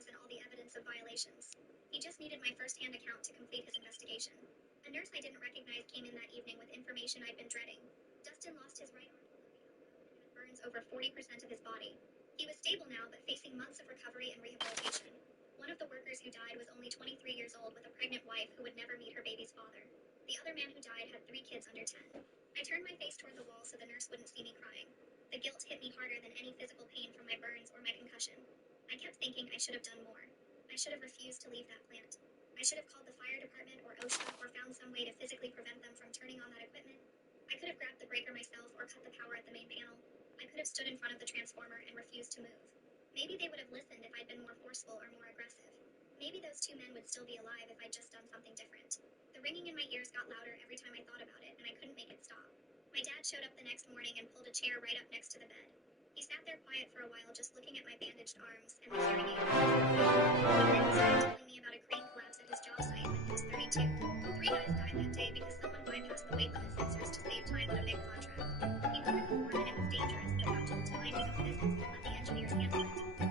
warnings and all the evidence of violations. He just needed my first-hand account to complete his investigation. A nurse I didn't recognize came in that evening with information I'd been dreading. Dustin lost his right arm and had burns over 40% of his body. He was stable now, but facing months of recovery and rehabilitation. One of the workers who died was only 23 years old with a pregnant wife who would never meet her baby's father. The other man who died had 3 kids under 10. I turned my face toward the wall so the nurse wouldn't see me crying. The guilt hit me harder than any physical pain from my burns or my concussion. I kept thinking I should have done more. I should have refused to leave that plant. I should have called the fire department or OSHA or found some way to physically prevent them from turning on that equipment. I could have grabbed the breaker myself or cut the power at the main panel. I could have stood in front of the transformer and refused to move. Maybe they would have listened if I'd been more forceful or more aggressive. Maybe those 2 men would still be alive if I'd just done something different. The ringing in my ears got louder every time I thought about it, and I couldn't make it stop. My dad showed up the next morning and pulled a chair right up next to the bed. He sat there quiet for a while, just looking at my bandaged arms and the hearing aid. Then he started telling me about a crane collapse at his job site when he was 32. 3 guys died that day because someone bypassed the weight limit sensors to save time on a big contract. He warned the foreman it was dangerous, but got told to mind his own business and let the engineers handle it.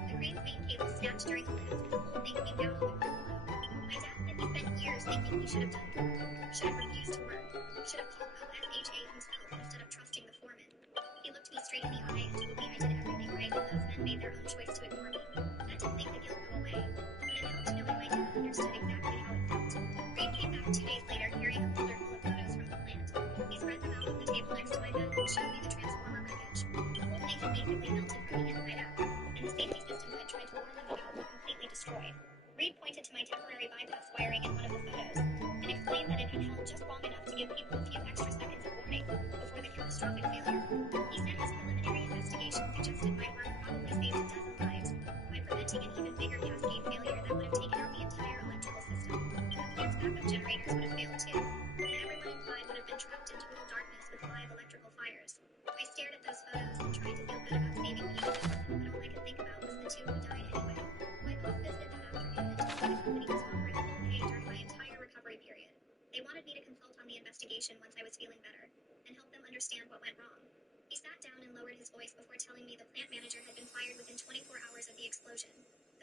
The crane's main cable snapped during the lift, and the whole thing came down on the crew below. My dad said he spent years thinking he should have done more, should have refused to work, should have called OSHA himself instead of trusting the foreman. He looked me straight in the eye and told me I did everything right and those men made their own choice to ignore me. That didn't make the guilt go away, but it helped knowing my dad understood exactly how it felt. Reed came back 2 days later carrying a folder full of photos from the plant. He spread them out on the table next to my bed and showed me the transformer wreckage. The whole thing had basically melted from the inside out, and the safety system I'd tried to warn them about were completely destroyed. Reed pointed to my temporary bypass wiring in one of the photos and explained that it had held just long enough to give people a few extra seconds of warning before the catastrophic failure. He said his preliminary investigation suggested my work probably saved a dozen lives by preventing an even bigger cascade failure that would have taken out the entire electrical system. The plant's backup generators would have failed too, and everyone inside would have been trapped in total darkness with 5 electrical fires. I stared at those photos and tried to feel good about saving people, but all I could think about was the 2 who died anyway. My boss visited that afternoon and told me the company was offering full pay during my entire recovery period. They wanted me to consult on the investigation once I was feeling better and help them understand what went wrong. He sat down and lowered his voice before telling me the plant manager had been fired within 24 hours of the explosion.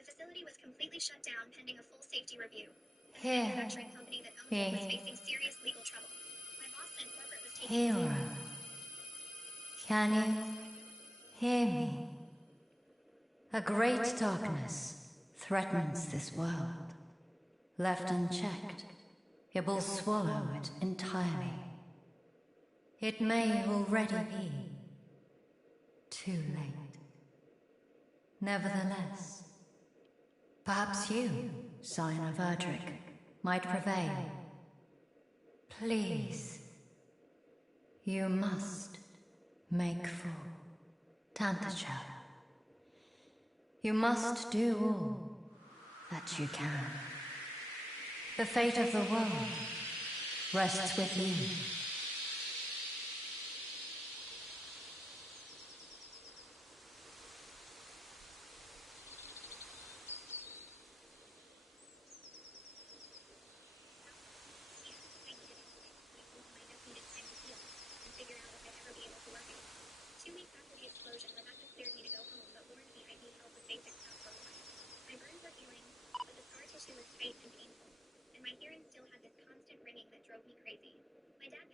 The facility was completely shut down pending a full safety review. The manufacturing company that owned it was facing serious legal trouble. My boss said corporate was taking Hero, can you hear me? A great darkness threatens this world. Left unchecked, it will swallow it entirely. It may already be too late. Nevertheless, perhaps you, Sign of Erdrick, might prevail. Please, you must make full Tantacha. You must do all that you can. The fate of the world rests with you. And my hearing still had this constant ringing that drove me crazy. My dad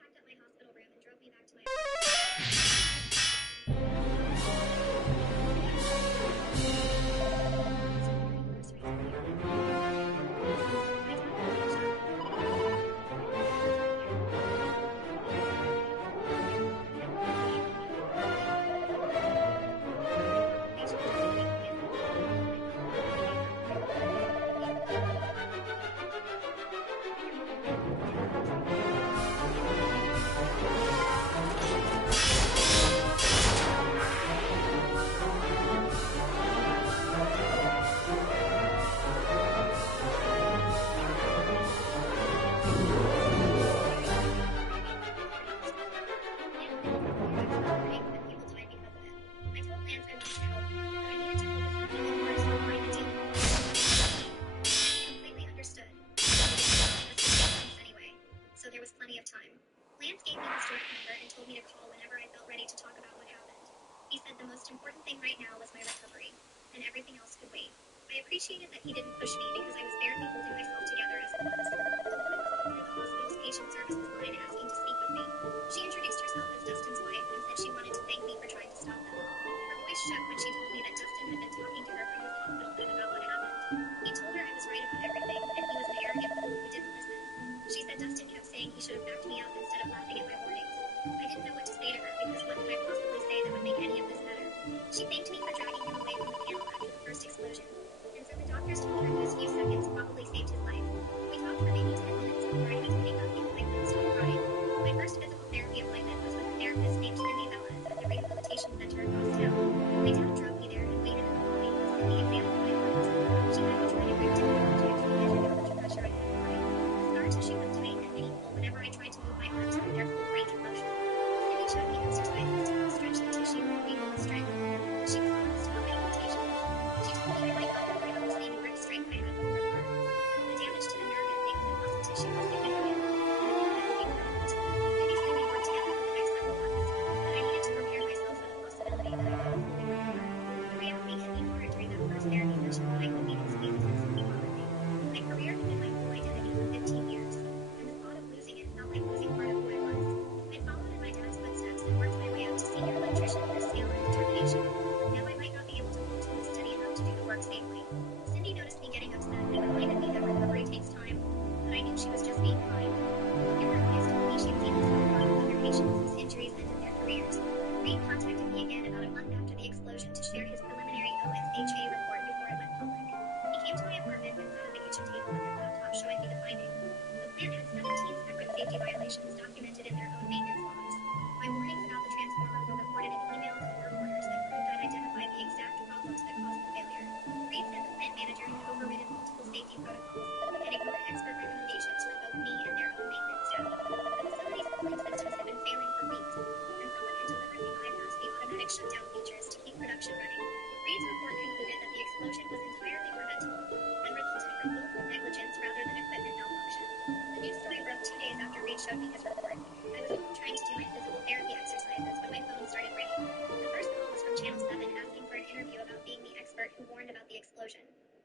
appreciated that he didn't push me because I was barely holding myself together as it was. A woman called through the hospital's patient services line asking to speak with me. She introduced herself as Dustin's wife and said she wanted to thank me for trying to stop them. Her voice shook when she told me that Dustin had been talking to her from his hospital bed about what happened. He told her I was right about everything, and he was the arrogant fool who didn't listen. She said Dustin kept saying he should have backed me up instead of laughing at my warnings. I didn't know what to say to her because what could I possibly say that would make any of this better? She thanked me for dragging him away from the panel after the first explosion, and said the doctors told her those few seconds probably saved his life. We talked for maybe 10 minutes before I had to hang up because I couldn't stop crying. My first physical therapy appointment was with a therapist named Cindy Velez at the rehabilitation center across town. My dad drove me there and waited in the lobby while Cindy examined my wounds. She had me try different objects to measure how much pressure I had applied. The scar tissue was tight and painful whenever I tried to move my arms through their full range of motion. Cindy showed me exercises to help stretch the tissue and rebuild strength. She was honest about my limitations. She told me I might not ever have the same grip strength I had before birth. The damage to the nerve endings and muscle tissue was significant, and the wound would be permanent. Cindy said we'd work together for the next several months, that I needed to prepare myself for the possibility that I would ultimately break my heart. The reality hit me hard during that first therapy session when I couldn't even speak because Cindy bothered me. My career had been my whole identity for 15 years, and the thought of losing it felt like losing part of who I was. I'd followed in my dad's footsteps and worked my way up to senior electrician with skill and determination. Now I might not be able to hold tools steady enough to do the work safely. Cindy noticed me getting upset and reminded me that recovery takes time, but I knew she was just being kind. In her eyes told me she'd seen this before with other patients whose injuries ended their careers. Reed contacted me again about a month after the explosion to share his preliminary OSHA report before it went public. He came to my apartment and sat at the kitchen table with his laptop showing me the findings. The plant had 17 separate safety violations documented in their own maintenance logs. My warnings about the transformer were reported in emails and work orders that proved I'd identified the exact problems that caused the failure. Reed said the plant manager had overridden multiple safety protocols and ignored expert recommendations from both me and their own maintenance staff. The facility's cooling systems had been failing for weeks, and someone had deliberately bypassed the automatic shutdown features to keep production running. Reed's report concluded that the explosion was entirely preventable and resulted from willful negligence rather than equipment malfunction. The news story broke 2 days after Reed showed me his report. I was home trying to do my physical therapy exercises when my phone started ringing. The first call was from Channel 7 asking for an interview about being the expert who warned about the explosion.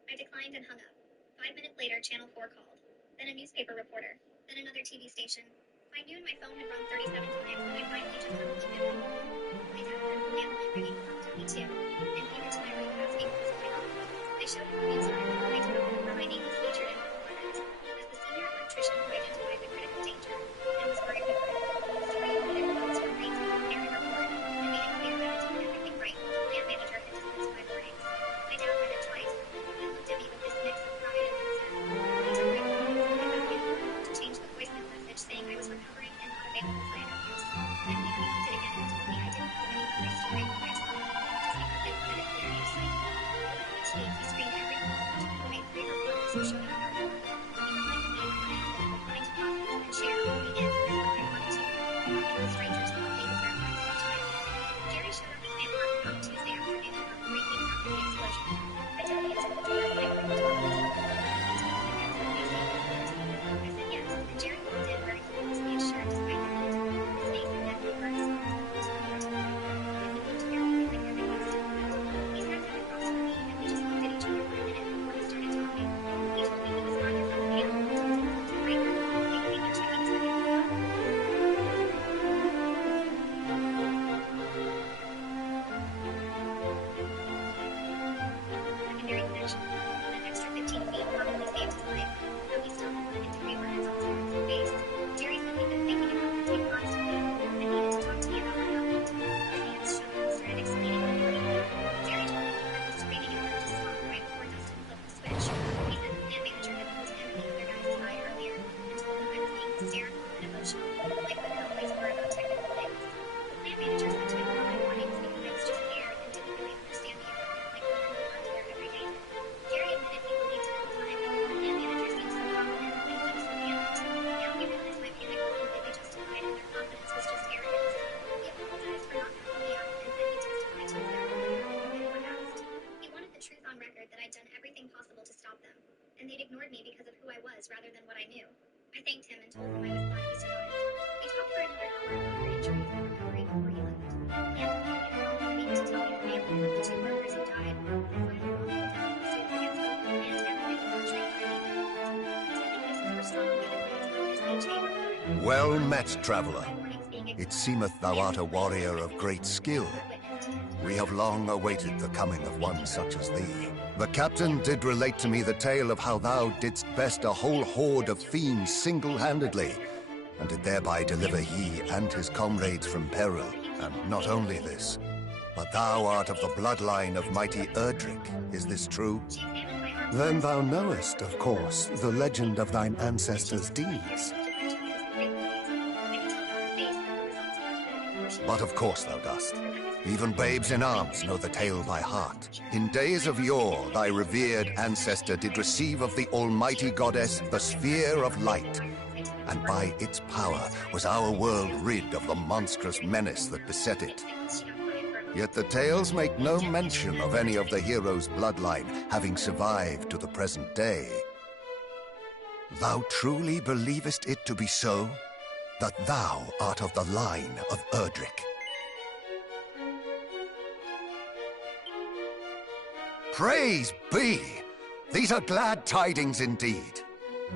I declined and hung up. 5 minutes later, Channel 4 called. Then a newspaper reporter. Then another TV station. By noon, my phone had rung 37 times, and I finally just hung up and hung up. My dad heard the landline ringing and looked at me too, and came into my room asking what was going on. I showed him the news article and I told him how my name was featured in all corners as the senior electrician who identified the critical danger and was very regret. The story included quotes from Reed's preliminary report and made it clear I had done everything right. The plant manager had dismissed my warnings. My dad read it twice, then looked at me with this mix of pride and concern. He took my phone and plugged it back in to change the voicemail message saying I was recovering and not available for interviews. Then he unplugged it again and told me I didn't tell anyone my story when I told him, just because they wanted it clear news cycle. Over the next week, he screened every call, made 3 reporters who showed up in the report. He reminded me of how I had been declined to process and share who we is with anyone I wanted to, how no strangers thought they deserved access to my life. Jerry showed up at my apartment on Tuesday afternoon about 3 weeks after the explosion. I took the into the door of my room to talk to him, and he told me my absolutely safe upstairs. I said yes, and Jerry walked in wearing flawlessly as shirt despite the heat. His face and neck were burnt scars that continued to bleed. He had been moved carefully like everything still hurt. He sat down across from me, and we just looked at each other for a minute before he started talking. He told me he was farther from the panel and told himself to break it. He would begin checking secondary connection. An extra 15 feet probably saved his life, though he still had second-degree burns on top of his face. Jerry said he'd been thinking about ending constantly and needed to talk to me about what happened. His hands shook and he started explaining what had happened. Jerry told me he heard me screaming at them to stop right before Dustin flipped the switch. He said the plant manager had pulled him and the other guy aside earlier and told them I was being hysterical and emotional, like women always were about technical things. The plant manager said to ignore my warnings because I was just scared and didn't really understand the effect like women who worked here every day did. Jerry admitted he believed it at the time because the plant manager seemed so confident and he was so panicked. Now he realized my panic was completely justified and their confidence was just arrogance. He apologized for not backing me up and said he'd testify to his own behalf if anyone asked. He wanted the truth on record that I'd done everything possible to stop them, and they'd ignored me because of who I was rather than what I knew. I thanked him and told him I was glad he survived. We talked for another hour about our injuries and recovery before he left. He ended the phone intercom with me to tell me the names of the 2 workers who died and filed a wrongful death lawsuit against both Well met, traveller. It seemeth thou art a warrior of great skill. We have long awaited the coming of one such as thee. The captain did relate to me the tale of how thou didst best a whole horde of fiends single-handedly, and did thereby deliver he and his comrades from peril. And not only this, but thou art of the bloodline of mighty Erdrick. Is this true? Then thou knowest, of course, the legend of thine ancestors' deeds. But of course thou dost. Even babes in arms know the tale by heart. In days of yore, thy revered ancestor did receive of the almighty goddess the sphere of light, and by its power was our world rid of the monstrous menace that beset it. Yet the tales make no mention of any of the heroes' bloodline having survived to the present day. Thou truly believest it to be so? That thou art of the line of Erdrick? Praise be! These are glad tidings indeed.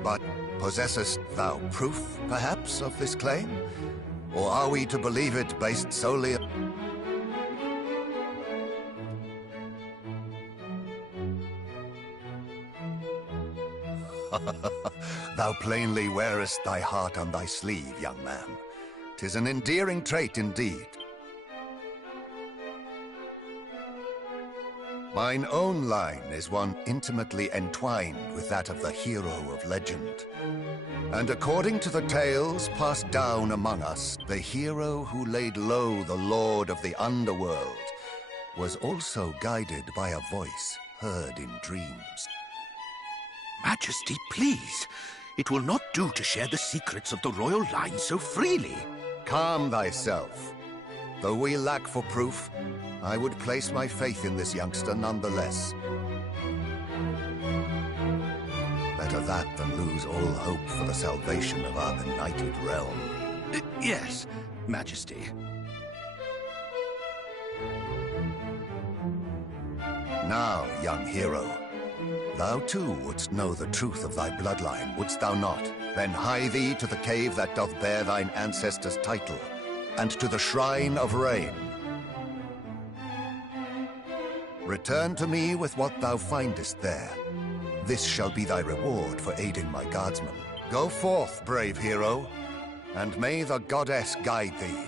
But possessest thou proof, perhaps, of this claim? Or are we to believe it based solely on... Thou plainly wearest thy heart on thy sleeve, young man. 'Tis an endearing trait indeed. Mine own line is one intimately entwined with that of the hero of legend. And according to the tales passed down among us, the hero who laid low the lord of the underworld was also guided by a voice heard in dreams. Majesty, please. It will not do to share the secrets of the royal line so freely. Calm thyself. Though we lack for proof, I would place my faith in this youngster nonetheless. Better that than lose all hope for the salvation of our benighted realm. Yes, Majesty. Now, young hero, thou too wouldst know the truth of thy bloodline, wouldst thou not? Then hie thee to the cave that doth bear thine ancestors' title, and to the Shrine of Rain. Return to me with what thou findest there. This shall be thy reward for aiding my guardsmen. Go forth, brave hero, and may the goddess guide thee.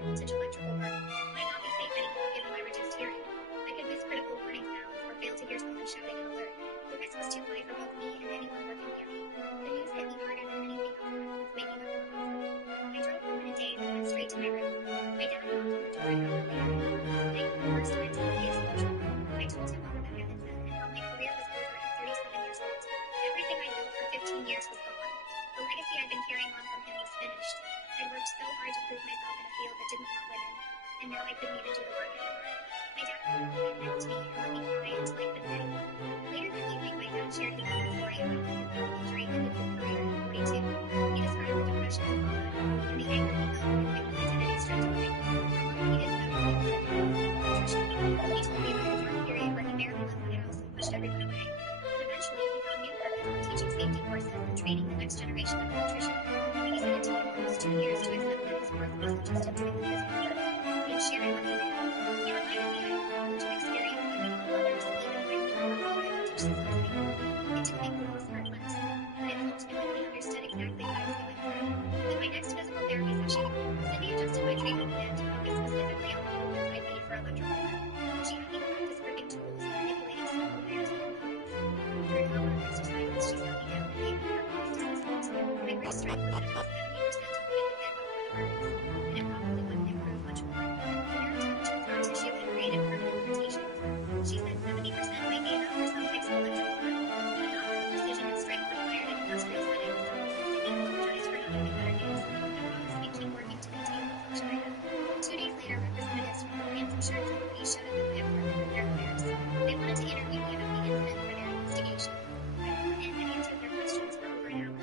Voltage electrical work might not be safe anymore given my reduced hearing. I could miss critical warning sounds or fail to hear someone shouting an alert. The risk was too high for both me and anyone working near me. The news hit me harder than anything else since waking up from the hospital. I drove home in a daze and went straight to my room. My dad knocked on the door an hour later. Thankfully, first went to the explosion. I told him all that had been said and how my career was over at 37 years old. Everything I built for 15 years was gone. The legacy I'd been carrying on from him was finished. I'd worked so hard to prove myself in a field that didn't want women, and now I couldn't even do the work anymore. My dad held my neck to me and let me cry until I couldn't anymore. Later that evening, my dad shared his own story about the physical injury that ended his career at 42. He described the depression and trauma, and the anger he felt when his identity stripped away. How long he didn't know he wanted nutrition. He told me about a short period where he barely left the house and pushed everyone away. But eventually, he found new purpose in teaching safety courses and training the next generation of nutrition. He He said it took him almost 2 years to accept that his worth wasn't just in having the physical worth, but in sharing what he did. He reminded me I had college experience that many others, even widely qualified advantage systems may. It didn't make the loss hurt less, but it helped me when he understood exactly what I was going through. With my next physical therapy session, Cindy adjusted my treatment plan to focus specifically on the movements I'd need for electrical work. She had me practice gripping tools and manipulating small wires and components. After an hour of exercises, she sat me down and gave me her honest assessment. My grip strength was at about 70% of what it had been before the burns, and it probably wouldn't improve much more. The nerve damage in scar tissue had created permanent limitations. She said 70% might be enough for some types of electrical work, but not for the precision and strength required in industrial settings. Cindy apologized for not having better news, and promised we'd keep working to maintain the function I had. 2 days later, representatives from the plant's insurance company showed up at my apartment with their lawyers. They wanted to interview me about the incident for their investigation. I brought in and answered their questions for over an hour.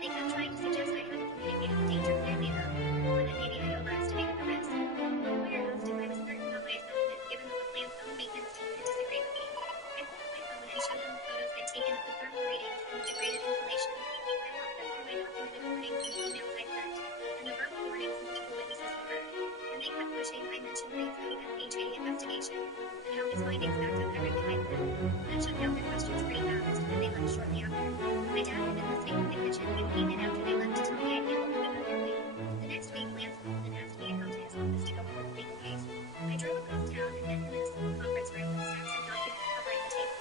They kept trying to suggest I hadn't communicated the danger clearly enough, or that maybe I'd overestimated the risk. One lawyer asked if I was certain about my assessment, given that the plant's own maintenance team had disagreed with me. I pulled out my phone and showed them the photos I'd taken of the thermal readings and the degraded insulation. I walked them through my documented warnings and the emails I'd sent, and the verbal warnings multiple witnesses had heard. When they kept pushing, I mentioned Reed's OFHA investigation, and how his findings backed up everything I'd said. That shut down their questions pretty fast, and they left shortly after. My dad had been listening from the kitchen and came in after they left to tell me I'd handled it appropriately. The next week, Lance called and asked me to come to his office to go over the legal case. I drove across town and met him in a small conference room with stacks of documents covering the table.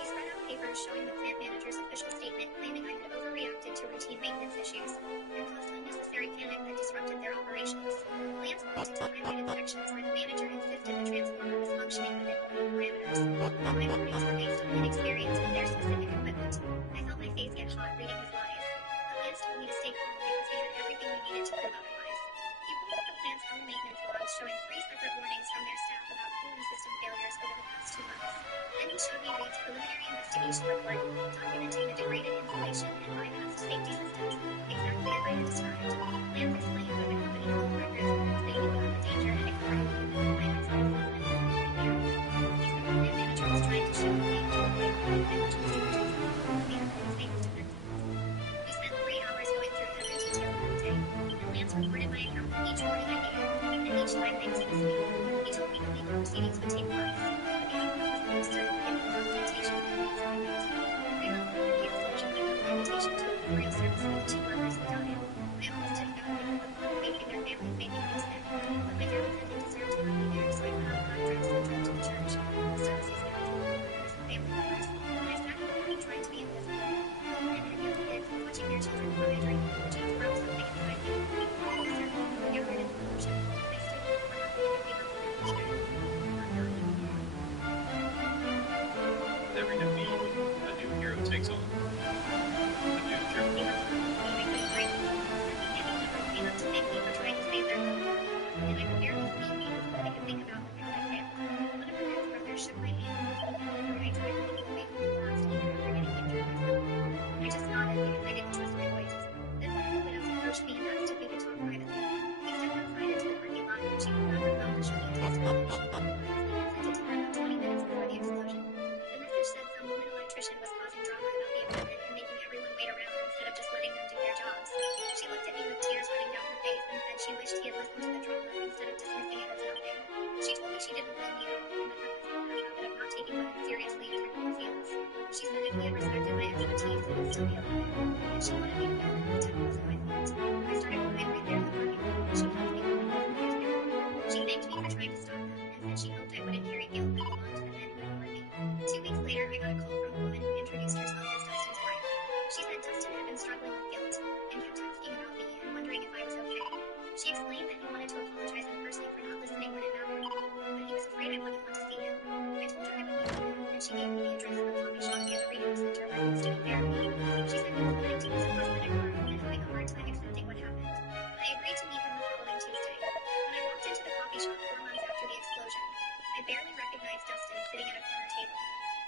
He spread out papers showing the plant manager's official statement claiming I had overreacted to routine maintenance issues and caused unnecessary panic that disrupted their operations. Lance pointed to time-weighted inspections where the manager insisted the transformer was functioning within normal parameters. My warnings were based on inexperience with their specific equipment. I felt my face get hot reading his lies. But Lance told me to stay calm because we had everything we needed to prove otherwise. He pulled up the plant's own maintenance logs showing 3 separate warnings from their staff about cooling system failures over the past 2 months. Then he showed me Reed's preliminary investigation report documenting the degraded insulation and bypassed safety systems, exactly as I had described. Lance explained that the company held records because they knew about the danger and ignored it within the requirements of assessment and repair. He said the plant manager was trying to shield blame to avoid public negligence charges, but the evidence favors defenses. We spent 3 hours going through every detail of that day, and Lance recorded my account of each warning I gave, and each time they dismissed me. He told me the legal proceedings would take months, but the outcome was almost certain given the documentation and Reed's findings. 3 months after the explosion, I got an invitation to a memorial service with 2 workers who died. I almost didn't go because the thought of facing their families made me homesick, but my dad said he deserved to not be there, so I put on a black dress and drove to the church. The service was filled with workers and family members, and I sat in the back trying to be invisible. Both men had young kids, watching their children cry during eulogies broke something inside me. The circle gathered in commotion, and I stood in the corner holding a paper plate and shouted, "I'm not dying." With every defeat, a new hero takes on. A new journey. He was calling me, I couldn't breathe. Some family members came up to thank me for trying to save their loved one, and I could barely speak because all I could think about was how I failed. One of the man's brothers shook my hand and told me whenever I tried to move away from the blast, even after getting injured myself. I just nodded because I didn't trust my voice. Then one of the widows approached me and asked if we could talk privately. We stepped outside into the parking lot and she pulled out her phone to show me a text message. My husband had sent it to her about 20 minutes before the explosion. The message said some woman electrician was causing drama about the equipment and making everyone wait around instead of just letting them do their jobs. She looked at me with tears running down her face and said she wished he had listened to the drama instead of dismissing it as nothing. She told me she didn't blame me at all and that her husband had a habit of not taking women seriously in technical fields. She said if he had respected my expertise, he would still be alive, and she wanted me to know that this death wasn't my fault. I started crying right there in the parking lot, and she helped me hold my husband together. She thanked me for trying to stop them, and said she hoped I wouldn't carry guilt that belonged to the men who ignored me. 2 weeks later, I got a call from a woman who introduced herself as Dustin's wife. She said Dustin had been struggling with guilt, and kept asking about me and wondering if I was okay. She explained that he wanted to apologize in person for not listening when it mattered, but he was afraid I wouldn't want to see him. I told her I would meet with him, and she gave me the address of a coffee shop near the rehab center where he was doing therapy. She said he was wanting to use a prosthetic arm and having a hard time accepting what happened. I agreed to meet him the following Tuesday. When I walked into the coffee shop 4 months after the explosion, I barely recognized Dustin sitting at a corner table.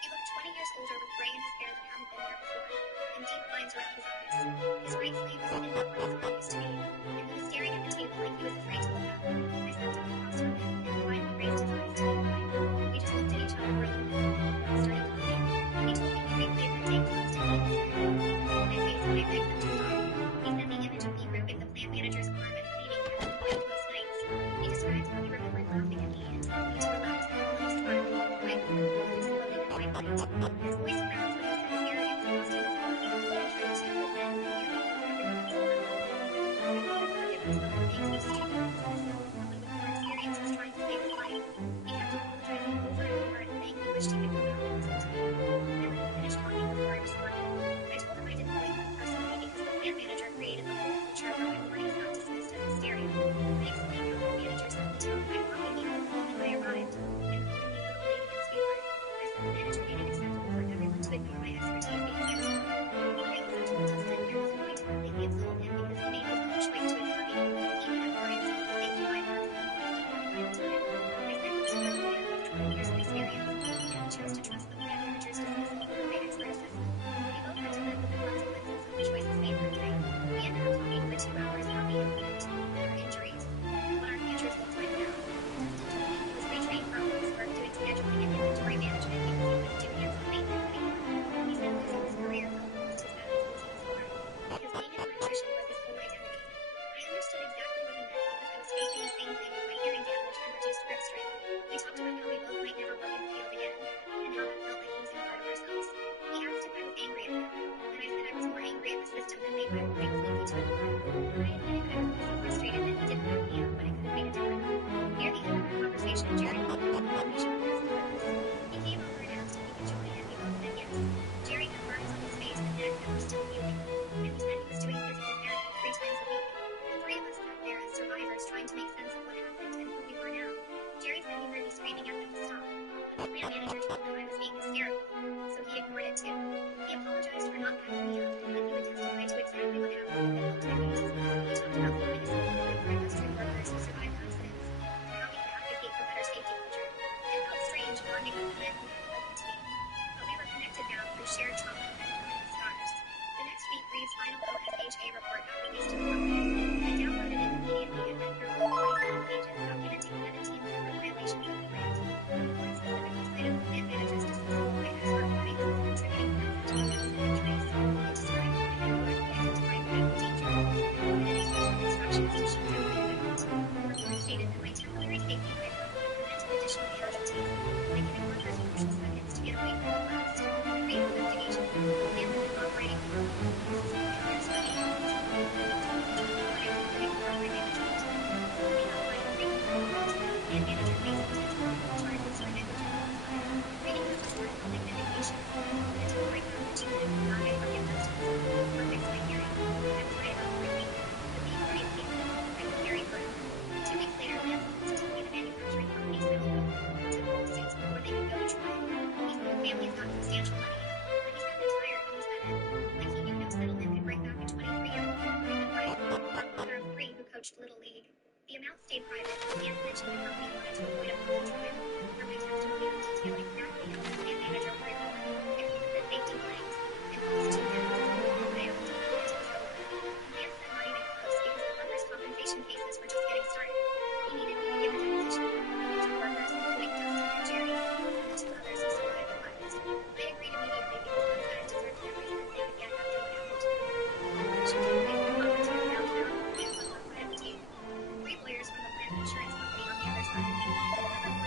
He looked 20 years older with gray in his hair that hadn't been there before, and deep lines around his eyes. His right sleeve was hidden where his arm used to be, and he was staring at the table like he was afraid to look up. I stepped up across from him, and he finally raised his eyes to meet mine. We just looked at each other for a little bit, and we started talking. He told me he replayed the day close to me in his head, and when I faced my neck, he said the image of me ripping the his mother makes the stupid, dismissive, someone with more experience was trying to save his life. He kept apologizing over and over and saying he wished he could go home and listen to me. I let him finish talking before I responded. I told him I didn't blame him personally because the plant manager created the whole culture where my warnings got dismissed as hysteria. I explained how the managers held me to by locking me in the hall when I arrived and calling me little lady and sweetheart. I said the manager made it acceptable for everyone to ignore my expertise because I was a woman. I also told Dustin there was no way to completely absolve him because he made his own choice to ignore me, even at Brian's own safety bypass and always before the right time. I said he was a young man with 20 years of experience, and he chose to trust the plant manager's dismissal over my expert assessment. We both had to live with the consequences of the choices made that day. We ended up talking for 2 hours about the incident, and our injuries, and what our futures looked like now. Dustin told me he was retraining for office work doing scheduling and inventory management because he couldn't do hands-on maintenance anymore. He said losing his career felt almost as bad as losing his heart, because being an electrician was his whole identity. I understood exactly what he meant because I was facing the same thing with my hearing damage and reduced grip strength. We talked about how we both might never work in the field again, and how that felt like losing part of ourselves. He asked if I was angry at him, and I said I was more angry at the system that made my warnings easy to ignore. I admitted I was also frustrated that he didn't back me up when it could have made a difference. Near the end of our conversation, Jerry pulled out an information desk with us. He came over and asked if he could join, and we both said yes. Jerry had burns on his face and neck that were still healing, and he said he was doing physical therapy 3 times a week. The three of us sat there as survivors trying to make sense of what happened and who we were now. Jerry said he heard me screaming at them to stop, but the plant manager told him I was being hysterical, so he ignored it too. He apologized for not backing me up and that he would testify to exactly what happened and helped my case. He talked about forming a support group for industrial workers who survived accidents and how he would advocate for better safety culture. It felt strange bonding with the men who had spoken to me, but we were connected now through shared trauma and permanent scars. The next week, Reed's final OSHA report got released to the public. I downloaded it immediately and read through all 47 pages documenting 17 separate violations of the plant. The report specifically cited the plant manager's dismissal of my expert warnings as contributing factor to the massive injuries. It described how I had correctly identified critical danger and omitted essential instructions to shut down my equipment. The report stated that my temporary safety bypass had prevented additional casualties by giving workers crucial seconds to get away from the blast. Reed's investigation found that the plant had been operating properly, consistent with others for 8 months, and he told me to ignore everything about my management. He outlined 3 critical ways that the plant manager faced potential criminal charges for negligent oversight. Reading the report felt like vindication. It had told my family she couldn't deny or give Dustin his approval or fix my hearing. I was right about everything, but being right became a hill I could carry forever. 2 weeks later, Lance called to tell me the manufacturing company settled both multiple lawsuits before they could go to trial. He said the families got substantial money, but he sounded tired when he said it, like he knew no settlement could bring back a 23-year-old Mormon wife, our mother of 3 who coached Little League. The amount stayed private, but Lance mentioned the company wanted to avoid a public trial, where my testimony would detail exactly how the plant manager worried them, exposed the safety blinds, and caused 2 deaths. I asked if the case was over. Lance said not even close because the workers' compensation cases were just getting started. He needed me to give a deposition for all the injured workers, including Dustin and Jerry, and the 2 others who survived and left. I agreed immediately because both sides deserved every cent they could get after what happened to them. The deposition took place in conference room downtown with Lance on one side of the table, and 3 lawyers from the plant insurance company on the other side.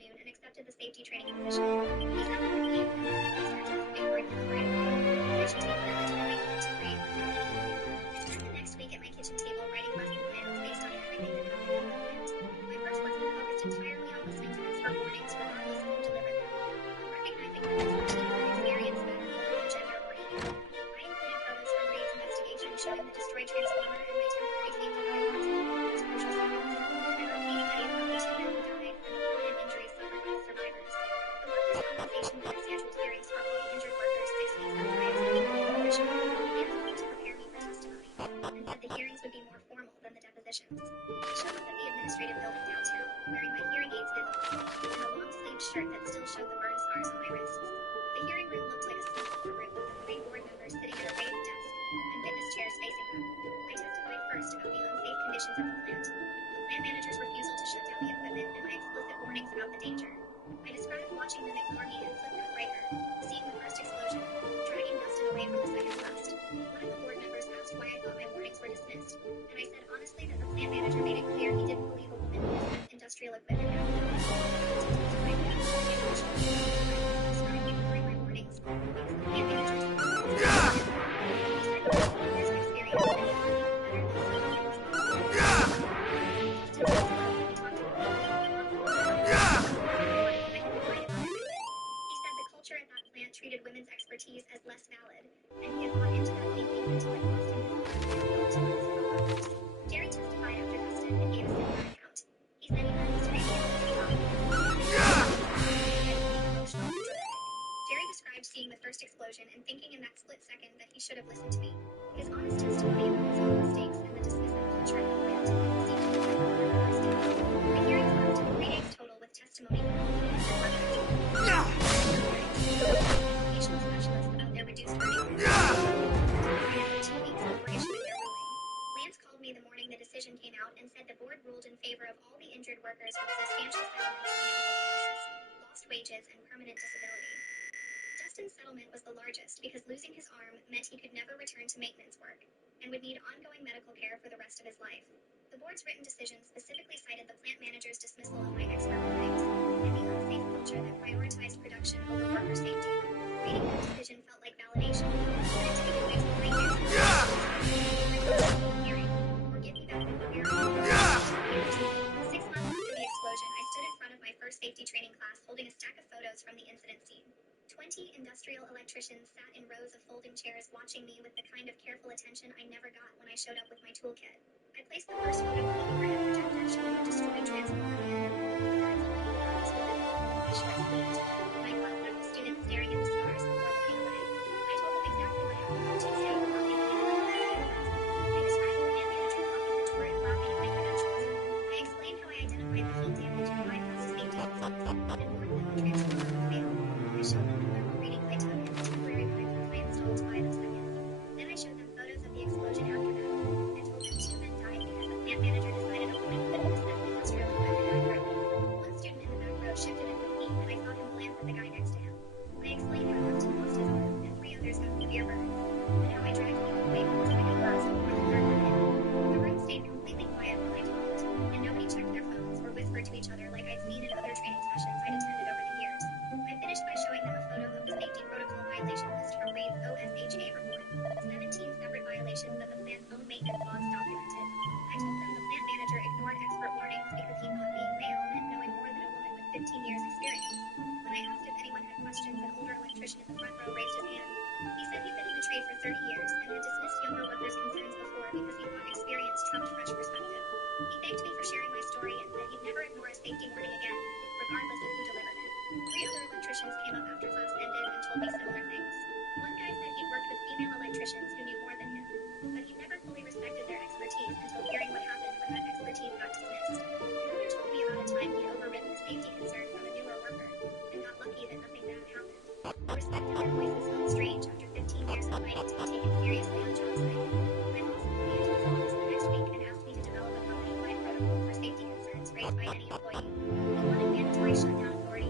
afternoon and accepted the safety training position. He said that the plant started to big burden right away, and I should take whatever time I need to create my own. I spent the next week at my kitchen table writing lesson plans based on everything that happened in the plant. My first lesson focused entirely on listening to expert warnings regardless of who delivered them. Recognizing that expertise and experience matter more than gender or age. I included photos from Ray's investigation showing the destroyed transformer and my temporary safety guidelines as crucial settings. I wrote case study about the two men who died and the permanent injuries suffered by the survivors. The workers' compensation board scheduled hearings for all the injured workers 6 weeks after I accepted the new position. Lance called to prepare me for testimony and said the hearings would be more formal than the depositions. I showed up at the administrative building downtown, wearing my hearing aids visible, and a long-sleeved shirt that still showed the burn scars on my wrists. The hearing room looked like a small courtroom with the 3 board members sitting at a raised desk and witness chairs facing them. I testified first about the unsafe conditions at the plant, the plant manager's refusal to shut down the equipment, and my explicit warnings about the danger. I described watching them ignore me and flip that breaker, seeing the first explosion, dragging Dustin away from the second blast. One of the board members asked why I thought my warnings were dismissed, and I said honestly that the plant manager made it clear he didn't believe a woman would dismiss industrial equipment after the described ignoring my warnings because the plant manager told me he said he was 12 years of experience and he thought he knew better than some of his Dustin was slow when he talked about he said the culture at that plant treated women's expertise as less valid, and he had bought into that thinking until it cost him his arm and built 2 of his coworkers. Jerry testified after Dustin and gave a similar account. He said he heard his training at the top. Emotional and dramatic. Jerry described seeing the first explosion and thinking in that split second that he should have listened to me. His honest testimony about his own mistakes and the dismissive culture at the plant seemed to reflect the word honesty. The hearings lasted 3 days total with testimony from all the injured workers. Vocational specialists about their reduced earnings. 2 weeks before issuing their ruling. Lance called me the morning the decision came out and said the board ruled in favor of all the injured workers with substantial settlements for medical costs, lost wages, and permanent disability. Dustin's settlement was the largest because losing his arm meant he could never return to maintenance work and would need ongoing medical care for the rest of his life. The board's written decision specifically cited the plant manager's dismissal of my expert warnings and the unsafe culture that prioritized production over worker safety. Reading that decision felt like validation, but it didn't erase the 3 years of hearing or give me back the career. 6 months after the explosion, I stood in front of my first safety training class holding a stack of photos from the incident scene. 20 industrial electricians sat in rows of folding chairs watching me with the kind of careful attention I never got when I showed up with my toolkit. I placed the first photo on the overhead projector showing the destroyed transformer and my short sleeved. I glanced at the student staring at the scars before looking away. I told them exactly what happened on Tuesday without making it look like I described the plant manager locking the door and laughing at my credentials. I explained how I identified the heat damage and bypassed safety controls and warned them the transformer would fail. I showed them the thermal readings I took and the temporary bypass I installed to buy them seconds. Then I showed them photos of the explosion after that and told them 2 men died because the plant manager decided a woman couldn't dismiss industrial equipment accurately. One student in the back row shifted in with me and I saw him glance at the guy next to him. I explained how Dustin lost his arm and 3 others got severe burns, and how I dragged people away from the second class before the third went in. The room stayed completely quiet while I talked, and nobody checked their phones or whispered to each other like I'd seen in other training sessions I'd attended over the years. I finished by showing them a photo of the safety protocol violation list from Ray's OSHA report, 17 separate violations that the plant's own maintenance logs documented. I told them the plant manager ignored expert warnings because he thought being male meant knowing more than a woman with 15 years experience. When I asked if anyone had questions, an older electrician in the front row raised his hand. He said he'd been in the trade for 30 years and had dismissed younger workers' concerns before because he thought experience trumped fresh perspective. He thanked me for sharing my story and said he'd never ignore a safety warning again, regardless of who delivered it. 3 other electricians came up after class ended and told me similar things. One guy said he'd worked with female electricians who knew more than him, but he'd never fully respected their expertise until hearing what happened when that expertise got dismissed. Another told me about a time he'd overridden a safety concern from a newer worker and got lucky that nothing bad happened. The respect in their voices felt strange after 15 years of fighting to be taken seriously on job site. My boss called me into his office the next week and asked me to develop a company-wide protocol for safety concerns raised by any employee. He wanted mandatory shutdown authority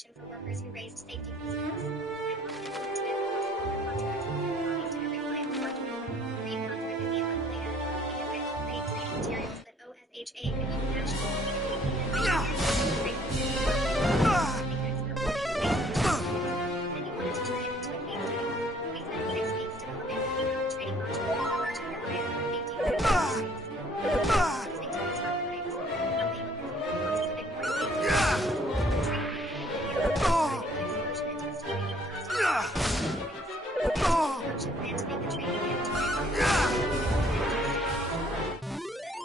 information for workers who raised safety concerns. I often implemented it across all our contracts, talking to every client we're working with. Reed contacted me a month later, because I helped create training materials that OSHA could use nationally. And my experience was great for being expert working with safety and he wanted to turn it into a case study. We spent 6 weeks developing the training module that covered gender bias and safety critical industries. Listening to these recordings, how they eliminate the costs of ignoring safety rules, treating me with dignity and describing my explosion and testimony from Dustin and production plan to make the training mandatory. 7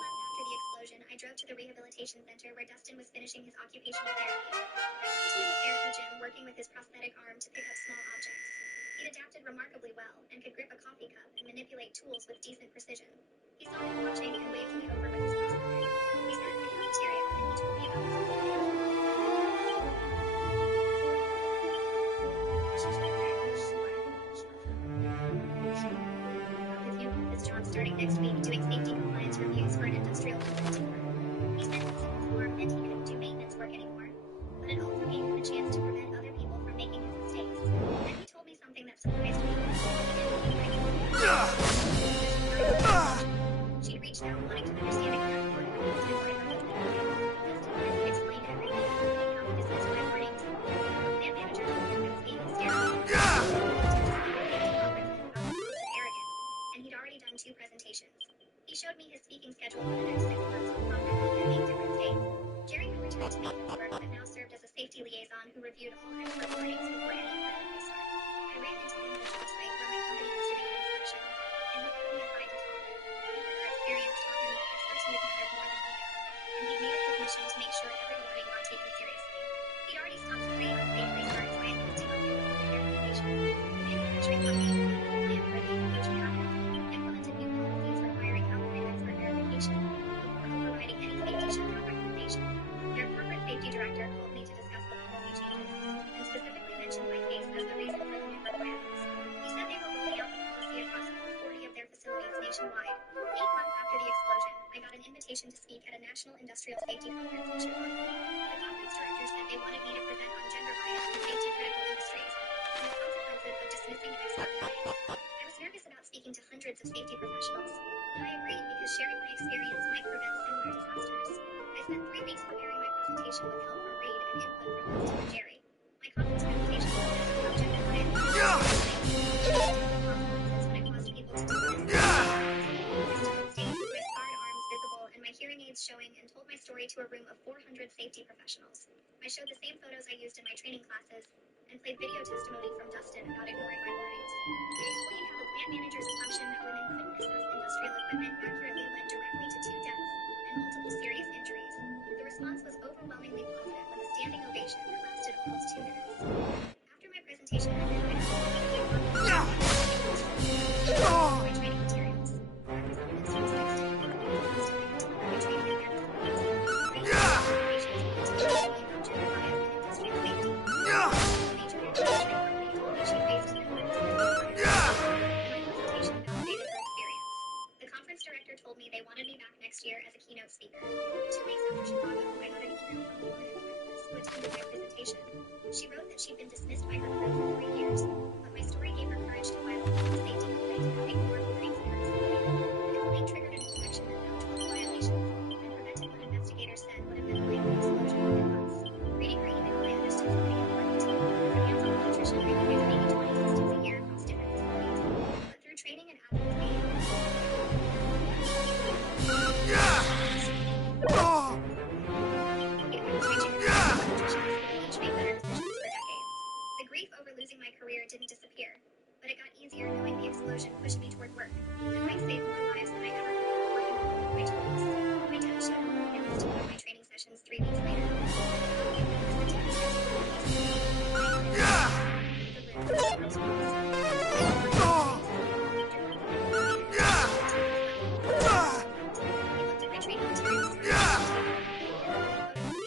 months after the explosion, I drove to the rehabilitation center where Dustin was finishing his occupational therapy. I found him in the therapy gym working with his prosthetic arm to pick up small objects. He'd adapted remarkably well and could grip a coffee cup and manipulate tools with decent precision. He saw me watching and waved me over with his prosthetic. We sat in the cafeteria and he told me about his new office job starting next week doing safety compliance reviews for an industrial consulting firm. He said once it was formed that he couldn't do maintenance work anymore, but it also gave him a chance to prevent other people from making his mistakes. Then he told me something that surprised me. She'd reached out wanting to understand exactly what happened and why her husband died. Dustin said he'd explained everything, including how he dismissed my warnings. The plant manager told him I was being hysterical. Arrogance, and he'd already done 2 presentations. He showed me his speaking schedule for the next 6 months with conferences in 8 different states. Jerry had returned to maintenance work, but now served as a safety liaison who reviewed all expert warnings before any equipment was started. I ran into him at a job site where my company was doing an inspection, and he pulled me aside to talk. He said our experience taught him that expertise mattered more than ego, and he'd made it his mission to make sure every warning got taken seriously. He'd already stopped 3 unsafe restarts by insisting on doing verification. The manufacturing company had a plan where the explosion happened, implemented new policies requiring outward expert verification before overriding any safety shutdown recommendation. Their corporate safety director called me to discuss the policy changes, and specifically mentioned my case as the reason for the new requirements. He said they were rolling out the policy across all 40 of their facilities nationwide. 8 months after the explosion, I got an invitation to speak at a national industrial safety conference in Chicago. The conference director said they wanted me to present on gender bias in safety critical industries and the consequences of dismissing expert warnings. I was nervous about speaking to hundreds of safety professionals, but I agreed because sharing my experience might prevent similar disasters. I spent 3 weeks preparing my presentation with help from Reed and input from Dustin and Jerry. My conference presentation focused on how gender bias when it caused people to dismiss I stood on stage with my scarred arms visible and my hearing aids showing and told my story to a room of 400 safety professionals. I showed the same photos I used in my training classes and played video testimony from Dustin about ignoring my warnings. I explained how the plant manager's assumption that women couldn't assess industrial equipment accurately led directly to 2 deaths and multiple serious injuries. The response was overwhelmingly positive with a standing ovation that lasted almost 2 minutes. After my presentation ended, I got my training materials. Representatives from 6 different companies asked if they could deliver my training at their facilities. Reed Corporations wanted to teach me about gender bias and industrial safety. A major manufacturing company told me she faced similar dismissal warnings, and my presentation validated her experience. The conference director told me they wanted me back next year as a keynote speaker. 2 weeks after Chicago, I got an email from a woman in Texas who attended my presentation. She wrote that she'd been dismissed by her crew for 3 years, but my story gave her courage to file a public safety complaint about ignored warnings in her facility. The complaint triggered an inspection that found 12 violations and prevented what investigators said would have been a lethal explosion within months. Reading her email, I understood something important. For hands-on electrician required maybe 20 systems a year across different facilities, but through training and advocacy, each made better decisions for decades. The grief over losing my career didn't disappear, but it got easier knowing the explosion pushed me toward work that might save more lives than I ever could have working with my tools. My dad showed up unannounced to one of my training sessions 3 weeks later.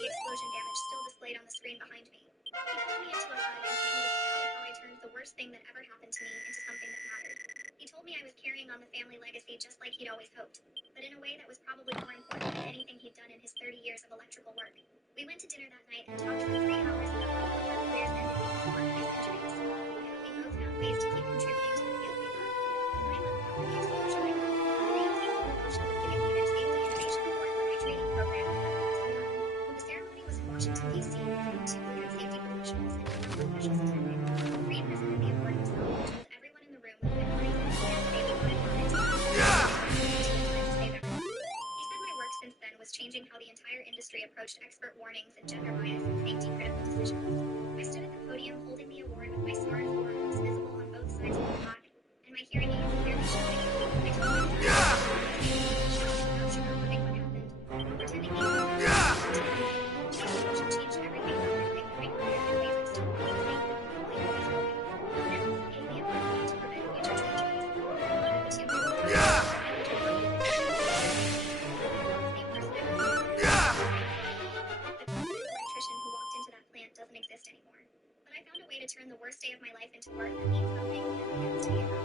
Explosion damage still displayed on the screen behind me. He pulled me into a hug and told me to tell how I turned the worst thing that ever happened to me into something that mattered. He told me I was carrying on the family legacy just like he'd always hoped, but in a way that was probably more important than anything he'd done in his 30 years of electrical work. We went to dinner that night and talked for 3 hours about since then was changing how the entire industry approached expert warnings and gender bias and safety critical decisions. I stood at the podium holding the award with my smart form visible on both sides of my body, and my hearing aids clearly showing. I told myself without sugarcoating what happened, or pretending emotion changed everything about my life and my career in ways I still feel the same. Only in a different way. It was alien work to prevent future tragedies. The two men were electrician who walked into that plant doesn't exist anymore. But I found a way to turn the worst day of my life into work that means something and begins to be enough.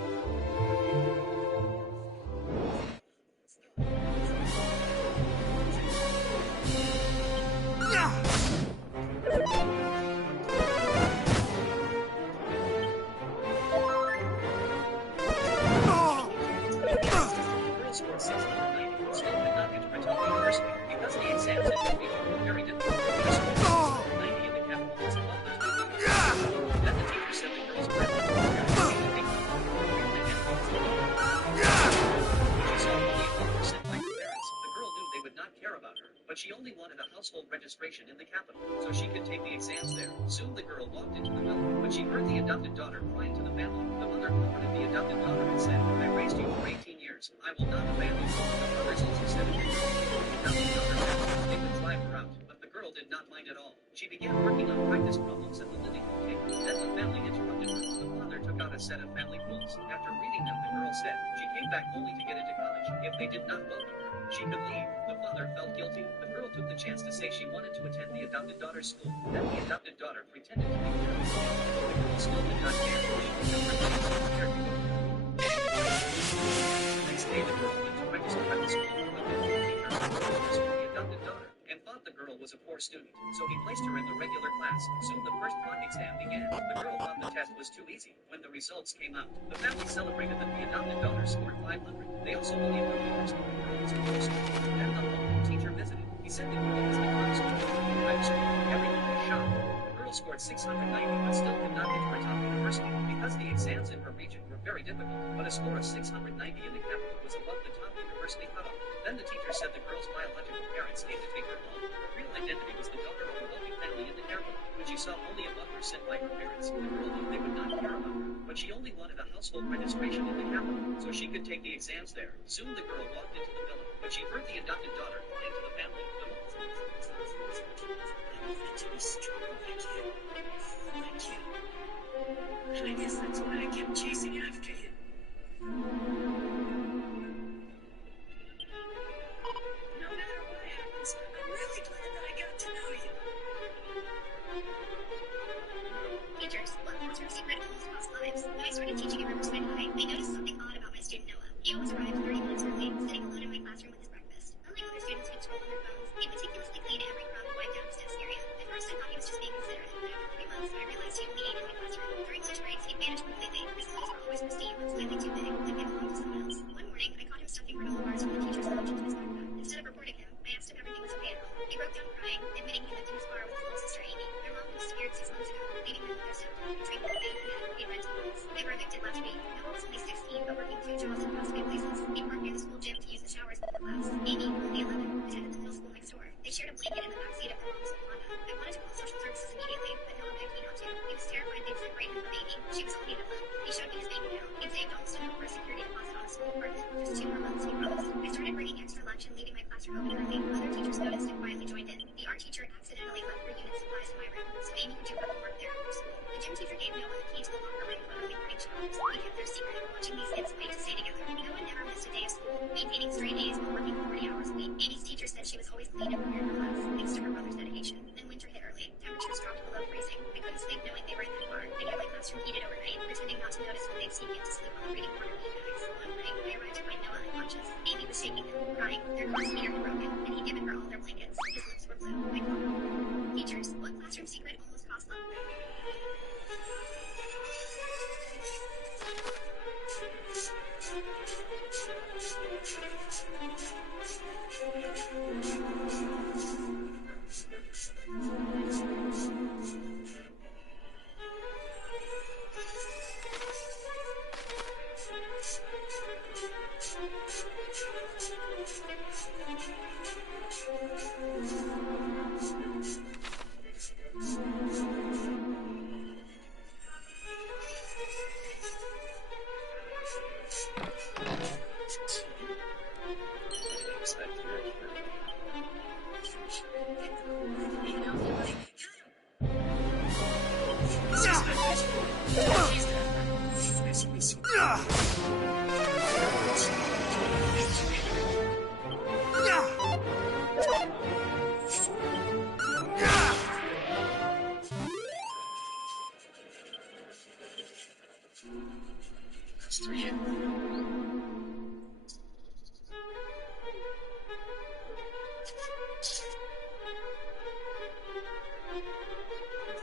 Girls scored 690, but still could not get to Kentucky University because the exams in the region were very difficult. The score of 690 in the capital was above the top of the region. Then the teacher said the girls were at the She saw only a number sent by her parents. The girl knew they would not care about her, but she only wanted a household registration in the capital so she could take the exams there. Soon the girl walked into the building, but she heard the adopted daughter crying to the family. The mother comforted the adopted daughter and said, "I raised you for 18 years. I will not abandon you." The mothers also said it. The adopted daughter said they would drive her out, but the girl did not mind at all. She began working on practice problems at the living room table. Then the family interrupted her. The father took out a set of family rules. After reading them, the girl said she came back only to get into college. If they did not welcome her, she could leave. The father felt guilty. The girl took the chance to say she wanted to attend the adopted daughter's school. Then the adopted daughter pretended to be nervous. The girl still did not care. She kept her face the next day, the girl went to register at the school. The teacher was the adopted daughter and thought the girl was a poor student, so he placed her in the regular class. Soon the first mock exam began. The girl thought the test was too easy. When the results came out, the family celebrated that the adopted daughter scored 500. They also believed the teacher scored the girl was a poor student. Then the home teacher visited. He said the girl was the top student in the entire school. Everyone was shocked. The girl scored 690 but still could not get to her top university because the exams in her region were very difficult. But a score of 690 in the capital was above the top university cutoff. Then the teacher said the girl's biological parents came to take her home. Her real identity was the daughter of a wealthy family in the airport. When she saw only a butler sent by her parents, the girl knew they would not care about her. But she only wanted a household registration in the capital so she could take the exams there. Soon the girl walked into the villa, but she heard the adopted daughter crying to the family. To be strong like you. And I guess that's why I kept chasing after you. No matter what happens, I'm really glad that I got to know you. Teachers, what classroom secret almost cost lives? When I started teaching at Riverside High, I noticed something odd about my student Noah. He always arrived 30 minutes early, sitting alone in my classroom with his breakfast. Unlike other students who'd scroll on their phones, he meticulously cleaned every crumb and wiped down his desk area. At first, I thought he was just being considerate, but after 3 months, I realized he only ate in my classroom. During lunch breaks, he'd vanish completely. His clothes were always pristine, but slightly too big, like they belonged to someone else. One morning, I caught him stuffing granola bars from the teacher's lounge into his backpack. Instead of reporting him, I asked him if everything was okay at home. He broke down crying, admitting he lived in his car with his little sister Amy. Their mom had disappeared 6 months ago, leaving them with their stepdad, who drank all day and had paid rent in months. They were evicted last week. Noah was only 16, but working 2 jobs in fast food places. He parked near the school gym to use the showers before class. Amy, only 11, attended the middle school next door. They shared a blanket in the backseat of their mom's Honda. I wanted to call social services immediately, but Noah begged me not to. He was terrified they'd separate him from Amy. She was all he had left. He showed me his bank account. He'd saved almost enough for a security deposit on a small apartment. Just 2 more months, he promised. I started bringing extra lunch and leaving my classroom open early. Other teachers noticed and quietly joined in. The art teacher accidentally left her unit supplies in my room, so Amy would do her homework there after school. The gym teacher gave Noah a key to the locker room for early morning showers. We kept their secret, watching these kids fight to stay together. Noah never missed a day of school, maintaining straight A's while working 40 hours a week. Amy's teacher said she was always clean and prepared for class, thanks to her brother's dedication. Then winter hit early. Temperatures dropped below freezing. I couldn't sleep knowing they were in that car. They kept my classroom heated overnight, pretending not to notice when they'd sneak in to sleep on the reading corner beanbags. One morning, I arrived to find Noah unconscious. Amy was shaking him, crying. Their car's heater had broken, and he'd given her all their blankets. His lips were blue. I called him. Teachers, what classroom secret almost cost lives?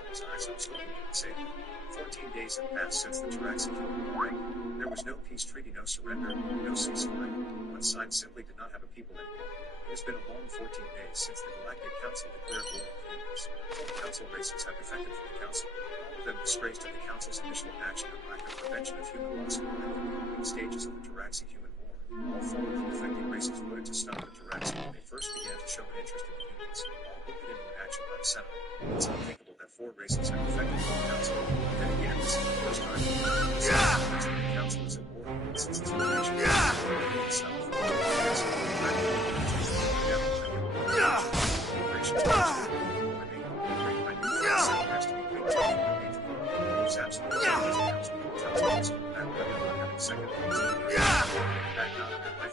His eyes, I was hoping he would say that. 14 days had passed since the Jurassic War. There was no peace treaty, no surrender, no ceasefire. One side simply did not have a people anymore. It has been a long 14 days since the Galactic Council declared war on humans. 4 council races have defected from the council. All of them disgraced at the council's initial inaction and lack of prevention of human loss in the beginning stages of the Jurassic-human war. All 4 of the defecting races voted to stop the Jurassic when they first began to show an interest in the humans, all voted into an action by the Senate. It's unthinkable that 4 races have defected from the council. Then again, this is the first time the council is at war since its formation. Itself.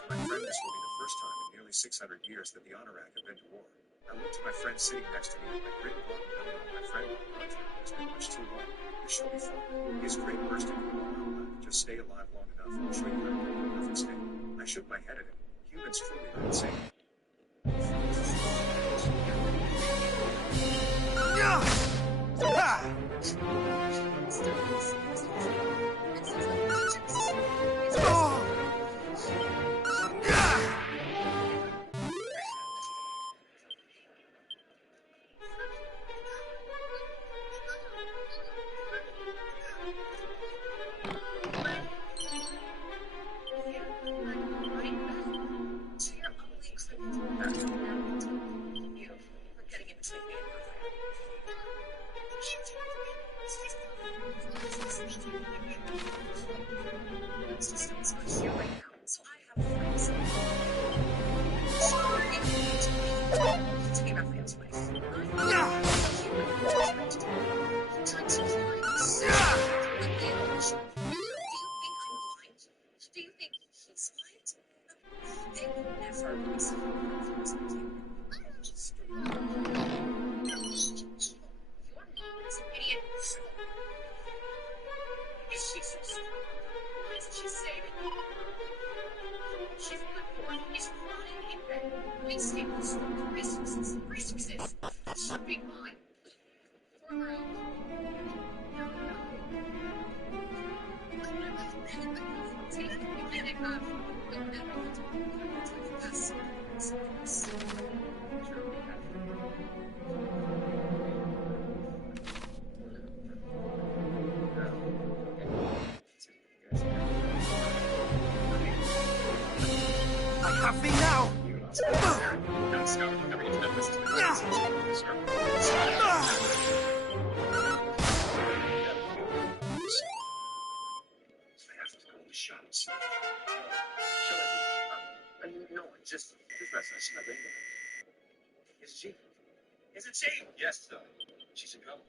My friend, this will be the first time in nearly 600 years that the Honorak have been to war. I looked at my friend sitting next to me with my grin brought and knowing my friend has been much too long. This shall be fun. His grin bursting into a laugh. Just stay alive long enough. I'll show you how to live a perfect stay. I shook my head at him. Humans truly are insane. Is it she? Yes, sir. She's in trouble.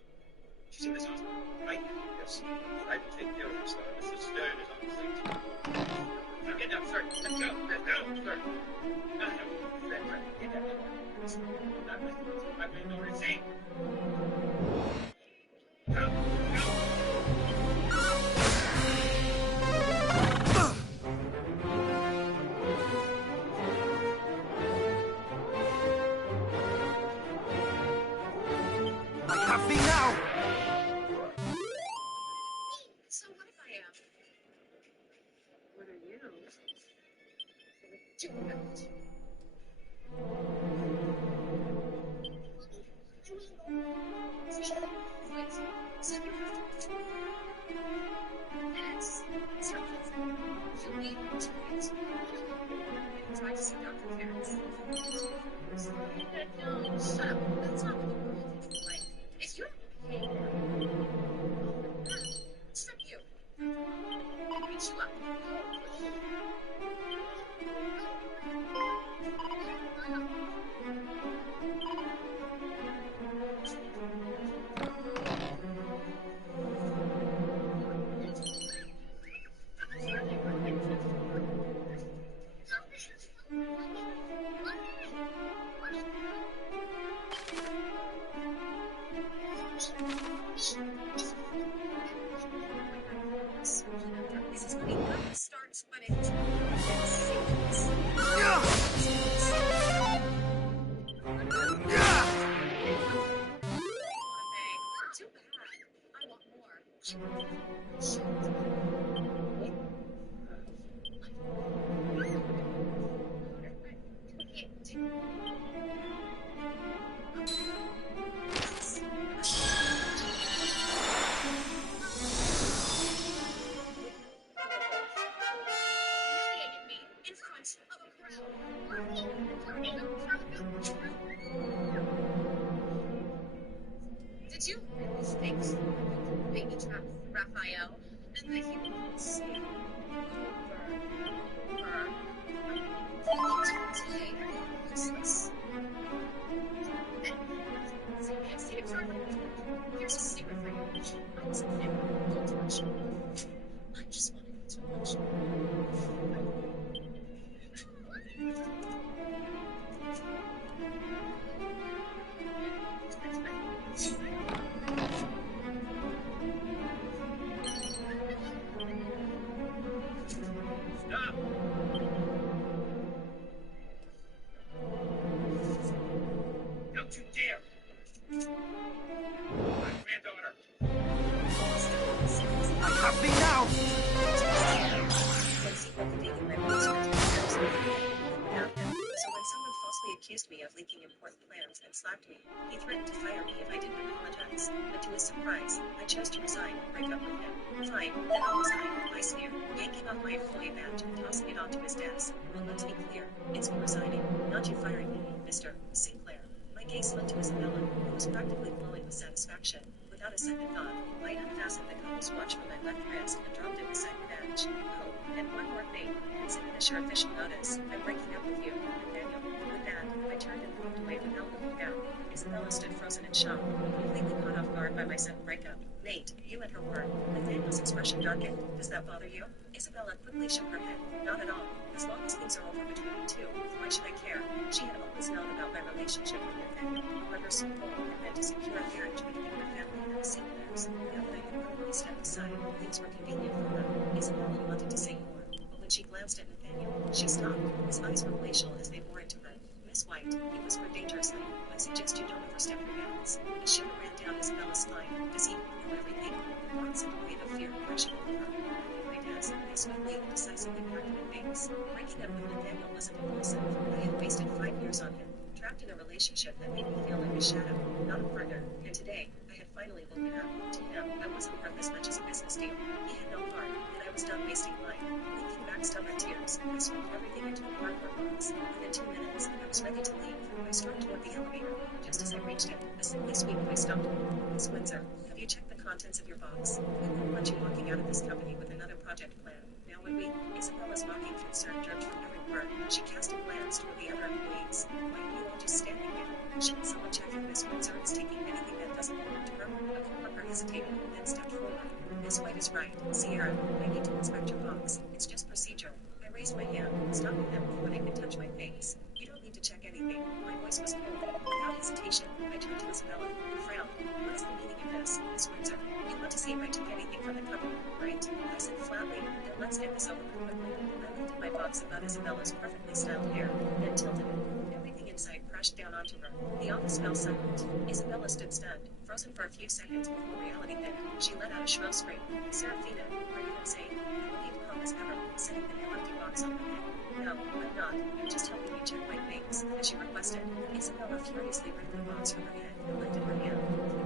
She's in this hospital, right? Yes. I can take care of her, sir. Mr. Stern is on the scene. Now get down, sir. Let's go. Let's go, sir. No. Get down. My window is safe. Go. This is funny. I'm gonna start he will see over today. Useless. See it further. Here's a secret for you. I was a fan. Don't touch. I just wanted you to watch. Stop! Don't you dare! My granddaughter! I have thee now! When secretly dating my boss for 2 years, I lived without him. So when someone falsely accused me of leaking important plans and slapped me, he threatened to fire me if I didn't apologize. But to his surprise, I chose to resign and break up with him. Fine, then I'll resign, I sneered, yanking off my employee badge and tossing it onto his desk. Well, let's be clear, it's me resigning, not you firing me, Mr. Sinclair. My gaze slipped to Isabella, who was practically glowing with satisfaction. Without a second thought, I unfastened the couple's watch from my left wrist and dropped it beside the badge. Oh, and one more thing. Consider this your official notice. I'm breaking up with you, Nathaniel. With that, I turned and walked away without looking back. Isabella stood frozen in shock, completely caught off guard by my sudden breakup. Nate, you and her were. Nathaniel's expression darkened. Does that bother you? Isabella quickly shook her head. Not at all. As long as things are over between you two, why should I care? She had always known about my relationship with Nathaniel, but her sole goal had been to secure a marriage between her family and the Sinclairs. Now that I had willingly stepped aside, things were convenient for her. Isabella wanted to say more, but when she glanced at Nathaniel, she stopped. His eyes were glacial as they bore into her. Miss White, he whispered dangerously, I suggest you don't overstep your bounds. A shiver ran down Isabella's spine. Does he know everything? The thoughts and a wave of fear crashed over her. At my desk, I swiftly and decisively packed my things. Breaking up with Nathaniel wasn't impulsive. I had wasted 5 years on him, trapped in a relationship that made me feel like a shadow, not a partner, and today, I had finally woken up. To him, I wasn't worth as much as a business deal. He had no heart, and I was done wasting mine. Blinking back stubborn tears, I swept everything into a cardboard box. Within 2 minutes, I was ready to leave. I strode toward the elevator. Just as I reached it, a sickly sweet voice stopped me. Miss Windsor, have you checked the contents of your box? We wouldn't want you walking out of this company with another project plan. Now would we? Isabella's mocking concern jerked from every word. She cast a glance toward the other employees. Why are you all just standing there? Shouldn't someone check if Miss Windsor is taking anything that doesn't belong to her? A coworker hesitated, then stepped forward. Miss White is right. Sierra, I need to inspect your box. It's just procedure. I raised my hand, stopping them before they could touch my face. You don't need to check anything. My voice was cold. Without hesitation, I turned to Isabella, who frowned. What is the meaning of this, Miss Windsor? You want to see if I took anything from the company, right? I said flatly, then let's get this over with quickly. I lifted my box about Isabella's perfectly styled hair, then tilted it. Everything inside crashed down onto her. The office fell silent. Isabella stood stunned, frozen for a few seconds before reality hit. She let out a shrill scream. Serafina, are you insane? Looking calm as ever, setting the now empty box on her head. No, I'm not. I'm just helping you check my things, as she requested. Isabella furiously ripped the box from her head and lifted her hand,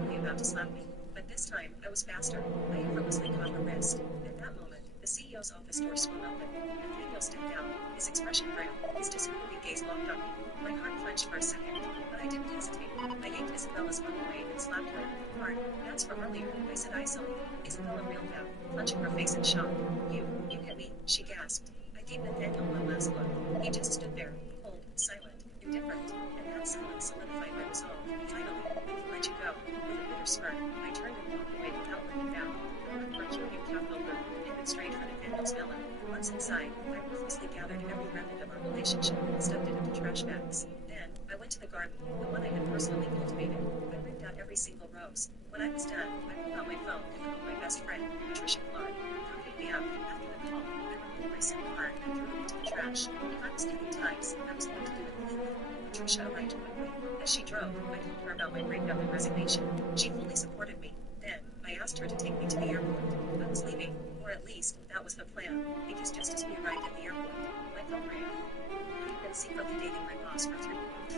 clearly about to slap me. But this time, I was faster. I effortlessly caught her wrist. At that moment, the CEO's office door swung open. Nathaniel stepped out, his expression grim, his disapproving gaze locked on me. My heart clenched for a second, but I didn't hesitate. I yanked Isabella's arm away and slapped her. Hard. That's for earlier, I said icily. Isabella reeled back, clutching her face in shock. You hit me, she gasped. I gave Nathaniel one last look. He just stood there, cold, silent, indifferent, and that silence solidified my resolve. Finally, I can let you go. With a bitter smirk, I turned and walked away without looking back. I left Mercurian Capital Group and headed straight for Nathaniel's villa. Once inside, I ruthlessly gathered every remnant of our relationship and stuffed it into trash bags. Then, I went to the garden, the one I had personally cultivated. I ripped out every single rose. When I was done, I pulled out my phone and called my best friend, Patricia Clark. Come pick me up. After the call, I removed my SIM card and threw it into the trash. If I was cutting ties, I was going to do it cleanly. Patricia arrived quickly. As she drove, I told her about my breakup and resignation. She fully supported me. Then, I asked her to take me to the airport. I was leaving, or at least, that was the plan, because just as we arrived at the airport, my phone rang. I had been secretly dating my boss for 3 months.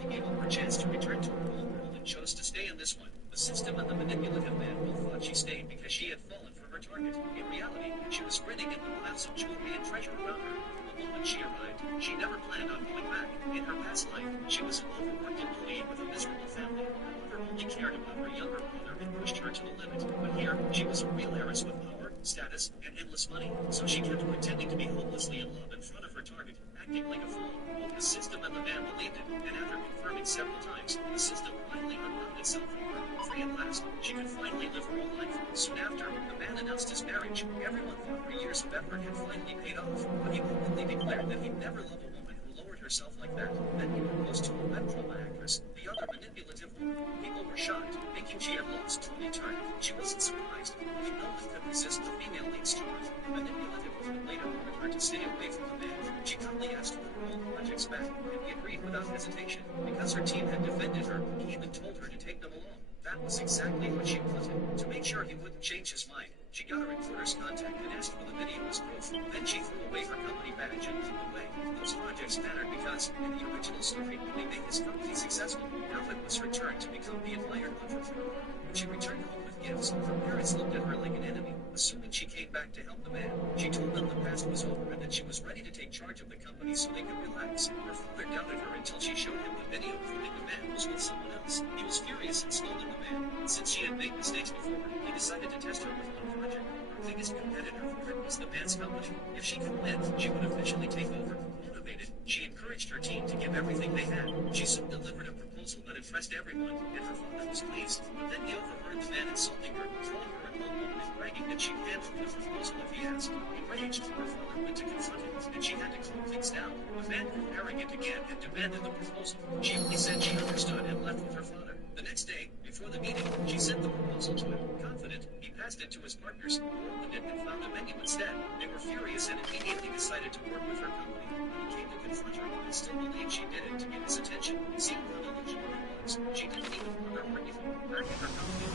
He gave her a chance to return to her old world and chose to stay in this one. The system and the manipulative man both thought she stayed because she had fallen for her target. In reality, she was spreading in the piles of jewelry and treasure around her. moment she arrived, she never planned on going back. In her past life, she was an overworked employee with a miserable family. Her mother only cared about her younger brother and pushed her to the limit. But here, she was a real heiress with power, status, and endless money. So she kept pretending to be hopelessly in love in front of her target, acting like a fool. Both the system and the man believed it, and after confirming several times, the system finally unwound itself from her. Free at last, she could finally live her own life. Soon after, the man announced his marriage. Everyone thought her years of effort had finally paid off, but he openly declared that he'd never love a woman who lowered herself like that. Then he proposed to a web drama actress, the other manipulative woman. People were shocked, thinking she had lost Tony Turk. She wasn't surprised, but no one could resist the female lead's charm. The manipulative woman later wanted her to stay away from the man. She calmly asked for her old projects back, and he agreed without hesitation. Because her team had defended her, he even told her to take them along. That was exactly what she wanted. To make sure he wouldn't change his mind, she got her reporter's contact and asked for the video as proof. Then she threw away her company badge and flew away. Those projects mattered because, in the original story, they made his company successful. Alfred was returned to become the admired entrepreneur. When she returned home with gifts, her parents looked at her like an enemy, assuming she came back to help the man. She told them the past was over and that she was ready to take charge of the company so they could relax. Her father doubted her until she showed him the video proving the man was with someone else. He was furious and scolded the man. Since she had made mistakes before, he decided to test her with one project. Her biggest competitor for it was the man's company. If she could win, she would officially take over. Motivated, she encouraged her team to give everything they had. She soon delivered a proposal that impressed everyone, and her father was pleased. But then he overheard the man insulting her, calling her an old woman and bragging that she'd handle the proposal if he asked. Enraged, her father went to confront him, and she had to calm things down. The man grew arrogant again and demanded the proposal. She only said she understood and left with her father. The next day, before the meeting, she sent the proposal to him. Confident, he passed it to his partners, who opened it and found a menu instead. They were furious and immediately decided to work with her company. When he came to confront her, he still believed she did it to get his attention. Seeing how delusional he was, she didn't even bother arguing back in her company.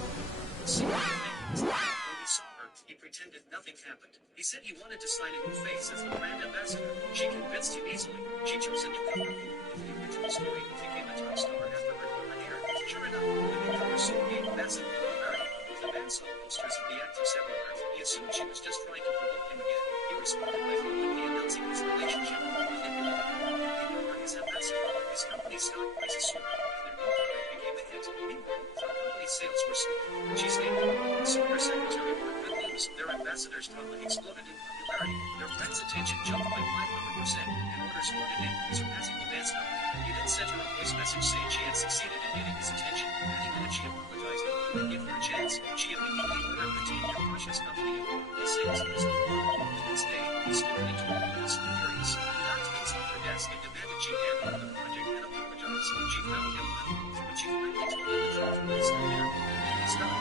The secret thing is that when he saw her, he pretended nothing happened. He said he wanted to sign a new face as the brand ambassador. She convinced him easily. She chose a newcomer who, in the original story, became a top star after her drama aired. Sure enough, the newcomer soon gained massive popularity. The man saw posters of the actress everywhere. He assumed she was just trying to provoke him again. He responded by publicly announcing his relationship with the manipulator, making her his ambassador. His company's stock prices soared, and their new product became a hit. Meanwhile, her company's sales were slow, but she stayed calm. Soon her secretary brought good news. Their ambassador's drama exploded in popularity. Their friend's attention jumped by 500%, and orders flooded in, surpassing the man's company. He then sent her a voice message saying she had succeeded in getting his attention, adding that if she apologized, he would give her a chance. She immediately ordered her team to push his company and the sales of his new product. The next day, he stormed into her office, furious. He knocked things off her desk and demanded she hand over the project and apologize. She found him laughing. When she finally told him the truth, he stood there, completely stunned.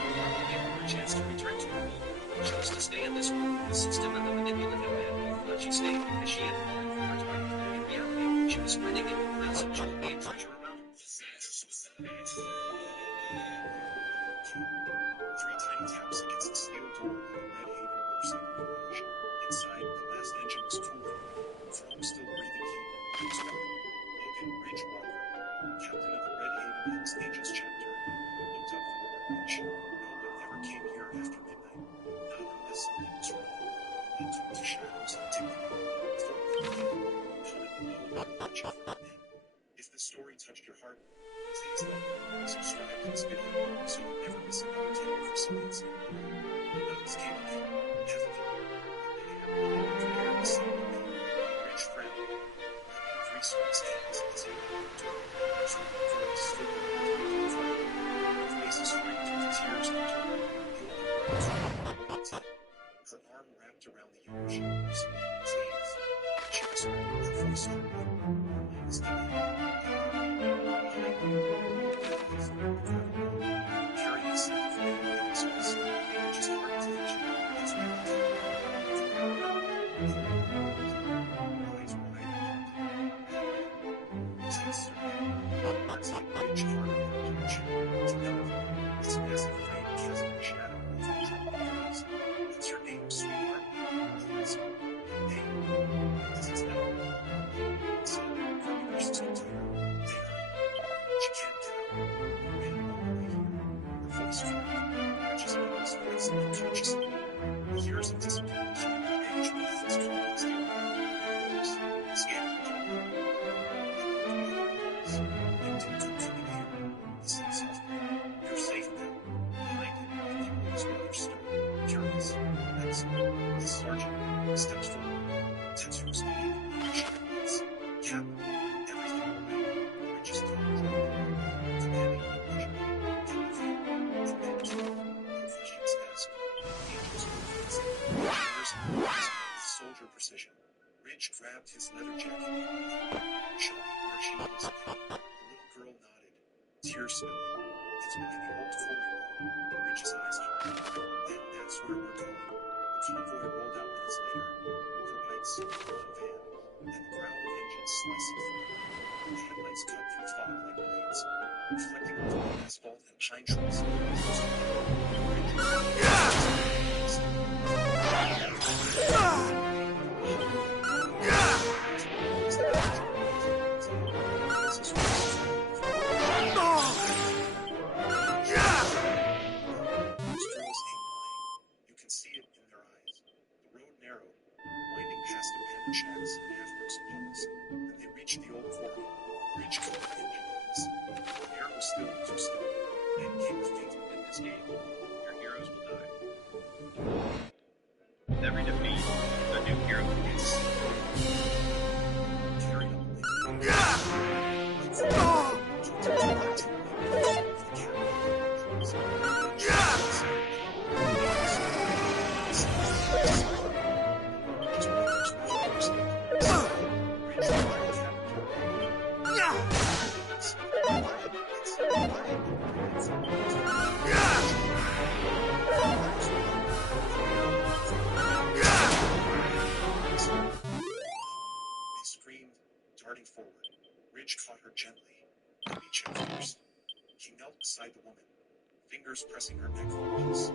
He gave her a chance to return to her role. She chose to stay in this role. The system and the manipulative man both thought she stayed because she had fallen for her target. In reality, she was spreading in piles of jewelry and treasure around her. Three tiny taps against the steel door of the Red Haven motorcycle garage. Inside, the last engine was cooling. From still breathing heat. He was welcome. Logan Ridge Walker, captain of the Red Haven Hells Angels chapter, looked up the Lord Ridge. No one ever came here after midnight. Not unless something was wrong. Welcome to Shadows of Dignity. Folk Media. Comment below about watching from men. If this story touched your heart, please like and subscribe to this video so you never miss another tale for science. The nuns came again, heavily. They had prepared the same way. Ridge frowned, rubbing three sweet's hands as he walked to her. Two girls stood there in front of him, their faces framed with tears and dirt. The older girl was her arm wrapped around the younger shoulders. Please, she whispered, her voice trembling. Her lungs carrying a sack of flame answers, which is hard to reach. It's really eyes wide open. Teeth surveying, hearts like rich harder than punch. Together, this massive frame cast a shadow of dreams. What's your name, sweetheart? He asked. Name? This is Ellen. So, from your still The sergeant steps forward. Tattoos bleeding, sharpness, cap, everything already. Ridge's tongue drawing, commanding no measure, elevate, and then kill. No questions asked. Angels movements, fingers and arms with soldier precision. Ridge grabbed his leather jacket and showing where she was laying. The little girl nodded, tears spilling. It's behind the old quarry road. Ridge's eyes hardened. Then that's where we're going. The convoy rolled out minutes later. Overbikes, one van, and the ground of engines slicing through. The headlights cut through fog like blades, reflecting off the asphalt and pine trees. Close to the road, Ridge You can see it in their eyes. The road narrowed, winding past abandoned shacks, half-bricks and puddles. Then they reached the old quarry. Ridge cut the engine noise. The air was still too still. Then came the feet. In this game, your heroes will die. With every defeat, a new hero begins. Carry on the They screamed, darting forward. Ridge caught her gently, reaching first. He knelt beside the woman, fingers pressing her neck for a pulse.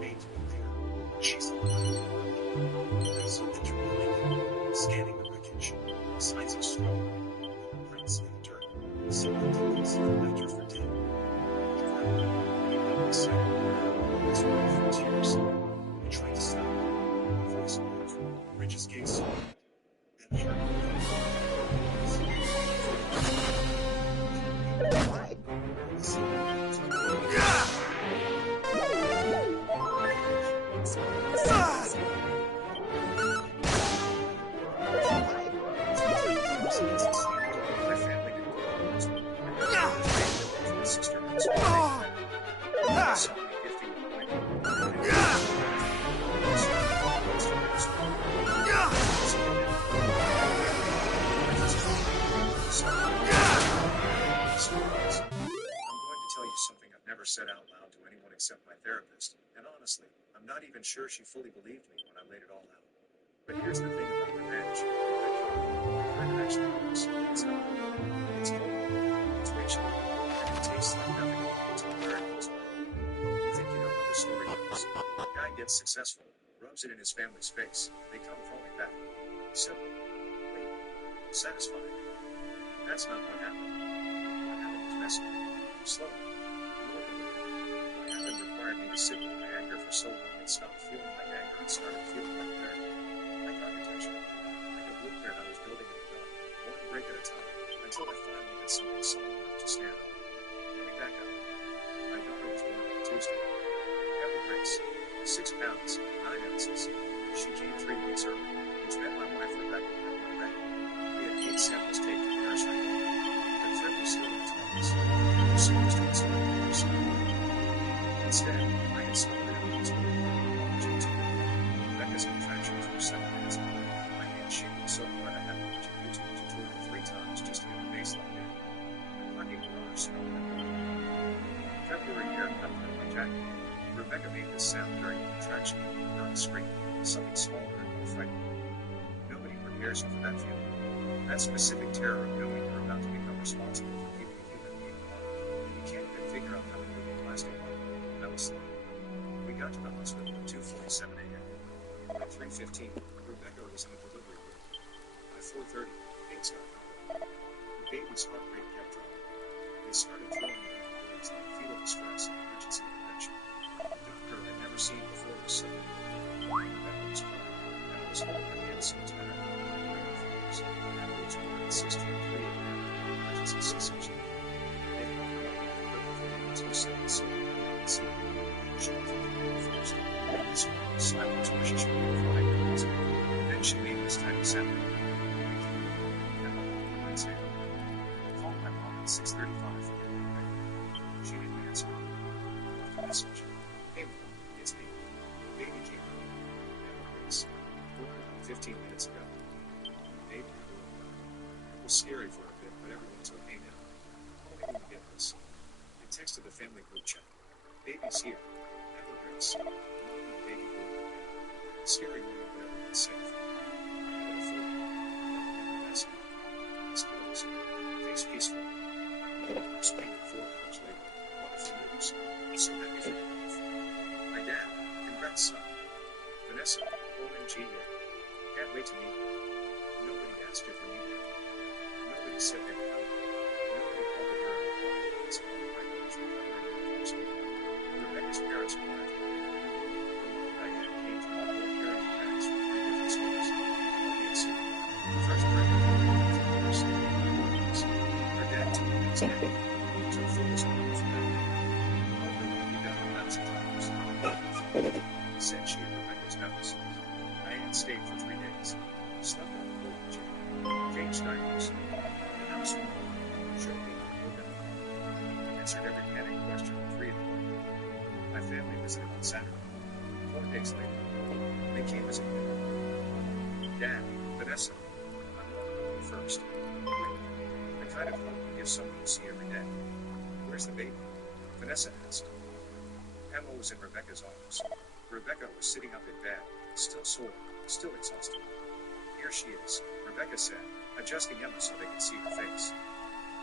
Veins were clear. She's alive. Eyes interrelated, scanning the wreckage. Signs of struggle. Prints in the dirt. Someone left her for dead. His wife in tears. He tried to stop her. Her voice broke. Ridge's gaze softened. Then heart said out loud to anyone except my therapist, and honestly, I'm not even sure she fully believed me when I laid it all out. But here's the thing about revenge. It actually works. It's not. It's cold. It's rich. And it tastes like nothing until the very goes away. You think you know how the story goes. Guy gets successful, rubs it in his family's face. They come crawling back. Simple. Wait. Satisfying. That's not what happened. What happened was messy. Slow. Required me to sit with my anger for so long it stopped feeling like anger and started feeling like clarity. Like architecture. Like a blueprint I was building in the dark, one brick at a time, until I finally had something solid enough to stand on. Let me back up. My daughter was born on Tuesday. Pepper bricks, 6 pounds, 9 ounces. She came 3 weeks early, which meant my wife Rebecca and I went back. We had 8 samples taken to the nursery. The threat was still in its office. We were supposed to install the nursery. Instead, I installed it in the hospital. Rebecca's contractions were 7 minutes long. My hand shaking so hard I had to watch a YouTube tutorial 3 times just to get the baseline in. The parking garage smelled like water. February air cut through my jacket. Rebecca made this sound during the contraction, not a scream, something smaller and more frightening. Nobody prepares you for that feeling. That specific terror of knowing you're about to become responsible for keeping a human being alive. You can't even figure out how to move a plastic bottle. We got to the hospital at 2:47 a.m. At 3:15, Rebecca was in the delivery room. By 4:30, things got complicated. The baby's heart rate kept dropping. They started throwing around words like fetal distress and emergency intervention. The doctor I had never seen before was suddenly Rebecca was crying, and I was holding her hand so tight I could not break her fingers. And those were at 6:23 a.m. Emergency C-section. They held her up, but before they were 2 seconds so she was looking at me first. This silence where she spoke before I 15 minutes ago. Baby, it was scary for a bit, but everyone's okay now. Call me when you get this. I texted the family group chat. Baby's here. Have a grace. Mom and baby boy. Scary morning, but everyone's safe. I had a photo. Vanessa. His clothes. Face peaceful. Explained it 4 hours later. Wonderful news. So happy for you both. My dad. Congrats, son. Vanessa. OMG, yeah. Can't wait to meet you. Nobody asked if we needed it. Nobody said they were coming. Nobody called it during the quiet days while my brothers were covering the first week. Rebecca's parents arrived. Her mom, Diane, came through the whole carrying bags from 3 different schools. Okay, so the first birthday from her son, her dad took the next day. So focus on her from that. Called her mom, you got 1,000 times. Said she at Rebecca's house. Diane stayed for 3 days. Slept on the porch. Changed diapers. Housework. Showed me how to yoga. Answered every panic question at 3 in the morning. My family visited on Saturday. 4 days later, they came as a unit. Dad, Vanessa, I'm going first. Wait, the kind of hug you give someone you see every day. Where's the baby? Vanessa asked. Emma was in Rebecca's arms. Rebecca was sitting up in bed, still sore, still exhausted. Here she is, Rebecca said, adjusting Emma so they could see her face.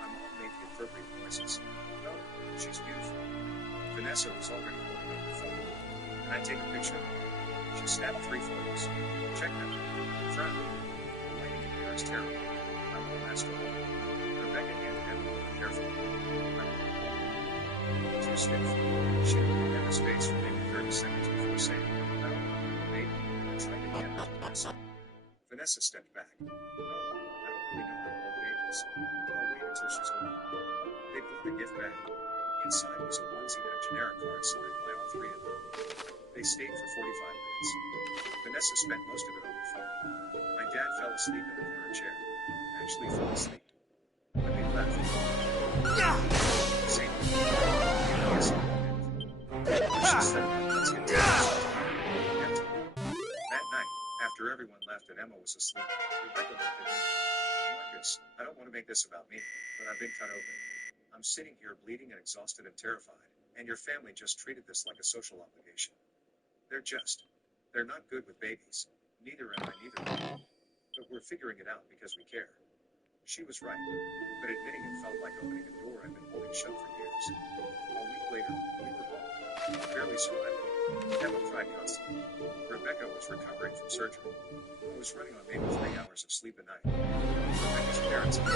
My mom made the appropriate noises. No, she's beautiful. Vanessa was already holding up the phone. Can I take a picture? She snapped 3 photos. Check them. Frown. The lighting in here is terrible. My mom asked her home. Rebecca handed Emma over carefully. My mom called. Too stiff. She looked at Emma's face for maybe 30 seconds before saying, no, maybe. Try to get her to listen. Vanessa stepped back. No, I don't really know how to hold babies. I'll wait until she's older. They put the gift back. Inside was a onesie and a generic card signed by all 3 of them. They stayed for 45 minutes. Vanessa spent most of it on the phone. My dad fell asleep in the corner chair. Actually fell asleep. When they left, same thing. Yes, she said, let's get to empty. That night, after everyone left and Emma was asleep, Rebecca looked at me. Marcus, I don't want to make this about me, but I've been cut open. I'm sitting here bleeding and exhausted and terrified, and your family just treated this like a social obligation. They're not good with babies. Neither am I, neither am I. But we're figuring it out because we care. She was right, but admitting it felt like opening a door I'd been holding shut for years. A week later, we were home, barely surviving. Emma cried constantly. Rebecca was recovering from surgery. I was running on maybe 3 hours of sleep a night. Rebecca's parents held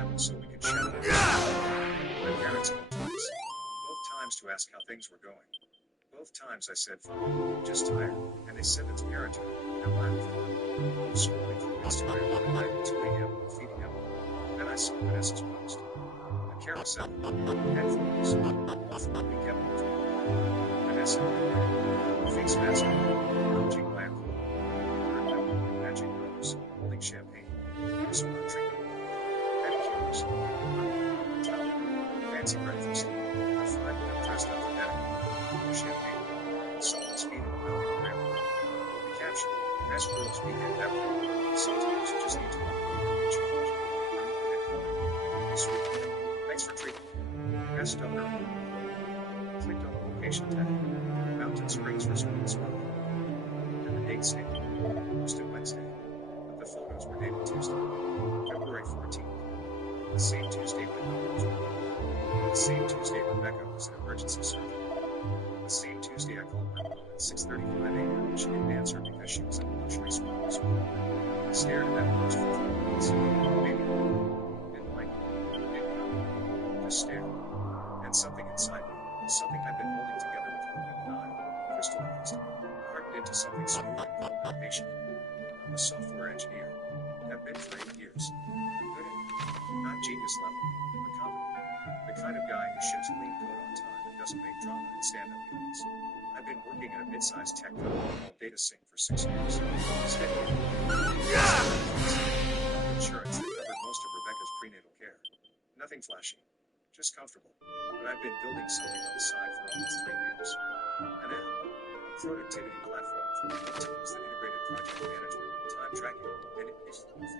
Emma so we could shout at her. My parents called twice, both times to ask how things were going. Both times I said, fine, just tired, and they said it's parenthood, and laughed. Scrolling through Instagram one night at 2 a.m. while feeding Emma. Then I saw Vanessa's post. A carousel, headphones, all for a week Emma was born. Vanessa, face mask, lounging by a pool. Her and Emma in matching robes, holding champagne, sort of drinking. Pedicures, towel, fancy breakfast. The 5 of them dressed up for dinner. Champagne, someone's feeding the milk and grandma. The caption, best girls weekend ever. Sometimes you just need to let the world change. I'm not that comment. Sweet. Thanks for treating me. Best donor. Clicked on the location tag. Mountain Springs Resort and Spa. And the date stated. Posted Wednesday. But the photos were dated Tuesday. February 14th. The same Tuesday Rebecca was born. The same Tuesday Rebecca was in emergency surgery. The same Tuesday I called my mom at 6:35 a.m. and she didn't answer because she was in a luxury spa resort. I stared at that post for 3 minutes. Maybe didn't like it. Didn't know. Just stared. And something inside me, something I'd been holding together with hope and denial, crystallized, hardened into something smooth and cold and patient. I'm a software engineer. Have been for 8 years. Good at it. Not genius level, but competent. The kind of guy who ships clean code on time and doesn't make drama in stand-up meetings. I've been working at a mid-sized tech company called DataSync for 6 years. Steady insurance that covered most of Rebecca's prenatal care. Nothing flashy. Just comfortable. But I've been building something on the side for almost 3 years. An app. A productivity platform tools that integrated project management, time tracking, and efficiency.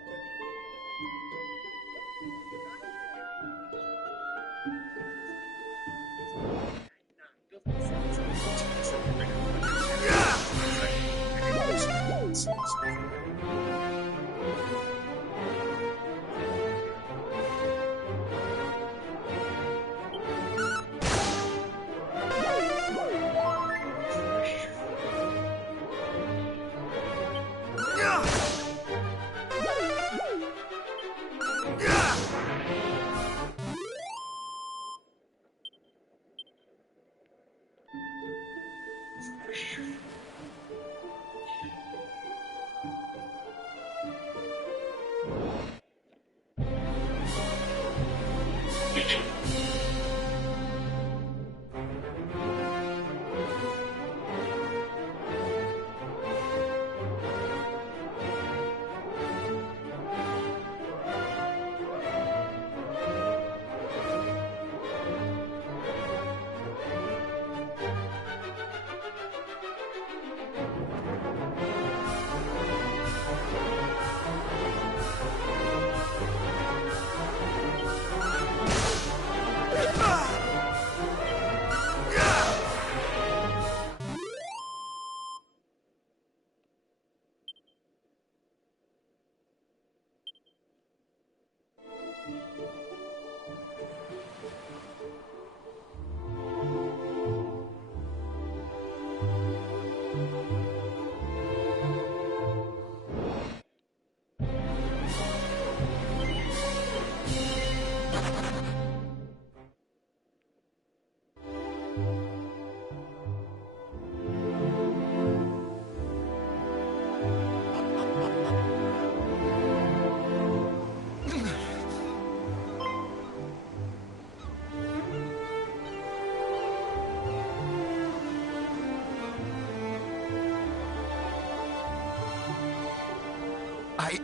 I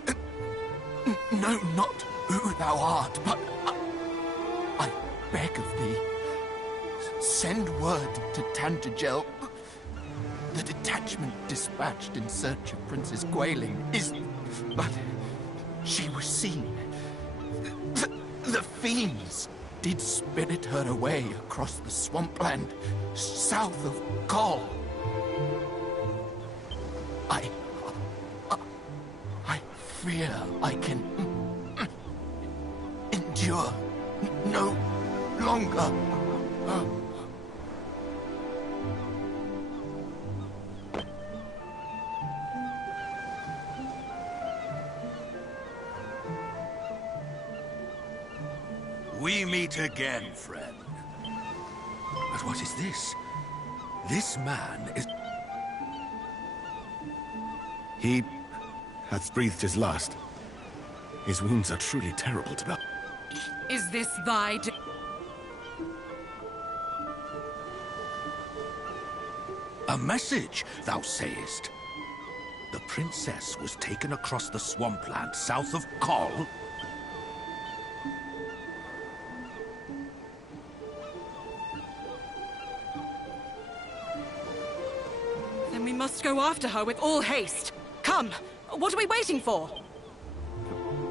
know not who thou art, but I beg of thee, send word to Tantagel. The detachment dispatched in search of Princess Gwailing is... But she was seen. The fiends did spirit her away across the swampland south of Gaul. I fear I can endure no longer. We meet again, friend. But what is this? This man is... He hath breathed his last. His wounds are truly terrible to behold. Is this thy... A message, thou sayest? The princess was taken across the swampland south of Gaul? Then we must go after her with all haste. Come! What are we waiting for?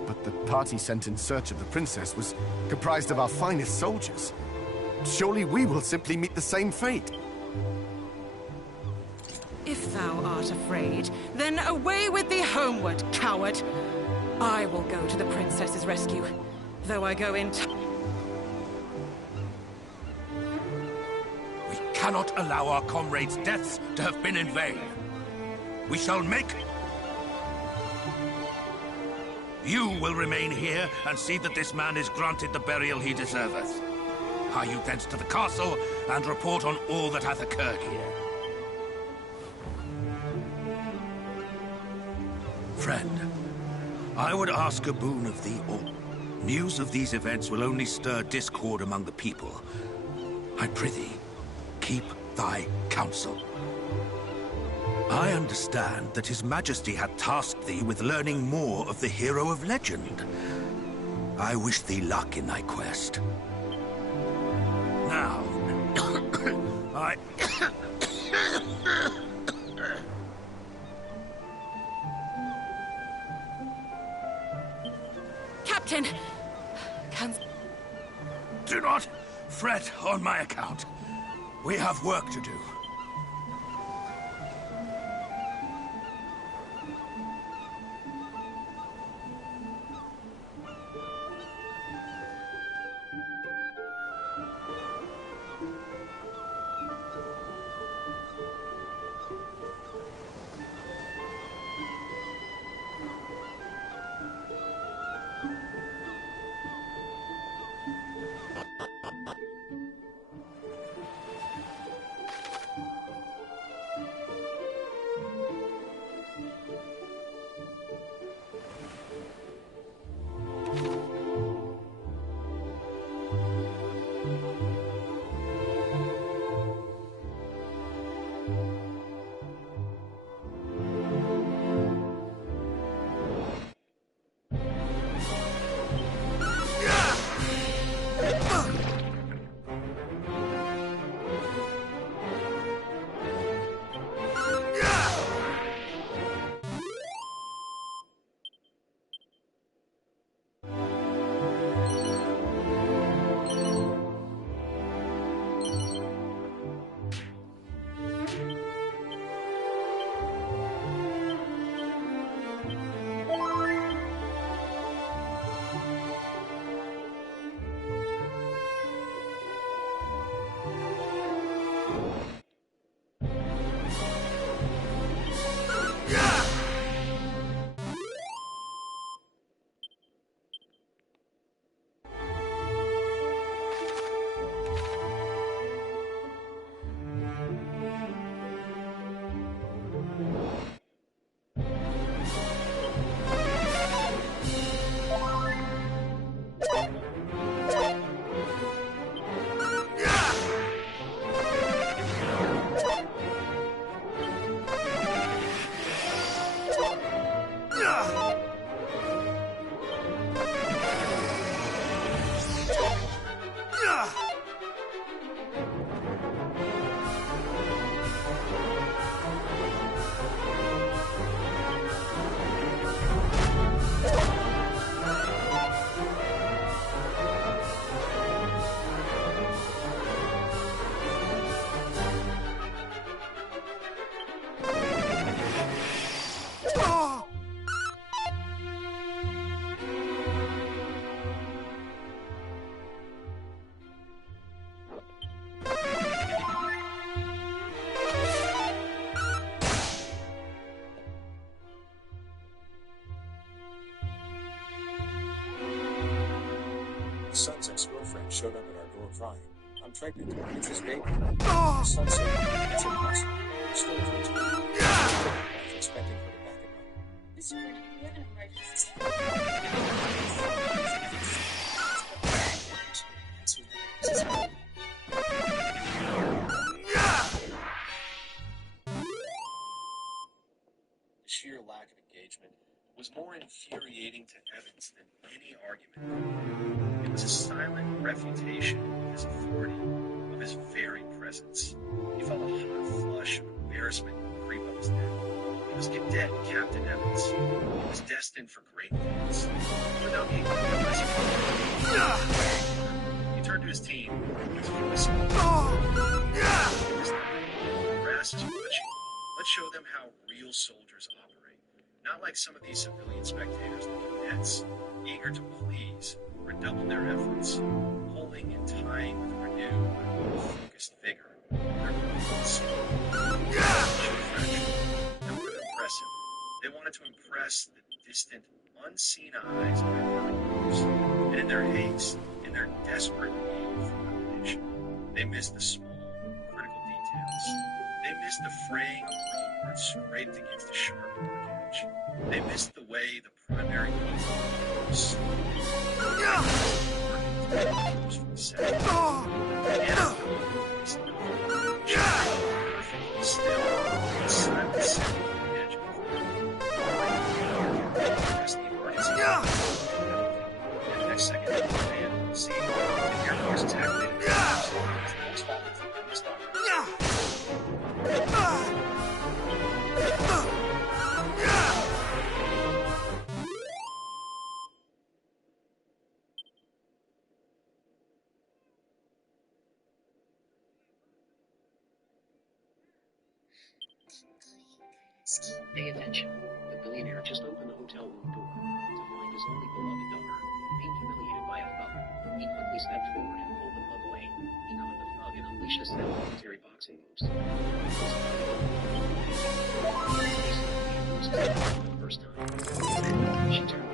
But the party sent in search of the princess was comprised of our finest soldiers. Surely we will simply meet the same fate. If thou art afraid, then away with thee homeward, coward! I will go to the princess's rescue, though I go in... We cannot allow our comrades' deaths to have been in vain. We shall make... You will remain here and see that this man is granted the burial he deserveth. Hie you thence to the castle and report on all that hath occurred here. Friend, I would ask a boon of thee all. News of these events will only stir discord among the people. I prithee, keep thy counsel. I understand that His Majesty hath tasked thee with learning more of the hero of legend. I wish thee luck in thy quest. Now, Captain, can... Do not fret on my account. We have work to do. His son's ex-girlfriend showed up at our door crying. I'm pregnant. It's his baby. His son said, it's impossible. We're still virgin. I'm expecting her to back him up. Mr. Gordon, you have an emergency. The sheer lack of engagement was more infuriating to Evans than any argument. It was a silent refutation of his authority, of his very presence. He felt a hot flush of embarrassment creep up his neck. He was Cadet Captain Evans. He was destined for great things. Even though he ignored us, he turned to his team with his voice. The brass is watching. Let's show them how real soldiers operate. Not like some of these civilian spectators, the cadets, eager to please, redoubled their efforts, pulling and tying with renewed, focused vigor. Their movements. They wanted to impress him. They wanted to impress the distant, unseen eyes of their brothers. And in their haste, in their desperate need for revelation, they missed the small, critical details. They missed the fraying of rubber and scraped against a sharp edge. They missed the way the primary piece was from the set. And missed the perfect, still, and silent sound of the edge of the press the emergency. And the next second, man, see, the air force is activated. Pay attention. The billionaire just opened the hotel room door to find his only beloved daughter being humiliated by a thug. He quickly stepped forward and pulled the thug away. He caught the thug and unleashed a set of military boxing moves. For the first time. She turned.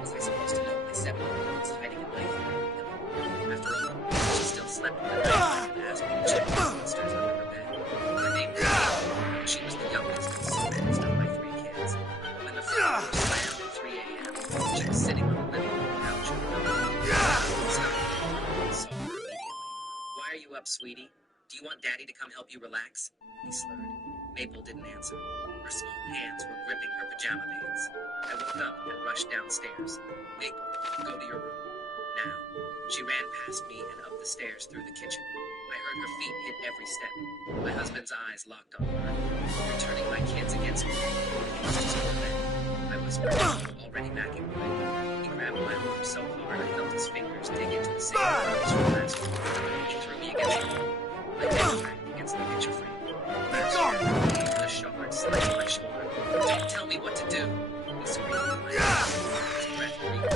Was I supposed to know my 7-year-old was hiding a knife behind me? After all, she still slept with a knife and asked me to check the monsters under her bed. Her name was Amy, and she was the youngest and smallest of my 3 kids. When the front door slammed at 3 a.m., she was sitting on the living room couch and saw her immediately. Why are you up, sweetie? Do you want Daddy to come help you relax? He slurred. Maple didn't answer. Her small hands were gripping her pajama pants. I woke up and rushed downstairs. Maple, go to your room. Now. She ran past me and up the stairs through the kitchen. I heard her feet hit every step. My husband's eyes locked on mine. You're turning my kids against me. He was just bed. I whispered, already backing away. He grabbed my arm so hard I felt his fingers dig into the same parts from last week. He threw me against the wall. My head cracked against the picture frame. The shard sliced my shoulder. Don't tell me what to do. He screamed in my ear. His breath breathed.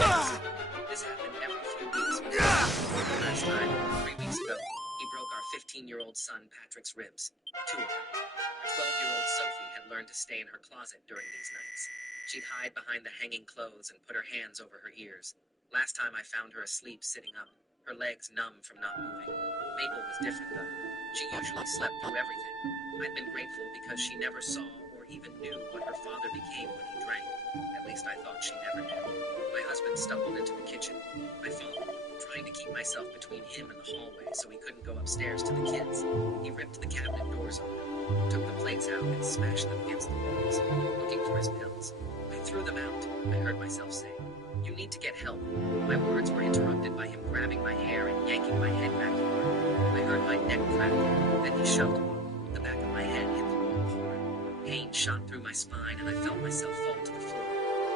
This happened every few weeks. Last time, 3 weeks ago, he broke our 15-year-old son Patrick's ribs. 2 of them. 12-year-old Sophie had learned to stay in her closet during these nights. She'd hide behind the hanging clothes and put her hands over her ears. Last time I found her asleep sitting up, her legs numb from not moving. Maple was different though. She usually slept through everything. I'd been grateful because she never saw or even knew what her father became when he drank. At least I thought she never knew. My husband stumbled into the kitchen. I followed, trying to keep myself between him and the hallway so he couldn't go upstairs to the kids. He ripped the cabinet doors open, took the plates out and smashed them against the walls, looking for his pills. I threw them out, I heard myself say. You need to get help. My words were interrupted by him grabbing my hair and yanking my head back hard. I heard my neck crack, then he shoved me. The back of my head hit the wall hard. Pain shot through my spine and I felt myself fall to the floor.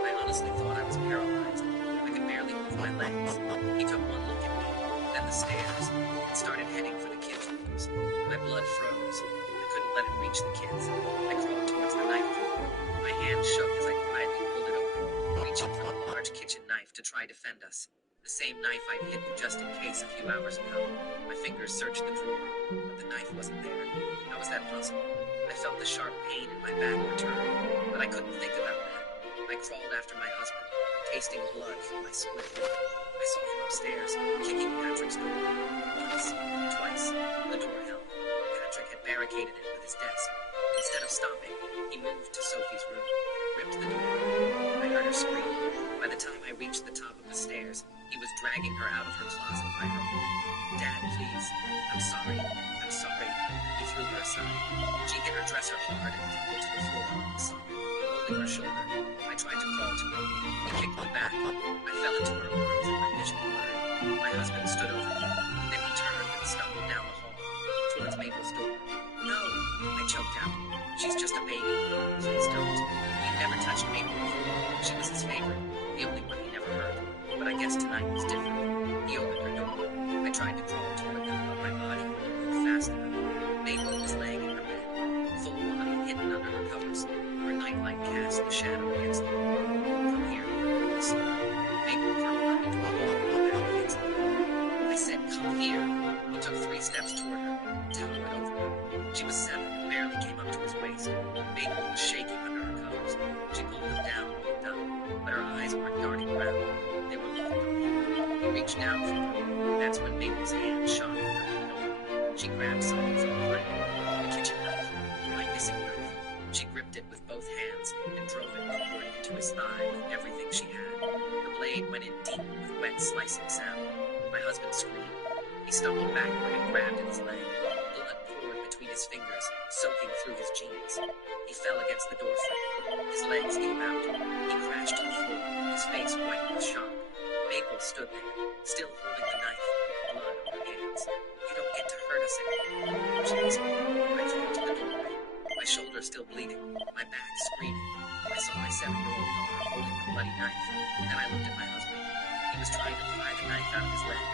I honestly thought I was paralyzed. I could barely move my legs. He took one look at me, then the stairs, and started heading for the kids' rooms. My blood froze. I couldn't let him reach the kids. I crawled towards the knife drawer. My hand shook as I quietly pulled it open, reaching for a large kitchen knife to try defend us. The same knife I'd hidden just in case a few hours ago. My fingers searched the drawer, but the knife wasn't there. How was that possible? I felt the sharp pain in my back return, but I couldn't think about that. I crawled after my husband, tasting blood from my split lip. I saw him upstairs, kicking Patrick's door. Once, twice, the door held. Patrick had barricaded it with his desk. Instead of stopping, he moved to Sophie's room, ripped the door open. I heard her scream. By the time I reached the top of the stairs, he was dragging her out of her closet by her arm. Dad, please. I'm sorry. I'm sorry. He threw her aside. She hit her dresser hard and tumbled to the floor, sobbing, holding her shoulder. I tried to crawl to her. He kicked me back. I fell into her arms and my vision blurred. My husband stood over me. Then he turned and stumbled down the hall, towards Maple's door. No, I choked out. She's just a baby. Please don't. He'd never touched Maple before. She was his favorite, the only one he never hurt. But I guess tonight was different. He opened her door. I tried to crawl toward them, but my body moved fast enough. Maple was laying in her bed, full body hidden under her covers. Her nightlight cast a shadow against the wall. Come here, he said. Maple curled into a ball back against the wall. I said, come here. He took 3 steps toward her, towered over her. She was 7 and barely came up to his waist. Maple was shaking under her covers. She pulled them down and looked up, but her eyes weren't darting around. They were locked on him. He reached down for her. That's when Maple's hand shot under her pillow. She grabbed something from behind her, the kitchen knife, my missing knife. She gripped it with both hands and drove it upward into his thigh with everything she had. The blade went in deep with wet slicing sound. My husband screamed. He stumbled backward and grabbed at his leg. Blood poured between his fingers, soaking through his jeans. He fell against the door frame. His legs gave out. He crashed to the floor, his face white with shock. Maple stood there, still holding the knife, blood on her hands. You don't get to hurt us anymore, she whispered. I crawled to the doorway, my shoulder still bleeding, my back screaming. I saw my 7-year-old daughter holding the bloody knife. Then I looked at my husband. He was trying to pry the knife out of his leg,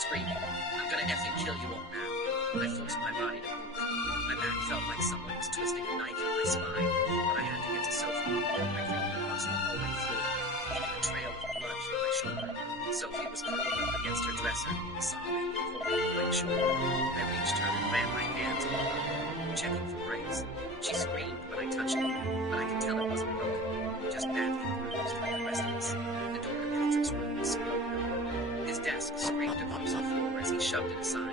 screaming, I'm gonna effing kill you all now. I forced my body to move. My back felt like someone was twisting a knife in my spine, but I had to get to Sophie. I crawled across the hallway floor, leaving a trail of blood from my shoulder. Sophie was curled up against her dresser, sobbing, holding her right shoulder. I reached her and ran my hands along her, checking for breaks. She screamed when I touched her, but I could tell it wasn't broken, just badly bruised like the rest of us. The door to Patrick's room was slowly open. His desk scraped across the floor as he shoved it aside.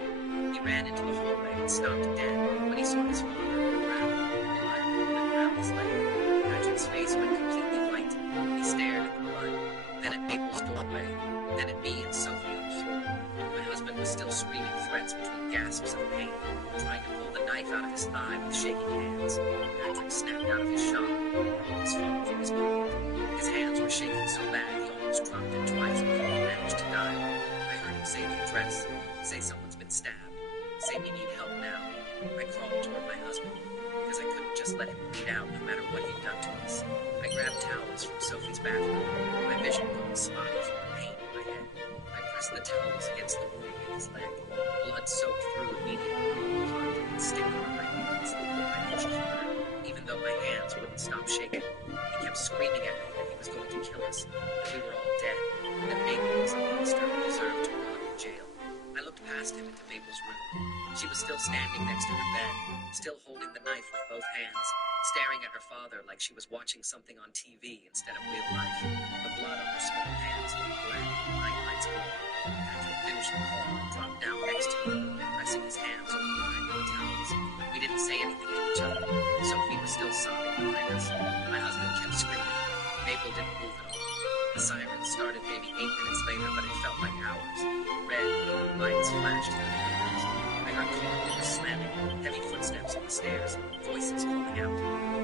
He ran into the hallway and stopped dead when he saw his father on the ground, blood pouring around his leg. Patrick's face went completely white. He stared at the blood, then at Maple's doorway, then at me and Sophie on the floor. My husband was still screaming threats between gasps of pain, trying to pull the knife out of his thigh with shaking hands. Patrick snapped out of his shock and was falling from his pocket. His hands were shaking so bad he almost dropped it twice before he managed to die. I heard him say the address, say someone's been stabbed, say we need help now. I crawled toward my husband, because I couldn't just let him bleed out no matter what he'd done to us. I grabbed towels from Sophie's bathroom, my vision going spotty from the pain in my head. I pressed the towels against the wound in his leg. Blood soaked through immediately, hot and stinging on my hands. I pushed harder, even though my hands wouldn't stop shaking. He kept screaming at me that he was going to kill us, that we were all dead, that Mabel was a monster who deserved to rot in jail. I looked past him into Mabel's room. She was still standing next to her bed, still holding the knife with both hands, staring at her father like she was watching something on TV instead of real life. The blood on her small hands looked black, night lights glowing. Patrick finished the call and dropped down next to me, pressing his hands over mine with the towels. We didn't say anything to each other. Sophie was still sobbing behind us. My husband kept screaming. Mabel didn't move at all. The siren started maybe 8 minutes later, but it felt like hours. Red and blue lights flashed through the windows. I heard car doors slamming, heavy footsteps on the stairs, voices calling out.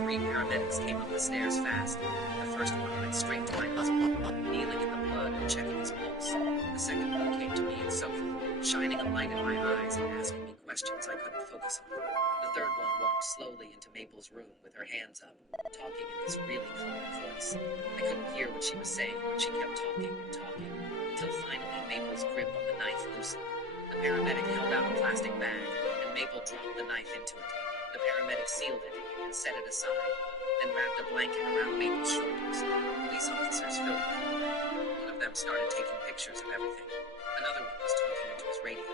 3 paramedics came up the stairs fast. The first one went straight to my husband, kneeling in the blood and checking his pulse. The second one came to me and Sophie, shining a light in my eyes and asking me questions I couldn't focus on. The third one walked slowly into Maple's room with her hands up, talking in this really calm voice. I couldn't hear what she was saying, but she kept talking and talking, until finally Maple's grip on the knife loosened. The paramedic held out a plastic bag, and Maple dropped the knife into it. The paramedic sealed it and set it aside, then wrapped a blanket around Maple's shoulders. Police officers filled the hall. One of them started taking pictures of everything. Another one was talking into his radio.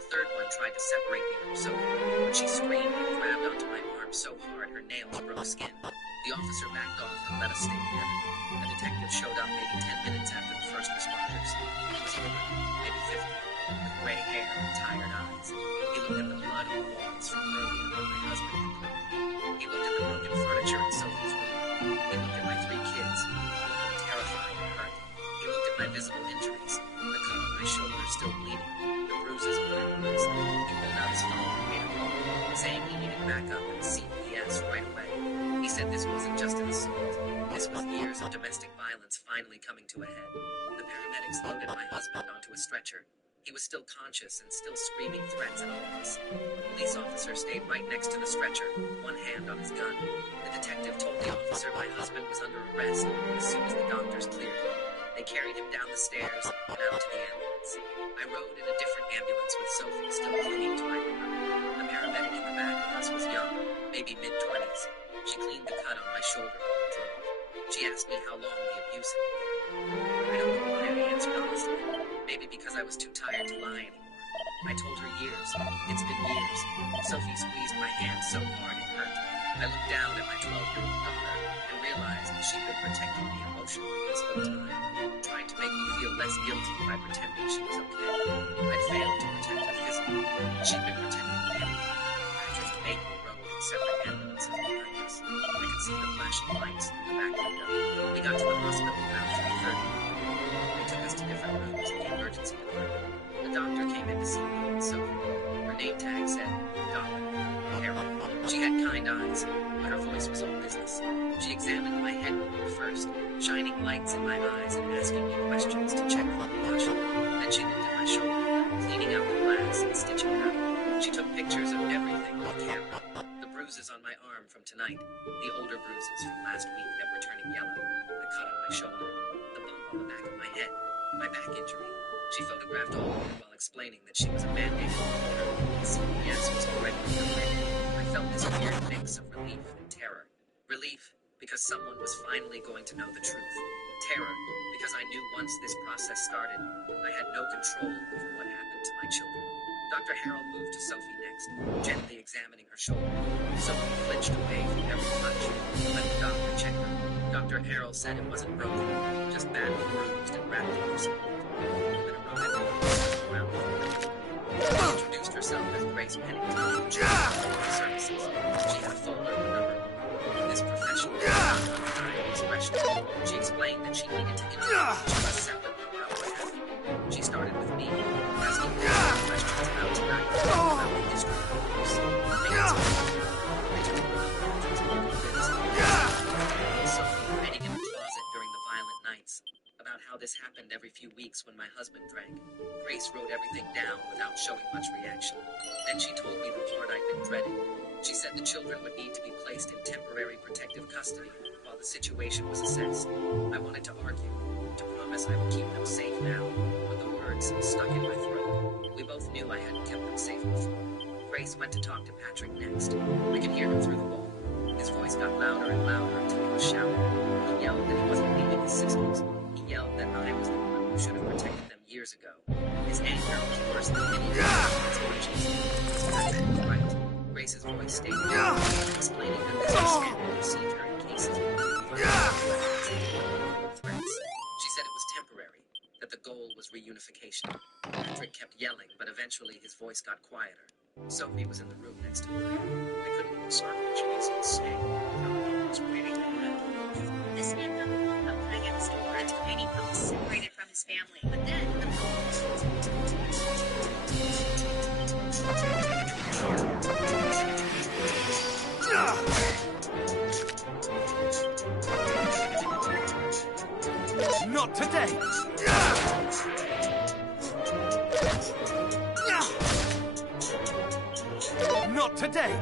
A third one tried to separate me from Sophie, but she screamed and grabbed onto my arm so hard her nails broke skin. The officer backed off and let us stay together. A detective showed up maybe 10 minutes after the first responders. He was older, maybe 50, with gray hair and tired eyes. He looked at the blood on the walls from earlier when my husband had called me. He looked at the broken furniture in Sophie's room. He looked at my 3 kids, all of them terrified and hurt. He looked at my visible injuries, the cut on my shoulder still bleeding, the bruises on my arms. He pulled out his phone and made a call, saying he needed backup and CPS right away. He said this wasn't just an assault. This was years of domestic violence finally coming to a head. The paramedics loaded my husband onto a stretcher. He was still conscious and still screaming threats at all of us. A police officer stayed right next to the stretcher, one hand on his gun. The detective told the officer my husband was under arrest as soon as the doctors cleared him. They carried him down the stairs and out to the ambulance. I rode in a different ambulance with Sophie still clinging to my arm. The paramedic in the back with us was young, maybe mid-20s. She cleaned the cut on my shoulder while we drove. She asked me how long the abuse had been. I don't know why I answered honestly. Maybe because I was too tired to lie anymore. I told her years. It's been years. Sophie squeezed my hand so hard it hurt. I looked down at my 12-year-old daughter and realized that she'd been protecting me emotionally this whole time, trying to make me feel less guilty by pretending she was okay. I'd failed to protect her physically. She'd been protecting me mentally. Patrick and Maple rode in separate ambulances behind us. I could see the flashing lights through the back window. We got to the hospital around 3:30. They took us to different rooms in the emergency department. The doctor came in to see me and Sophie. Her name tag said, Doctor Carol. She had kind eyes, but her voice was all business. She examined my head wound first, shining lights in my eyes and asking me questions to check for concussion. Then she looked at my shoulder, cleaning out the glass and stitching it up. She took pictures of everything with a camera. The bruises on my arm from tonight, the older bruises from last week that were turning yellow, the cut on my shoulder, the bump on the back of my head. My back injury. She photographed all of it while explaining that she was a band-aid in the corner. CPS was already underway. I felt this weird mix of relief and terror. Relief, because someone was finally going to know the truth. Terror, because I knew once this process started, I had no control over what happened to my children. Dr. Harrell moved to Sophie next, gently examining her shoulder. Sophie flinched away from every touch. When the doctor checked her, Dr. Harrell said it wasn't broken, just badly bruised and wrapped in some then arrived at the around the corner. She introduced herself as Grace Pennington, services. She had a folder under her arm. This professional expression. She explained that she needed to introduce each of us separately about what happened. She started with me, asking me questions about tonight, about the history of the course. Sophie hiding in the closet during the violent nights. About how this happened every few weeks when my husband drank. Grace wrote everything down without showing much reaction. Then she told me the part I'd been dreading. She said the children would need to be placed in temporary protective custody while the situation was assessed. I wanted to argue, to promise I would keep them safe now, but the words stuck in my throat. We both knew I hadn't kept them safe before. Grace went to talk to Patrick next. I could hear him through the wall. His voice got louder and louder until he was shouting. He yelled that he wasn't leaving his sisters. He yelled that I was the one who should have protected them years ago. His anger was worse than any of his emotions. Patrick was right. Grace's voice stayed explaining that this is standard procedure in cases of threats. She said it was temporary, that the goal was reunification. Patrick kept yelling, but eventually his voice got quieter. Sophie was in the room next to mine. I couldn't even start when she was insane. I was waiting to happen. This man found the phone up lying at his door until Annie felt separated from his family. But then the Not today! Not today!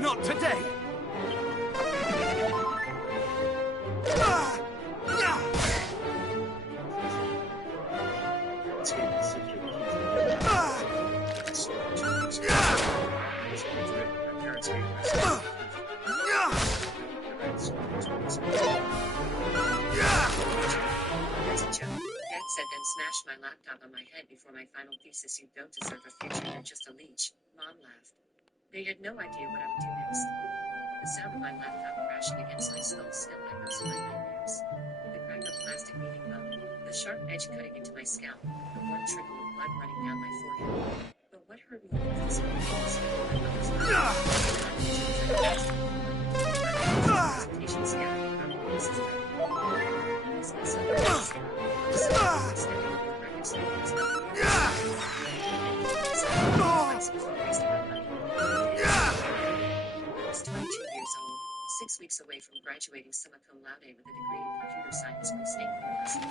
Not today! then smashed my laptop on my head before my final thesis. You don't deserve a future, you're just a leech. Mom laughed. They had no idea what I would do next. The sound of my laptop crashing against my skull still echoes in my nightmares. The crack of plastic meeting bone, the sharp edge cutting into my scalp, the warm trickle of blood running down my forehead. But what hurt me more than physical pain was my mother's laugh. Presentation scattered in broken pieces around me. I missed my son. I was stepping over the wreckage that was nothing. I was 22 years old, 6 weeks away from graduating summa cum laude with a degree in computer science from State University.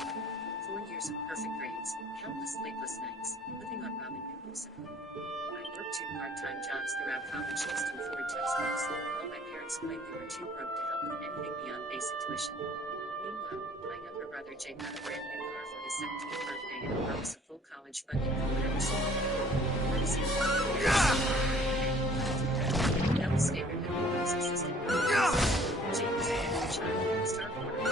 4 years of perfect grades, countless sleepless nights, living on ramen noodles. I worked 2 part-time jobs throughout college just to afford textbooks, while my parents claimed they were too broke to help with anything beyond basic tuition. Meanwhile, my younger brother Jake got a brand new car for his 17th birthday and a promise of full college funding for whatever school. That was standard at Walker's assistant. Jake was a favorite child, star quarterback.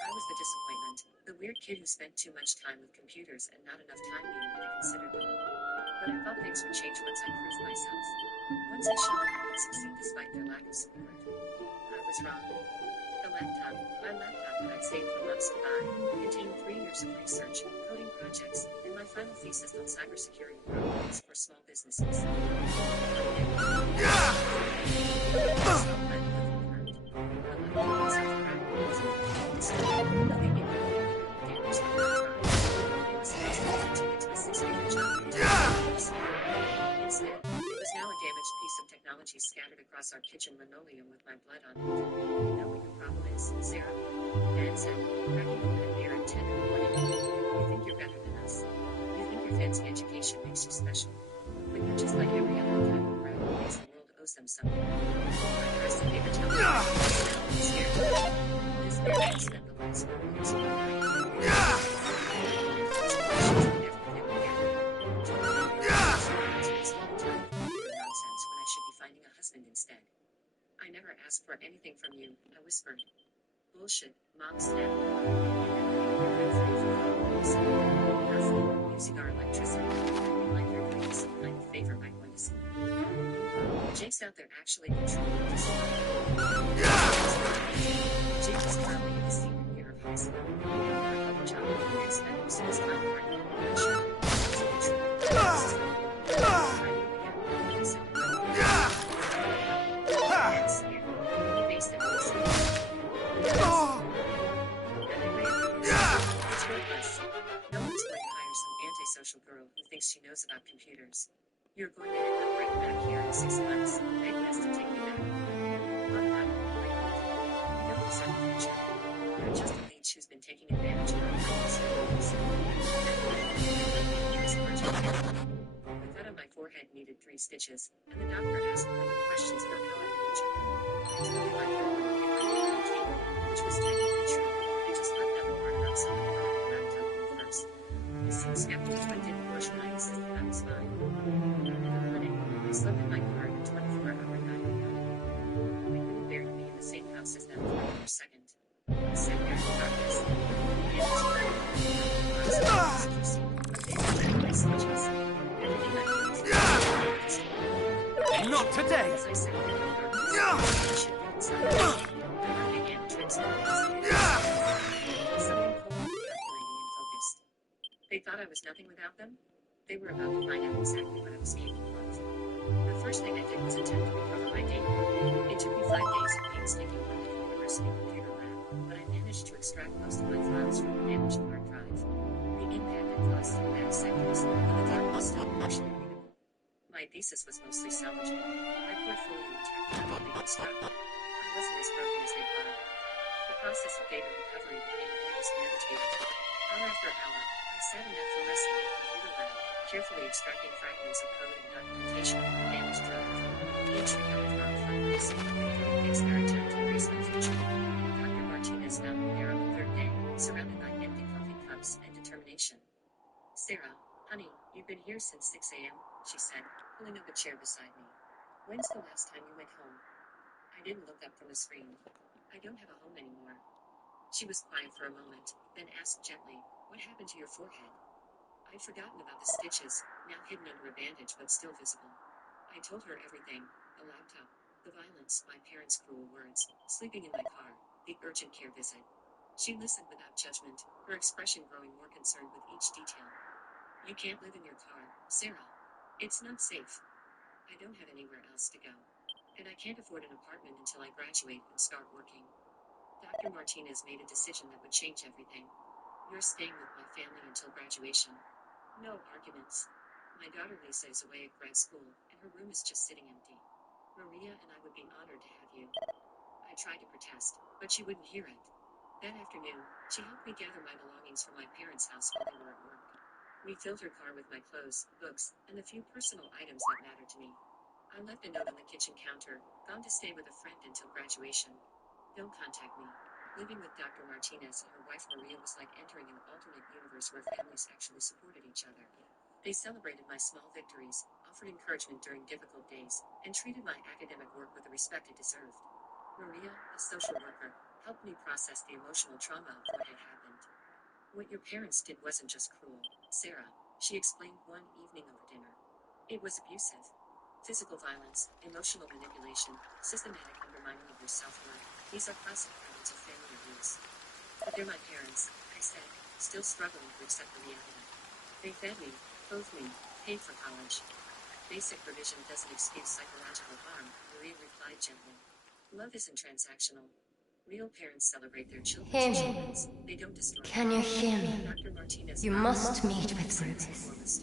I was the disappointment, the weird kid who spent too much time with computers and not enough time being what they considered normal. But I thought things would change once I proved myself. Once I showed them I could succeed despite their lack of support. I was wrong. My laptop that I'd saved for months to buy, contained 3 years of research, coding projects, and my final thesis on cybersecurity protocols for small businesses. Instead, it was now a damaged piece of technology scattered across our kitchen linoleum with my blood on it. You know what the problem is, Sarah? Dad said, cracking open a beer at 10 in the morning. You think you're better than us. You think your fancy education makes you special. But you're just like every other type of crowd who thinks the world owes them something. I pressed the paper towel down and scared me. This man had spent the last 4 years of my life. Nonsense when I should be finding a husband instead. I never asked for anything from you, I whispered. Bullshit, Mom snapped. Using our electricity, like your dreams, I'm a favor by going to school. Jake's out there actually contributing to school. Jake is currently in his senior year of high school. He had a couple job and spent most of his time working on production. Social girl who thinks she knows about computers. You're going to end up right back here in 6 months. Beg best to take me back. I'm not great. You don't deserve a future. You're just a leech who's been taking advantage of our kindness. The cut on my forehead needed 3 stitches, and the doctor asked me questions about how I'd been injured. I told him I'd been working on the table, which was technically true. They just left out the part about someone brought the laptop in first. He seemed skeptical but didn't push my insist that I was fine. In the clinic, I slept in my car in a 24-hour night. I couldn't bear to be in the same house as them for another second. I sat there in the darkness. Not today! As I sat there in the darkness, I should be inside. I began transforming. Something cold, calculating, and focused. They thought I was nothing without them? They were about to find out exactly what I was capable of. The first thing I did was attempt to recover my data. It took me 5 days of painstaking work at the university computer lab, but I managed to extract most of my files from the damaged hard drive. The impact had caused some bad sectors, but the data was still partially readable. My thesis was mostly salvageable. My portfolio intact and completely constructed. I wasn't as broken as they thought. The process of data recovery became almost meditative. Hour after hour, I sat in that fluorescent computer lab, carefully extracting fragments of code and documentation from the damaged drive. Each recovered file felt like a single victory against their attempt to erase my future. Dr. Martinez found me there on the 3rd day, surrounded by empty coffee cups and determination. Sarah, honey, you've been here since 6 a.m., she said, pulling up a chair beside me. When's the last time you went home? I didn't look up from the screen. I don't have a home anymore. She was quiet for a moment, then asked gently, "What happened to your forehead?" I'd forgotten about the stitches, now hidden under a bandage but still visible. I told her everything: the laptop, the violence, my parents' cruel words, sleeping in my car, the urgent care visit. She listened without judgment, her expression growing more concerned with each detail. "You can't live in your car, Sarah. It's not safe. I don't have anywhere else to go. And I can't afford an apartment until I graduate and start working. Dr. Martinez made a decision that would change everything. You're staying with my family until graduation. No arguments. My daughter Lisa is away at grad school, and her room is just sitting empty. Maria and I would be honored to have you." I tried to protest, but she wouldn't hear it. That afternoon, she helped me gather my belongings from my parents' house while they were at work. We filled her car with my clothes, books, and the few personal items that mattered to me. I left a note on the kitchen counter: "Gone to stay with a friend until graduation. Don't contact me." Living with Dr. Martinez and her wife Maria was like entering an alternate universe where families actually supported each other. They celebrated my small victories, offered encouragement during difficult days, and treated my academic work with the respect it deserved. Maria, a social worker, helped me process the emotional trauma of what had happened. "What your parents did wasn't just cruel, Sarah," she explained one evening over dinner. "It was abusive. Physical violence, emotional manipulation, systematic undermining of your self-worth. These are classic elements of family abuse." "But they're my parents," I said, still struggling to accept the reality. "They fed me, clothed me, paid for college." "Basic provision doesn't excuse psychological harm," Maria replied gently. "Love isn't transactional. Real parents celebrate their children's Hear me. achievements. They don't destroy them." Can you hear me? Dr. Martinez You nodded. must meet with Rubis,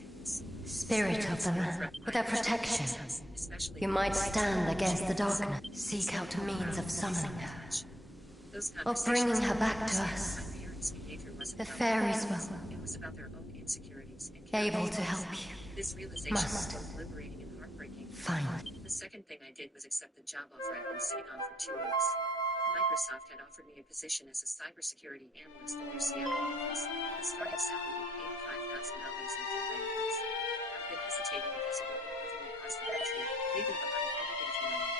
spirit of the land, without protection. You might stand against the darkness, seek out means of summoning her, Those or bringing conversations her were back to honest. us. My parents' behavior wasn't The about fairies me. will, It was about their own insecurities and able to character. help you. This realization Must was both liberating and heartbreaking. find. The second thing I did was accept the job offer I'd been sitting on for 2 weeks. Microsoft had offered me a position as a cybersecurity analyst in their Seattle office, with a starting salary of $85,000 and full benefits. I'd been hesitating because of the role moving across the country, leaving behind everything familiar.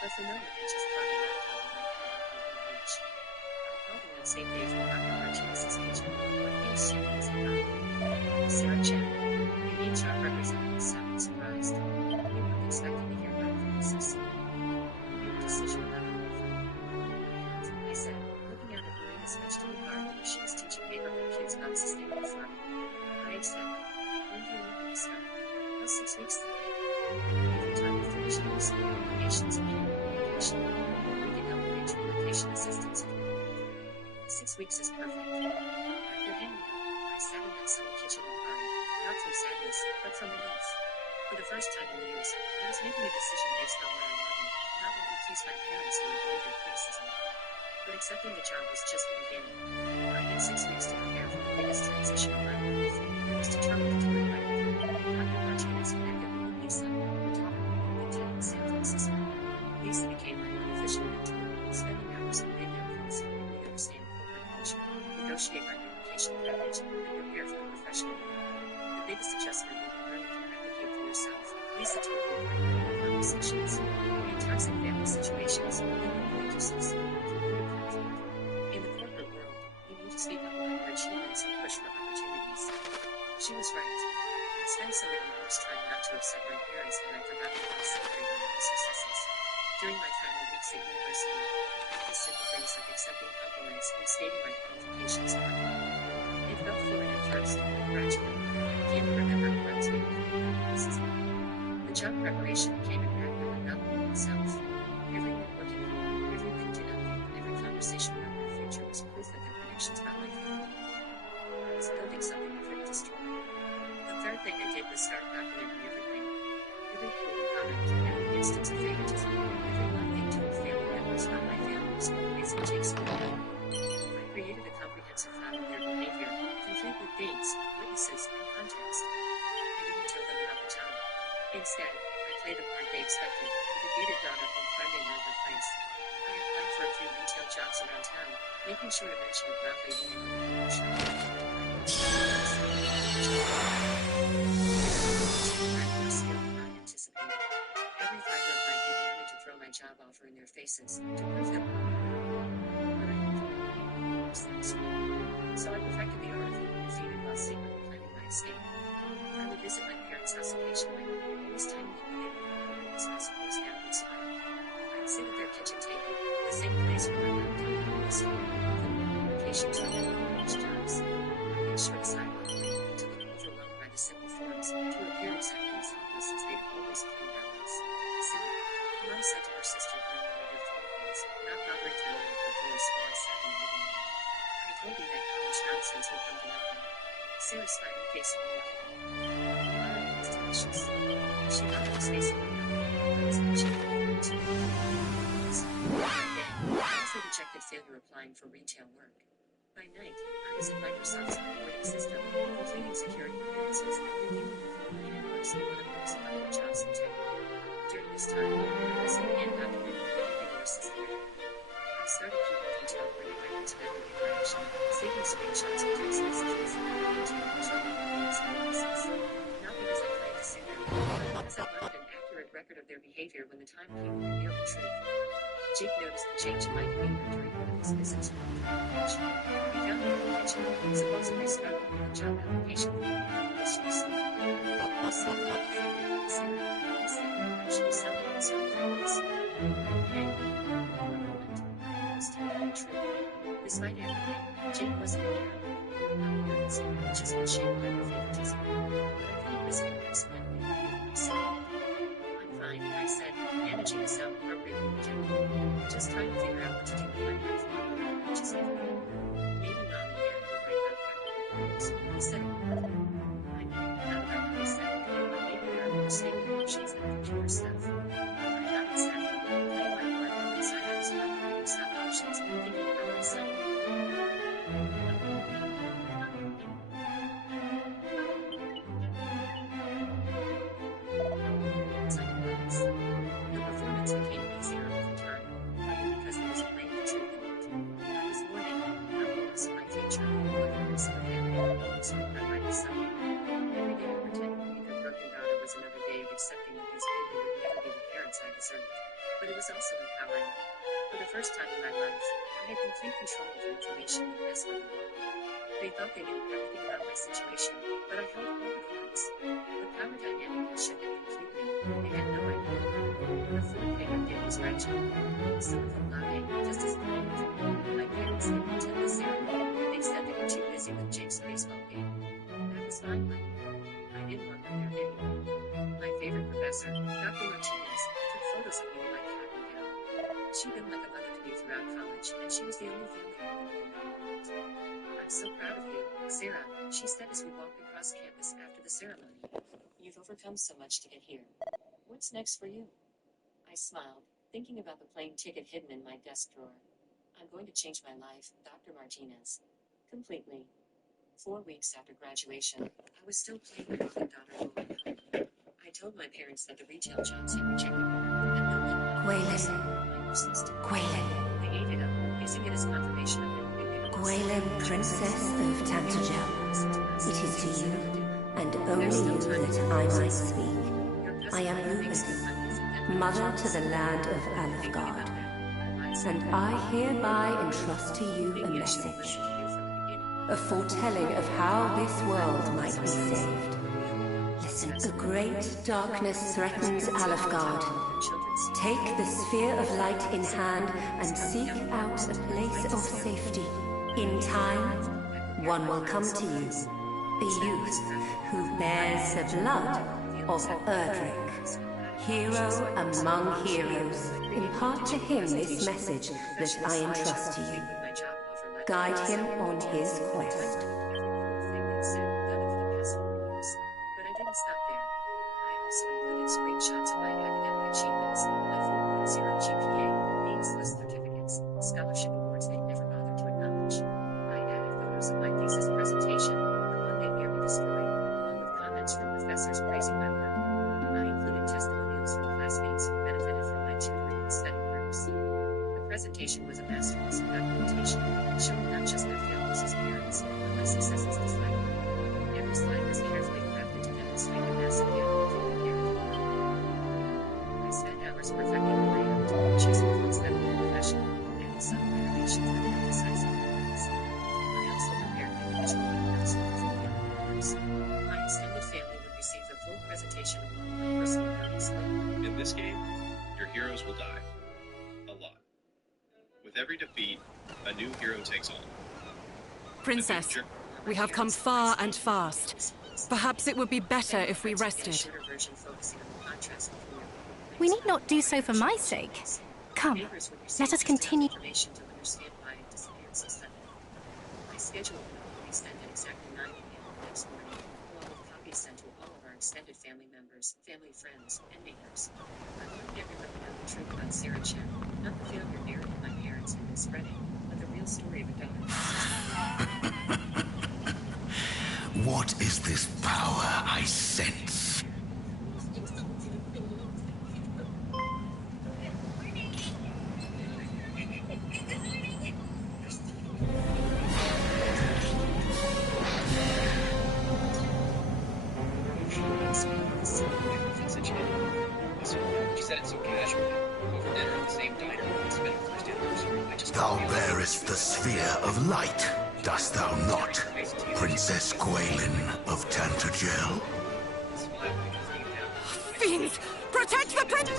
But familiar had just brought a laptop in my head out of my reach. I called in that same day from Dr. Martinez's kitchen. "My name's Jenny, is it not?" "Sarah Chen." The HR representative sounded surprised. "We weren't expecting to hear back from the CC. You made a decision about an offer." I said, looking out at Maria's vegetable garden where she was teaching neighborhood kids about sustainable farming. "I accept. When do you need me to start?" "Well, 6 weeks then. Give you time to finish any school obligations and get your relocation. We can help arrange relocation assistance if you want." 6 weeks is perfect. I could hang now. I sat in that sunny kitchen and cried, not from sadness, but from relief. For the first time in years, I was making a decision based on what I wanted, not what would please my parents or avoid their criticism. But accepting the job was just the beginning. I had 6 weeks to prepare for the biggest transition of my life. I was determined to do it right. Dr. Martinez connected me with Lisa, her daughter, who lived in San Francisco. Lisa became my unofficial mentor, spending hours in video calls helping me understand corporate culture, negotiate my relocation package, and prepare for the professional world. "The biggest adjustment will be learning to advocate for yourself," Lisa told me during one of our conversations. "In toxic family situations, you'll need courageousness through conflict. In the corporate world, you need to speak up about your achievements and push for opportunities." She was right. I'd spent so many years trying not to upset my parents that I'd forgotten how to celebrate my own successes. During my final weeks at university, I practiced simple things like accepting compliments and stating my qualifications confidently. It felt foreign at first, but gradually, I began to remember who I was being fooled by criticism. The job preparation became an act of rebellion in itself. Every networking call, every LinkedIn update, every conversation about my future was proof that their predictions about my failure. I was building something they couldn't destroy. The third thing I did was start documenting everything. Every cruel comment, every instance of favoritism, every lie they told family members about my failures or reason takes me. I created a comprehensive file of their behavior, complete with dates, witnesses, and context. I didn't tell them about the job. Instead, I played the part they expected, the defeated daughter who finally learned her place. I applied for a few retail jobs around town, making sure to mention it loudly when they were looking for shop. I looked for jobs, practical skill not anticipated. Every fiber of my being wanted to throw my job offer in their faces, to prove them wrong. But I knew the long game. slept. So I perfected the art of being defeated while secretly planning my escape. I would visit my parents' house occasionally, always telling them that they would come over as my supposed family smile. I'd sit at their kitchen table, the same place where my laptop was, including communications from their college jobs. I'd make sure to sign off to look overwhelmed by the simple forms, to appear exactly as helpless as they'd always claimed I was. Silly, Mom said to her sister during one of their phone calls, not bothering to lower her voice while I sat in the living room. I told you that college nonsense would come to nothing. Sarah's smiling face on me. It was delicious. She thought I was facing me. I was actually too. One day, I also rejected failure applying for retail work. By night, I was at Microsoft's onboarding system, completing security clearances and reviewing the formal handbooks of one of the most popular jobs in tech. During this time, I was in hand documenting everything or assisting it. I started keeping detailed written records of every interaction, saving screenshots of text messages, and maintaining trouble with experiences. Not because I planned to sue them, but because I wanted an accurate record of their behavior when the time came to reveal the truth. Jake noticed the change in my demeanor during one of his visits from college. He found me in the kitchen, supposedly struggling with a job application form. She was asleep. "You seem like you figured out Sarah," he said, actually sounding concerned for once. "Hey." For a moment, I was telling the truth. Despite everything, Jake wasn't a hero. My parents, which is what shaped my favoritism. But I couldn't risk accidentally revealing myself. "I'm fine," I said, managing to sound appropriately rejected. "Just trying to figure out what to do with my life now that my marriage is over. Maybe Mom and Dad will write about practical things," he said awkwardly. I mean, not about how he said it, but maybe there are more stable options than computer stuff. I nodded sadly, playing my part because I was calculating stock options and thinking about my son. The performance became easier over time, partly because there was a grain of truth in it. I was mourning, not the loss of my future, but the loss of a family that always would run right beside me. Every day I pretended to be their broken daughter was another day of accepting that these people would never be the parents I deserved. But it was also empowering. For the first time in my life, I had complete control of the information they desperately wanted. They thought they knew everything about my situation, but I held all the cards. The power dynamic had shifted completely. They had no idea. The fourth thing I did was rational. Some of them lying, just as planned. My parents didn't attend the ceremony. They said they were too busy with Jake's baseball game. That was fine by me. I didn't want them there anyway. My favorite professor, Dr. Martinez, took photos of me in my cap and gown. She'd been like a mother to me throughout college, and she was the only family member who did not want. "I'm so proud of you, Sarah," she said as we walked across campus after the ceremony. "You've overcome so much to get here. What's next for you?" I smiled, thinking about the plane ticket hidden in my desk drawer. "I'm going to change my life, Dr. Martinez. Completely." 4 weeks after graduation, I was still playing my mother-daughter role at home. I told my parents that the retail jobs had rejected me, and no one wanted to my useless to Gwylin. They ate it up, using it as confirmation of their moving. Gwylin, Princess of Tantagel. It is to you, and only you, that I might speak. I am Lupus, mother to the land of Alfgard, and I hereby entrust to you a message, a foretelling of how this world might be saved. Listen, a great darkness threatens Alfgard. Take the sphere of light in hand and seek out a place of safety. In time, one will come to you, a youth who bears the blood of Erdrick. Hero among heroes, impart to him this message that I entrust to you. Guide him on his quest. But I didn't stop there. I also included screenshots of my academic achievements, my 4.0 GPA, Dean's List certificates, scholarship awards they never bothered to acknowledge. I added photos of my thesis presentation, the one they nearly destroyed, along with comments from professors praising my work. I included testimonials from classmates who benefited from my tutoring and study groups. The presentation was a masterpiece of documentation, showing not just their failures as parents, but my successes as faculty. Every slide was carefully crafted to demonstrate the massive gap between the narrative. I spent hours perfecting the layout, choosing fonts that were professional, and some animations that emphasized performance. game, your heroes will die. A lot. With every defeat, a new hero takes on. Princess, we have come far and fast. Perhaps it would be better if we rested. We need not do so for my sake. Come, let us continue. Information to understand why it disappeared so suddenly. My schedule will be sent at exactly 9 a.m. next morning, along with copies sent to all of our extended family members, family friends, and neighbors. I want everyone to know the truth about Sarah Chen, not the failure narrative my parents have been spreading, but the real story of a daughter. What is this power I sense? She said it so casually. Over dinner at the same diner where we spent our first anniversary. I just Thou bearest the sphere of light, dost thou not, Princess Gwaelin of Tantagel? Fiends! Protect the prince!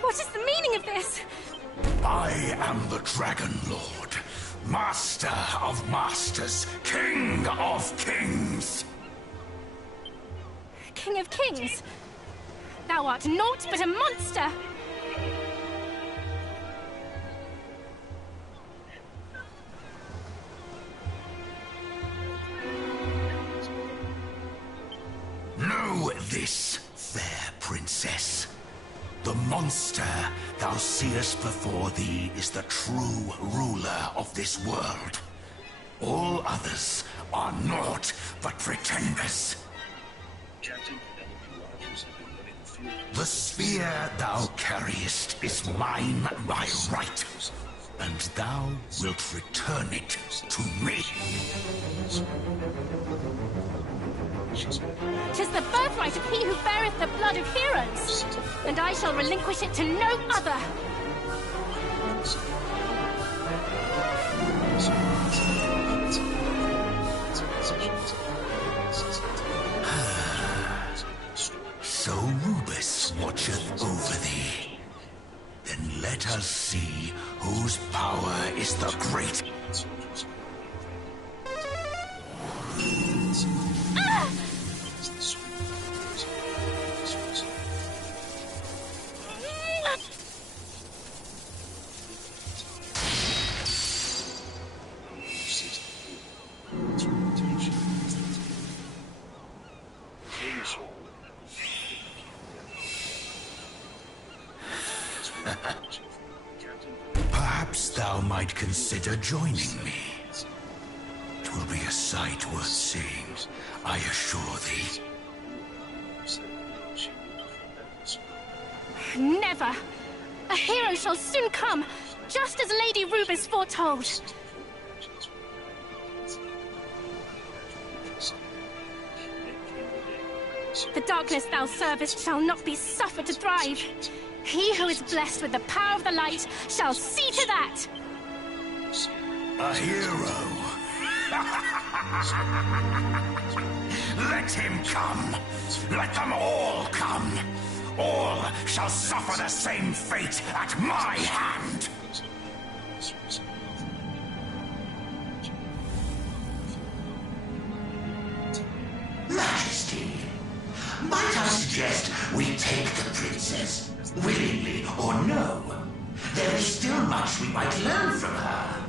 What is the meaning of this? I am the Dragon Lord, Master of Masters, King of Kings. King of Kings? Thou art naught but a monster! Know this, fair princess. The monster thou seest before thee is the true ruler of this world. All others are naught but pretenders. Captain Penelope Rogers had been running the field. The sphere thou carriest is mine by right, and thou wilt return it to me. Tis the birthright of he who beareth the blood of heroes, and I shall relinquish it to no other. So Rubus watcheth over thee. Then let us see whose power is the great. Perhaps thou might consider joining me. 'Twill be a sight worth seeing, I assure thee. Never! A hero shall soon come, just as Lady Rubus foretold. The darkness thou servest shall not be suffered to thrive. He who is blessed with the power of the light shall see to that! A hero. Let him come. Let them all come. All shall suffer the same fate at my hand. Majesty, might I suggest we take the princess, willingly or no? There is still much we might learn from her.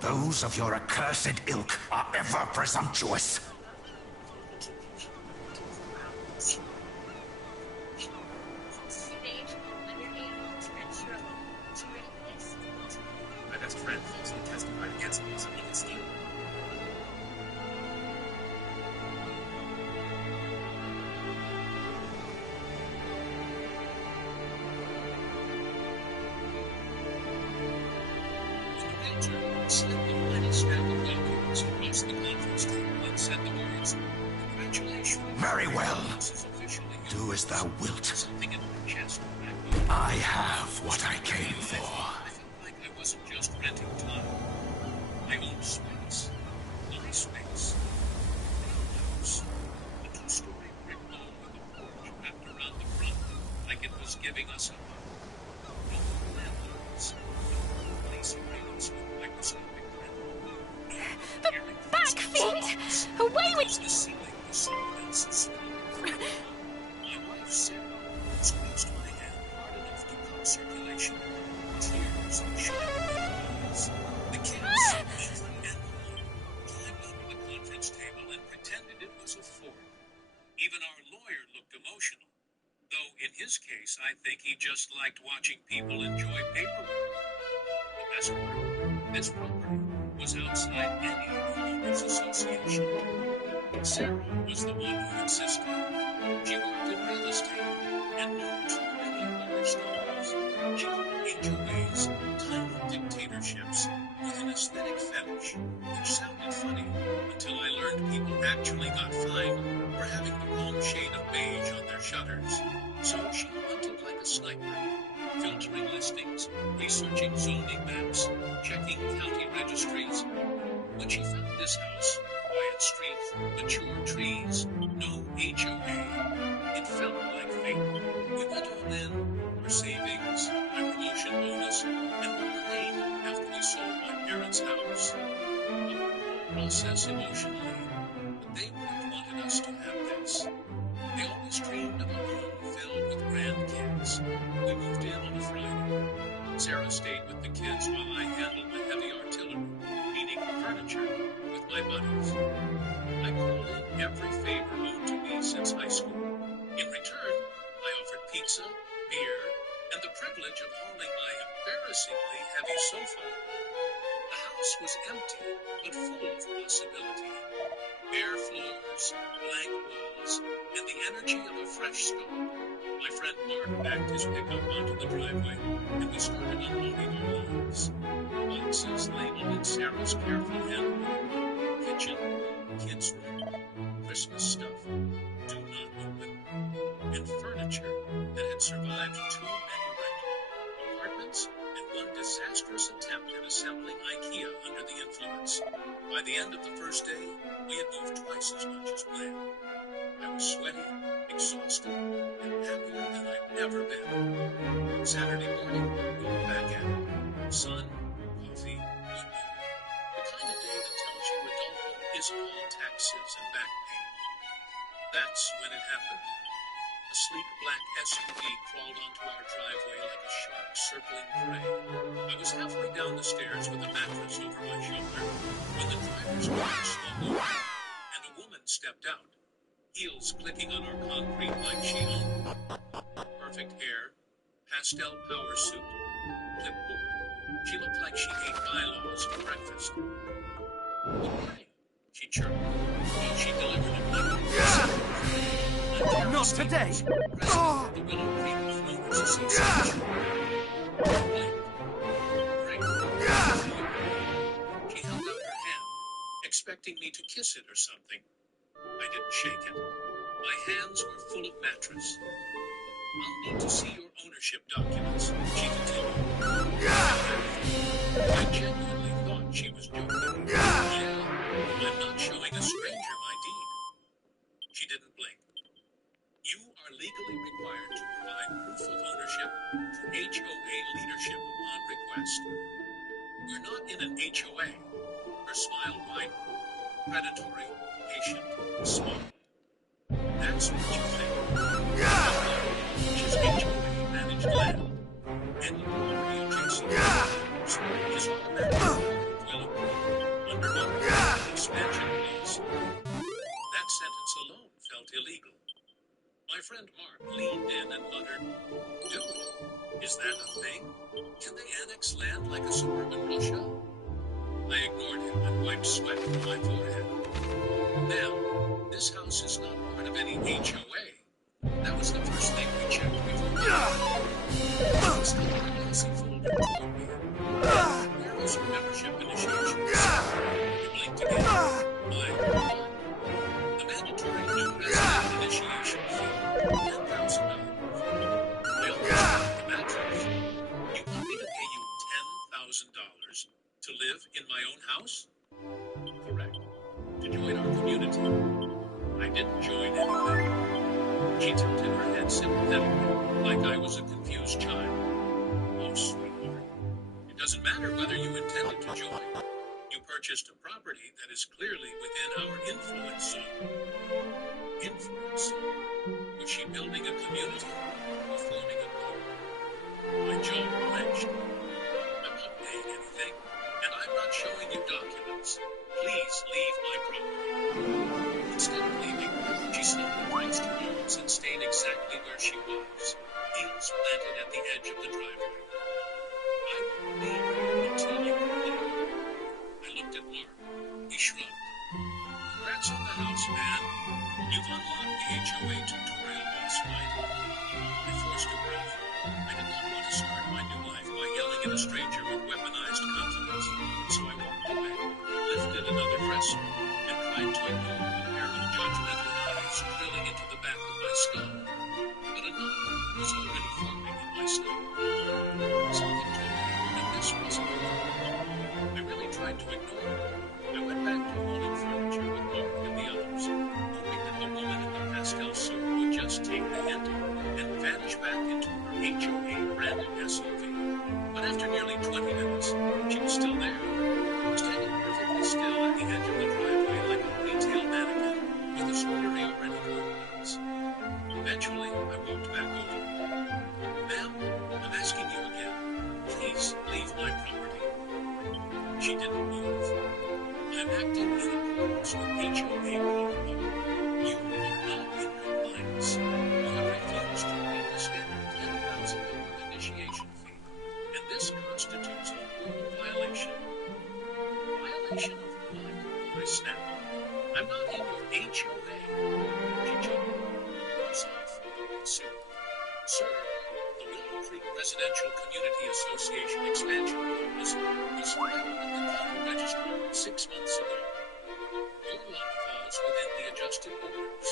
Those of your accursed ilk are ever presumptuous. My best friend falsely testified against me so he could steal. bulldozer, slid the final stack of documents across the conference table and said the words, "Congratulations. Very well. This is officially Do as thou wilt. something in my chest back then. I have what I came for. I felt like I wasn't just renting time. I owned space. My space. My house. A two-story brick wall with a porch wrapped around the front, like it was giving us a hug. No landlords. No police raids with microscopic print. No hearing Back feet! Away with the ceiling was someone else's floor. My wife, Sarah, squeezed my hand hard enough to cut circulation. Tears shone in her eyes. The kids, Ethan and Nolan, climbed under the conference table and pretended it was a fort. Even our lawyer looked emotional. Though in his case, I think he just liked watching people enjoy paperwork. The best part, this property was outside any homeowners association. Sarah was the one who insisted. She worked in real estate and knew too many horror stories. She called HOAs tiny dictatorships with an aesthetic fetish, which sounded funny until I learned people actually got fined for having the wrong shade of beige on their shutters. So she hunted like a sniper, filtering listings, researching zoning maps, checking county registries. When she found this house, quiet streets, mature trees, no HOA, it felt like fate. We went all in, our savings, my promotion bonus, and were relieved after we sold my parents' house. A whole process emotionally, but they would have wanted us to have this. They always dreamed of a home filled with grandkids. We moved in on a Friday. Sarah stayed with the kids while I handled the heavy artillery, meaning furniture, with my buddies. I called in every favor owed to me since high school. In return, I offered pizza, beer, and the privilege of hauling my embarrassingly heavy sofa. The house was empty, but full of possibility. Bare floors, blank walls, and the energy of a fresh start. My friend Mark backed his pickup onto the driveway, and we started unloading our lives. Boxes labeled in Sarah's careful handwriting. Kitchen, kids' room, Christmas stuff, do not open. And furniture that had survived too many rental apartments and one disastrous attempt at assembling IKEA under the influence. By the end of the first day, we had moved twice as much as planned. I was sweaty, exhausted, and happier than I'd ever been. Saturday morning, we were back at it. Sun, coffee, good mood. The kind of day that tells you adulthood isn't all taxes and back pain. That's when it happened. A sleek black SUV crawled onto our driveway like a shark circling prey. I was halfway down the stairs with a mattress over my shoulder when the driver's door swung open and a woman stepped out, heels clicking on our concrete like she owned. Perfect hair, pastel power suit, clipboard. She looked like she ate bylaws for breakfast. Good morning, she chirped. She delivered it like Not today! Oh! The Willow Creek Homeowners Association. She held out her hand, expecting me to kiss it or something. I didn't shake it. My hands were full of mattress. I'll need to see your ownership documents, she continued. I genuinely thought she was joking. Yeah, I'm not showing a stranger my deed. She didn't blink. You are legally required to provide proof of ownership to HOA leadership upon request. We're not in an HOA. Her smile widened. Predatory, patient, small. That's what you think. Which is HOA managed land. Any property adjacent to homes is automatically Willow Creek under expansion laws. That sentence alone felt illegal. My friend Mark leaned in and muttered, "Dude, is that a thing? Can they annex land like a suburban Russia?" I ignored him and wiped sweat from my forehead. Now, this house is not part of any HOA. That was the first thing we checked before we left. It's not a policy folder toward me. Where House membership initiation. You blinked again. The mandatory new resident initiation fee, $10,000. I also want the mattress. You want me to pay you $10,000 to live in my own house? Correct. To join our community. I didn't join anything. She tilted her head sympathetically, like I was a confused child. Oh, sweetheart. It doesn't matter whether you intended to join. You purchased a property that is clearly within our influence zone. Influence? Was she building a community or forming a cult? My jaw clenched. I'm not paying anything, and I'm not showing you documents. Please leave my property. Instead of leaving, she slowly crossed her arms and stayed exactly where she was, heels planted at the edge of the driveway. I will remain here until you comply. I looked at Mark. He shrugged. Congrats on the house, man. You've unlocked the HOA tutorial boss fight. I forced a breath. I did not want to start my new life by yelling at a stranger with weaponized confidence, so I walked away, lifted another dresser, and tried to ignore a pair of judgmental eyes drilling into the back of my skull. But a knot was already forming in my stomach. Something told me that this wasn't all. I really tried to ignore it. I went back to hauling furniture with Mark and the others, hoping that the woman in the pastel suit would just take the hint and vanish back into her HOA-branded SUV. But after nearly 20 minutes, she was still there, standing perfectly still at the edge of the driveway like a retail mannequin with a stereo-ready lens. Eventually, I walked back over. Ma'am, I'm asking you again. Please leave my property. She didn't move. I'm acting in accordance with HOA protocol. You are not in compliance. You have refused to pay the standard $10,000 initiation fee, and this constitutes a rule violation. Violation of what? I snapped. I'm not in your HOA. She chuckled. Sir, the Willow Creek Residential Community Association expansion bill was filed with the county registrar 6 months ago. Your lot falls within the adjusted borders.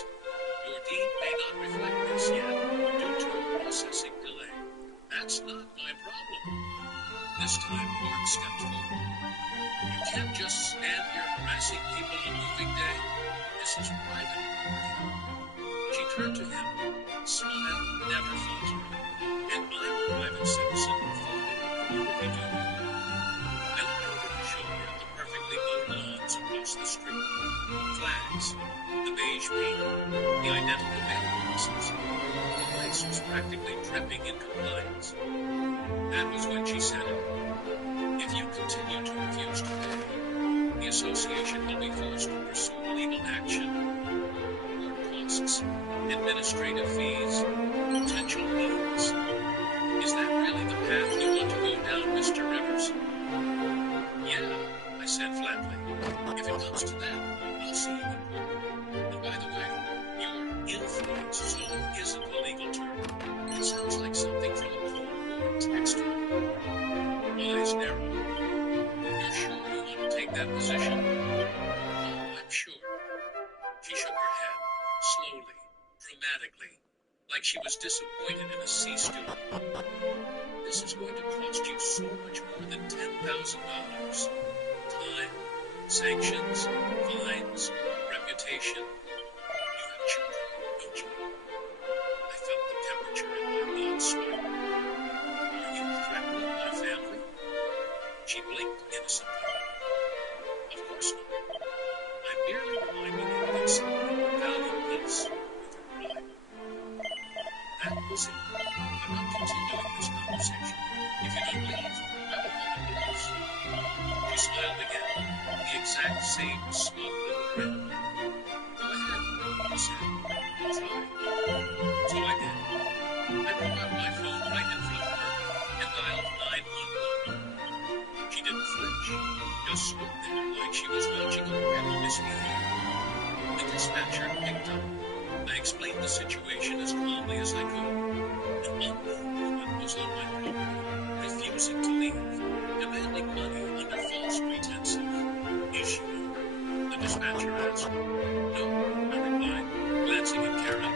Your deed may not reflect this yet due to a processing delay. That's not my problem. This time, Mark stepped forward. You can't just stand here harassing people on moving day. This is private property. She turned to him, smile never faltered, and I'm a private citizen performing a community duty. I looked over her shoulder at the perfectly mowed lawns across the street, flags, the beige paint, the identical mailboxes. The place was practically dripping in compliance. That was when she said it. If you continue to refuse to pay, the association will be forced to pursue legal action. Court costs, administrative fees, potential liens. Is that really the path you want to go down, Mr. Rivers? Yeah, I said flatly. If it comes to that, I'll see you in court. And by the way, your influence zone isn't a legal term. It sounds like something from a Cold War textbook. Eyes narrowed. You're sure you want to take that position? Oh, I'm sure. She shook her head, slowly, dramatically, like she was disappointed in a C student. This is going to cost you so much more than $10,000. Time, sanctions, fines, reputation. You have children, don't you? I felt the temperature in my blood spike. Are you threatening my family? She blinked innocently. Of course not. I'm merely reminding you that some people value peace over crime. That was it. I'm not continuing this conversation. If you don't leave, I will call the police. She smiled again, the exact same smug little grin. Go ahead, he said. Try. So I did. I pulled out my phone right in front of her and dialed 911. She didn't flinch, just stood there like she was watching a pet misbehave. The dispatcher picked up. I explained the situation as calmly as I could. An unknown woman was on my property, refusing to leave, demanding money under false pretenses. Is she over? The dispatcher asked. No, I replied, glancing at Karen,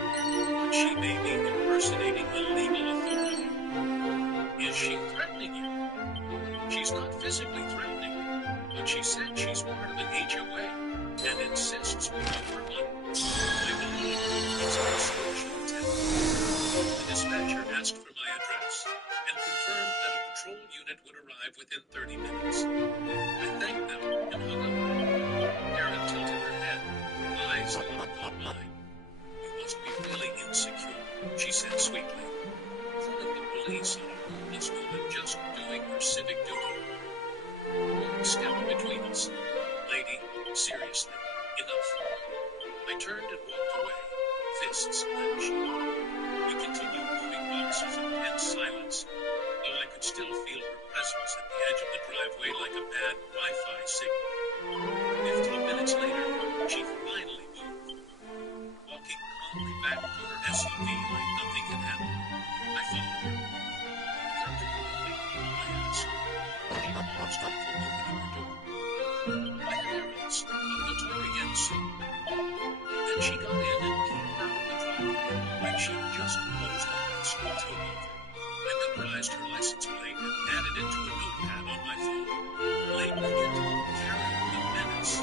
but she may be impersonating a legal authority. Is she threatening you? She's not physically threatening, but she said she's part of an HOA and insists we owe her money. I believe it's an extortion attempt. The dispatcher asked for my address and confirmed that a patrol unit would arrive within 30 minutes. I thanked them and hung up. Karen tilted her head, her eyes locked on mine. You must be really insecure, she said sweetly. Calling the police on a homeless woman just doing her civic duty. One step between us. Lady, seriously, enough. I turned and walked away, fists clenched. We continued moving boxes in tense silence, though I could still feel her presence at the edge of the driveway like a bad Wi-Fi signal. 15 minutes later, she finally moved, walking calmly back to her SUV like nothing had happened. I followed her. "Come to me," I asked. She paused before opening her door. "I have errands. We'll talk again soon." Then she got in and came out of the driveway like she'd just closed a high school team over. I memorized her license plate and added it to a notepad on my phone. Labeling it Karen the Menace.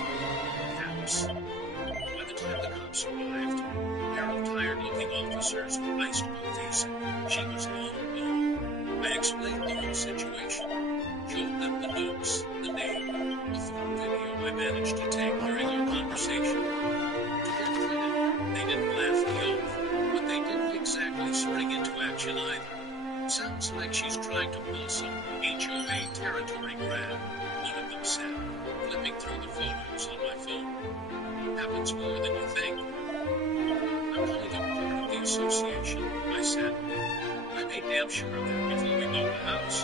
Caps. By the time the cops arrived, a pair of tired-looking officers with iced coffees, she was long gone. I explained the whole situation, showed them the notes, the name, a phone video I managed to take during our conversation. To their credit, they didn't laugh me off, but they didn't exactly spring into action either. Sounds like she's trying to pull some HOA territory grab, one of them said, flipping through the photos on my phone. Happens more than you think. I'm not even part of the association, I said. I made damn sure of that before we bought the house.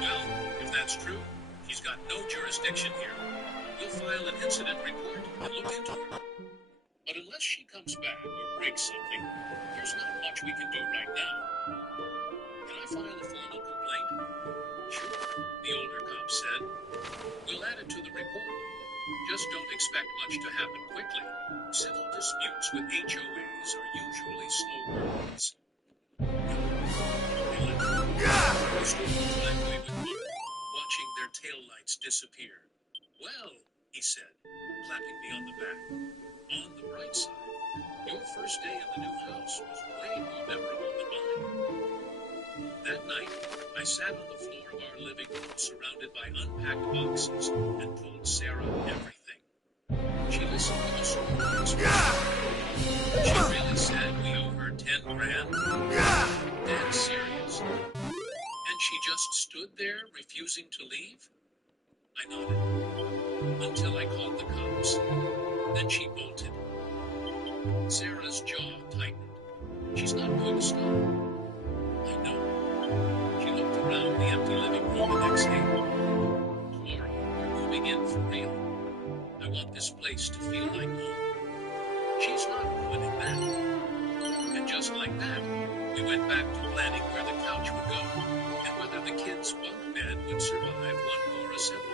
Well, if that's true, she's got no jurisdiction here. We'll file an incident report and look into her. But unless she comes back or breaks something, there's not much we can do right now. Can I file a formal complaint? Sure, the older cop said. We'll add it to the report. Just don't expect much to happen quickly. Civil disputes with HOAs are usually slow burns. We stood in the driveway with Mark, watching their taillights disappear. Well, he said, clapping me on the back. On the bright side, your first day in the new house was way more memorable than mine. That night, I sat on the floor of our living room surrounded by unpacked boxes and told Sarah everything. She listened with a surprised expression. She really said we owe her 10 grand? Dead serious. And she just stood there refusing to leave? I nodded. Until I called the cops. Then she bolted. Sarah's jaw tightened. She's not going to stop. I know. She looked around the empty living room and exhaled. Tomorrow, we're moving in for real. I want this place to feel like home. She's not ruining that. And just like that, we went back to planning where the couch would go and whether the kids' bunk bed would survive one more assembly.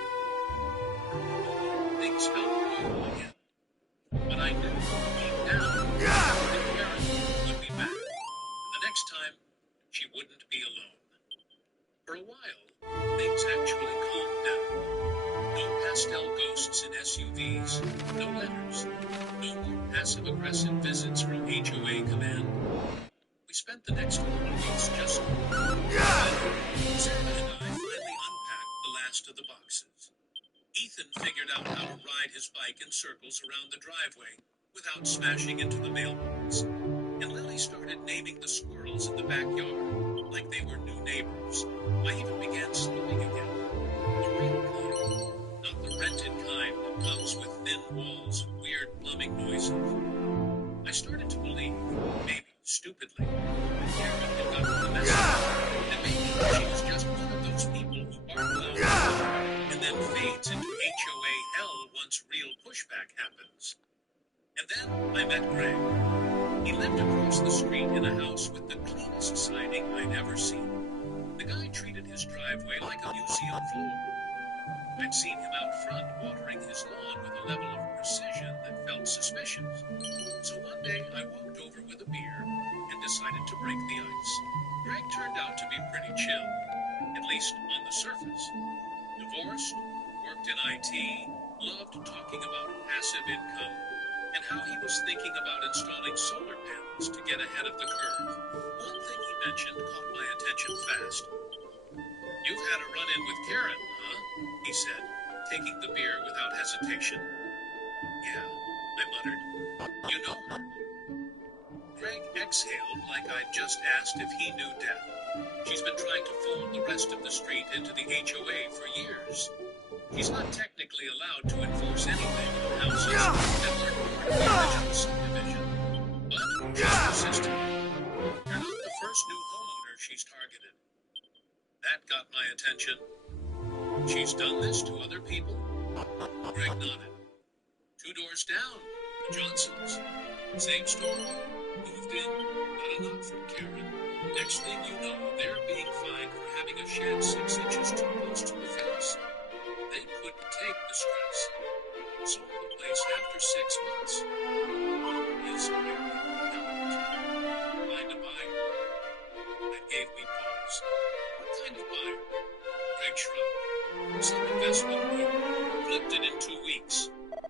Things felt normal again. But I knew deep down that Karen would be back. And the next time, she wouldn't be alone. For a while, things actually calmed down. No pastel ghosts in SUVs, no letters, no more passive-aggressive visits from HOA command. We spent the next 4 weeks just... Sarah and I finally unpacked the last of the boxes. Ethan figured out how to ride his bike in circles around the driveway without smashing into the mailbox. And Lily started naming the squirrels in the backyard like they were new neighbors. I even began sleeping again. The real kind, not the rented kind that comes with thin walls and weird plumbing noises. I started to believe, maybe stupidly, that Karen had gotten the message, and maybe she was just one of those people who bark loud and then fades into HOA hell once real pushback happens. And then I met Greg. He lived across the street in a house with the cleanest siding I'd ever seen. The guy treated his driveway like a museum floor. I'd seen him out front watering his lawn with a level of precision that felt suspicious. So one day I walked over with a beer and decided to break the ice. Greg turned out to be pretty chill, at least on the surface. Divorced, worked in IT, loved talking about passive income, and how he was thinking about installing solar panels to get ahead of the curve. One thing he mentioned caught my attention fast. "You've had a run-in with Karen, huh?" he said, taking the beer without hesitation. "Yeah," I muttered. "You know her." Greg exhaled like I'd just asked if he knew death. "She's been trying to fold the rest of the street into the HOA for years. She's not technically allowed to enforce anything on houses that weren't part of the original subdivision. But she's persistent. You're not the first new homeowner she's targeted." That got my attention. "She's done this to other people?" Greg nodded. "2 doors down, the Johnsons. Same story. Moved in, got a knock from Karen. Next thing you know, they're being fined for having a shed 6 inches too close to the fence. They couldn't take the stress. Sold the place after 6 months. Is Mary helped? Find a buyer." That gave me pause. "What kind of buyer?" Greg shrugged. "Some investment group. Flipped it in 2 weeks.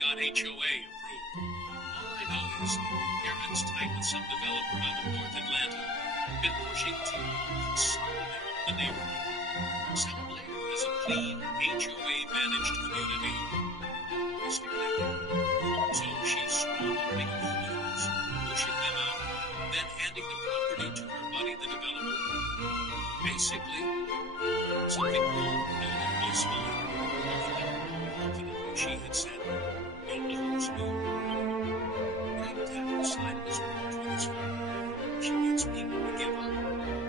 Got HOA approved. All I know is Karen's tight with some developer out of North Atlanta. Been pushing to consolidate the neighborhood. Sound later as a clean, HOA-managed community." I stared at her. "So she's straw-buying homeowners, pushing them out, then handing the property to her buddy, the developer?" "Basically." Something warm glowed in my spine. I remembered how confidently she had said, "You'll lose, Lou." Greg tapped the side of his porch with his foot. "She gets people to give up.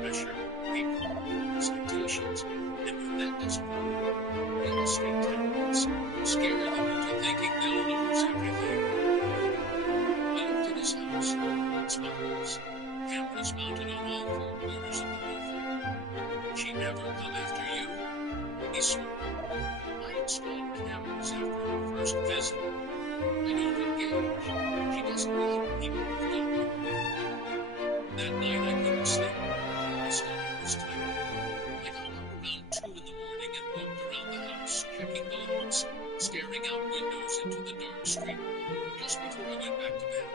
Pressure, paperwork, citations, and when that doesn't work, real estate tactics scare them into thinking they'll lose everything." I looked at his house. Spies. Cameras mounted on all 4 corners of the roof. "She never come after you?" He smirked. "I installed cameras after her first visit. I don't engage. She doesn't like people who don't know her." That night I couldn't sleep. My stomach was tight. I got up around 2 in the morning and walked around the house, checking the locks, staring out windows into the dark street. Just before I went back to bed,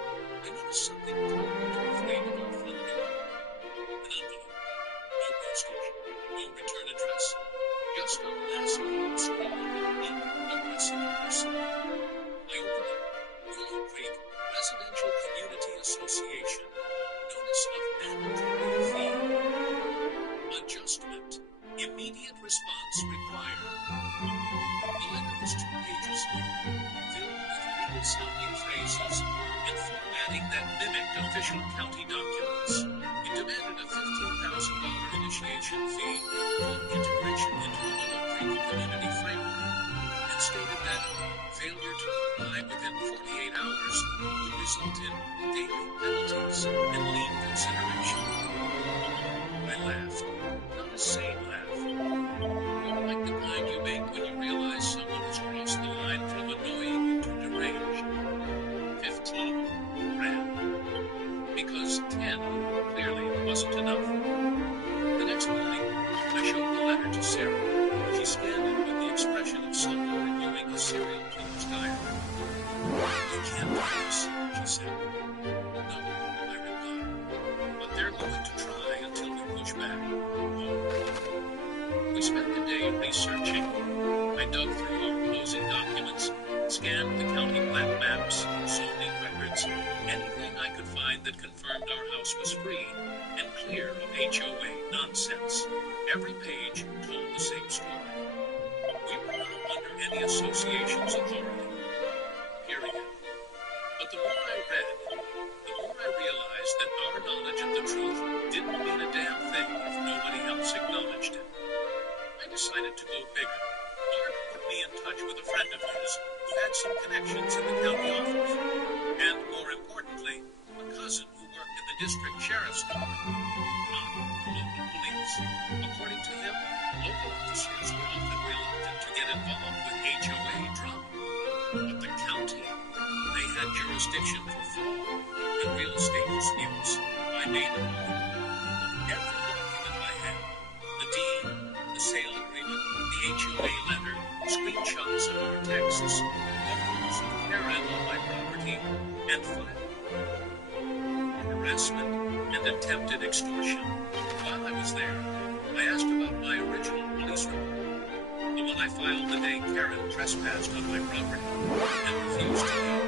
I noticed something turned to the frame of our front door. An envelope. No postage. No return address. Just our last name scrawled in ink, aggressive person. I opened it. Willow Creek Residential Community Association. Notice of mandatory fee. Adjustment. Immediate response required. The letter was 2 pages long, filled with legal-sounding phrases and formatting that mimicked official county documents. It demanded a $15,000 initiation fee for integration into the Willow Creek Community Framework, and stated that failure to comply within 48 hours would result in daily penalties and lien consideration. I laughed. Not a sane laugh. More like the kind you make when you realize someone has crossed the line from annoying to deranged. 15 grand. Because 10 clearly wasn't enough. The next morning, I showed the letter to Sarah. She scanned it with the expression of someone reviewing a serial killer's diary. "You can't do this," she said. "No," I replied. "But they're going to try until we push back." We spent the day researching. I dug through our closing documents, scanned the county plat maps, zoning records, anything I could find that confirmed our house was free and clear of HOA nonsense. Every page told the same story. We were not under any association's authority. Period. But the more I read, the more I realized that our knowledge of the truth didn't mean a damn thing if nobody else acknowledged it. I decided to go bigger. Mark put me in touch with a friend of his who had some connections in the county office. And more importantly, a cousin who worked in the district sheriff's department, not the local police. According to him, local officers were often reluctant to get involved with HOA drama. But the county, they had jurisdiction for fraud and real estate disputes. I made it all. Every document I had, the deed, the sale agreement, the HOA letter, screenshots of our texts, photos of Karen on my property, and harassment and attempted extortion. While I was there, I asked about my original police report, the one I filed the day Karen trespassed on my property and refused to leave.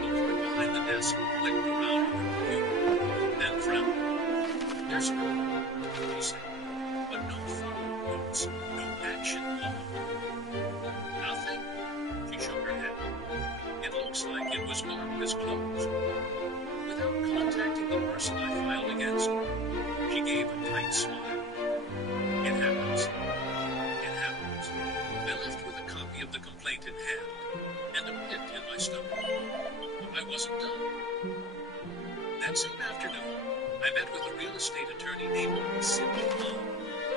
The woman behind the desk clicked around on her computer, then frowned. There's a report, she said, but no follow-up notes, no action logged. Nothing? She shook her head. It looks like it was marked as closed. Without contacting the person I filed against, she gave a tight smile. It happens. It happens. I left with a copy of the complaint in hand and a pit in my stomach. I wasn't done. That same afternoon, I met with a real estate attorney named Cindy Long,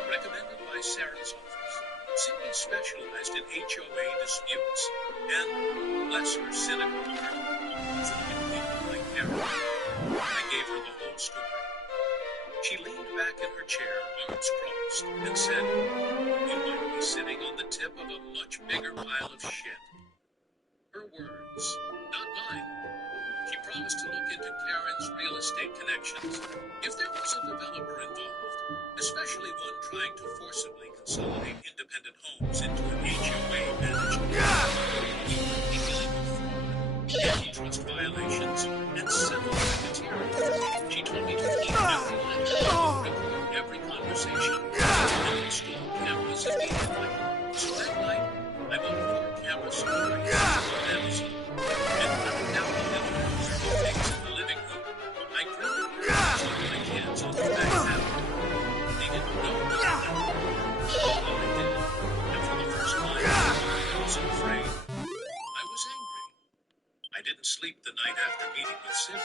recommended by Sarah's office. Cindy specialized in HOA disputes, and, bless her cynical heart, treated people like Karen. I gave her the whole story. She leaned back in her chair, arms crossed, and said, "You might be sitting on the tip of a much bigger pile of shit." Her words, not mine. She promised to look into Karen's real estate connections. If there was a developer involved, especially one trying to forcibly consolidate independent homes into an HOA managed we would be dealing with fraud, antitrust violations, and civil racketeering. She told me to keep every line, record every conversation, and install cameras immediately. So that night, I bought 4 camera security on Amazon, and running down the internet things in the living room, I grilled my kids on the back panel. They didn't know what I did. All I did, and for the first time, I wasn't afraid. I was angry. I didn't sleep the night after meeting with Cindy.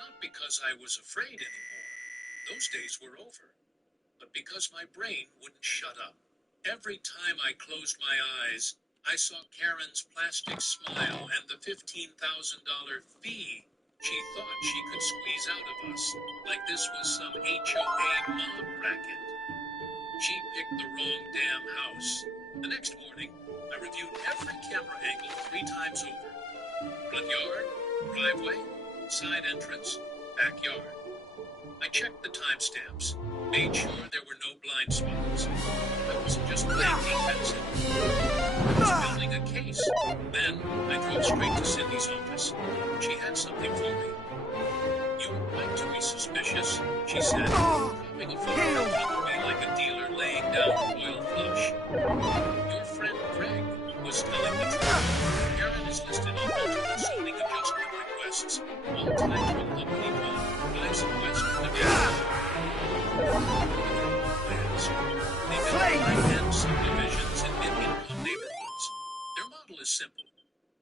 Not because I was afraid anymore. Those days were over. But because my brain wouldn't shut up. Every time I closed my eyes, I saw Karen's plastic smile and the $15,000 fee she thought she could squeeze out of us, like this was some HOA mob racket. She picked the wrong damn house. The next morning, I reviewed every camera angle 3 times over. Front yard, driveway, side entrance, backyard. I checked the timestamps, made sure there were no blind spots. I wasn't just playing defensive. I was building a case. Then I drove straight to Cindy's office. She had something for me. "You were right to be suspicious," she said, dropping a phone in front of me like a dealer laying down a royal flush. "Your friend Greg was telling the truth. Karen is listed on multiple zoning adjustment requests, all tied to a company called Rise West Development. They build high-end subdivisions in mid-income neighborhoods. Their model is simple.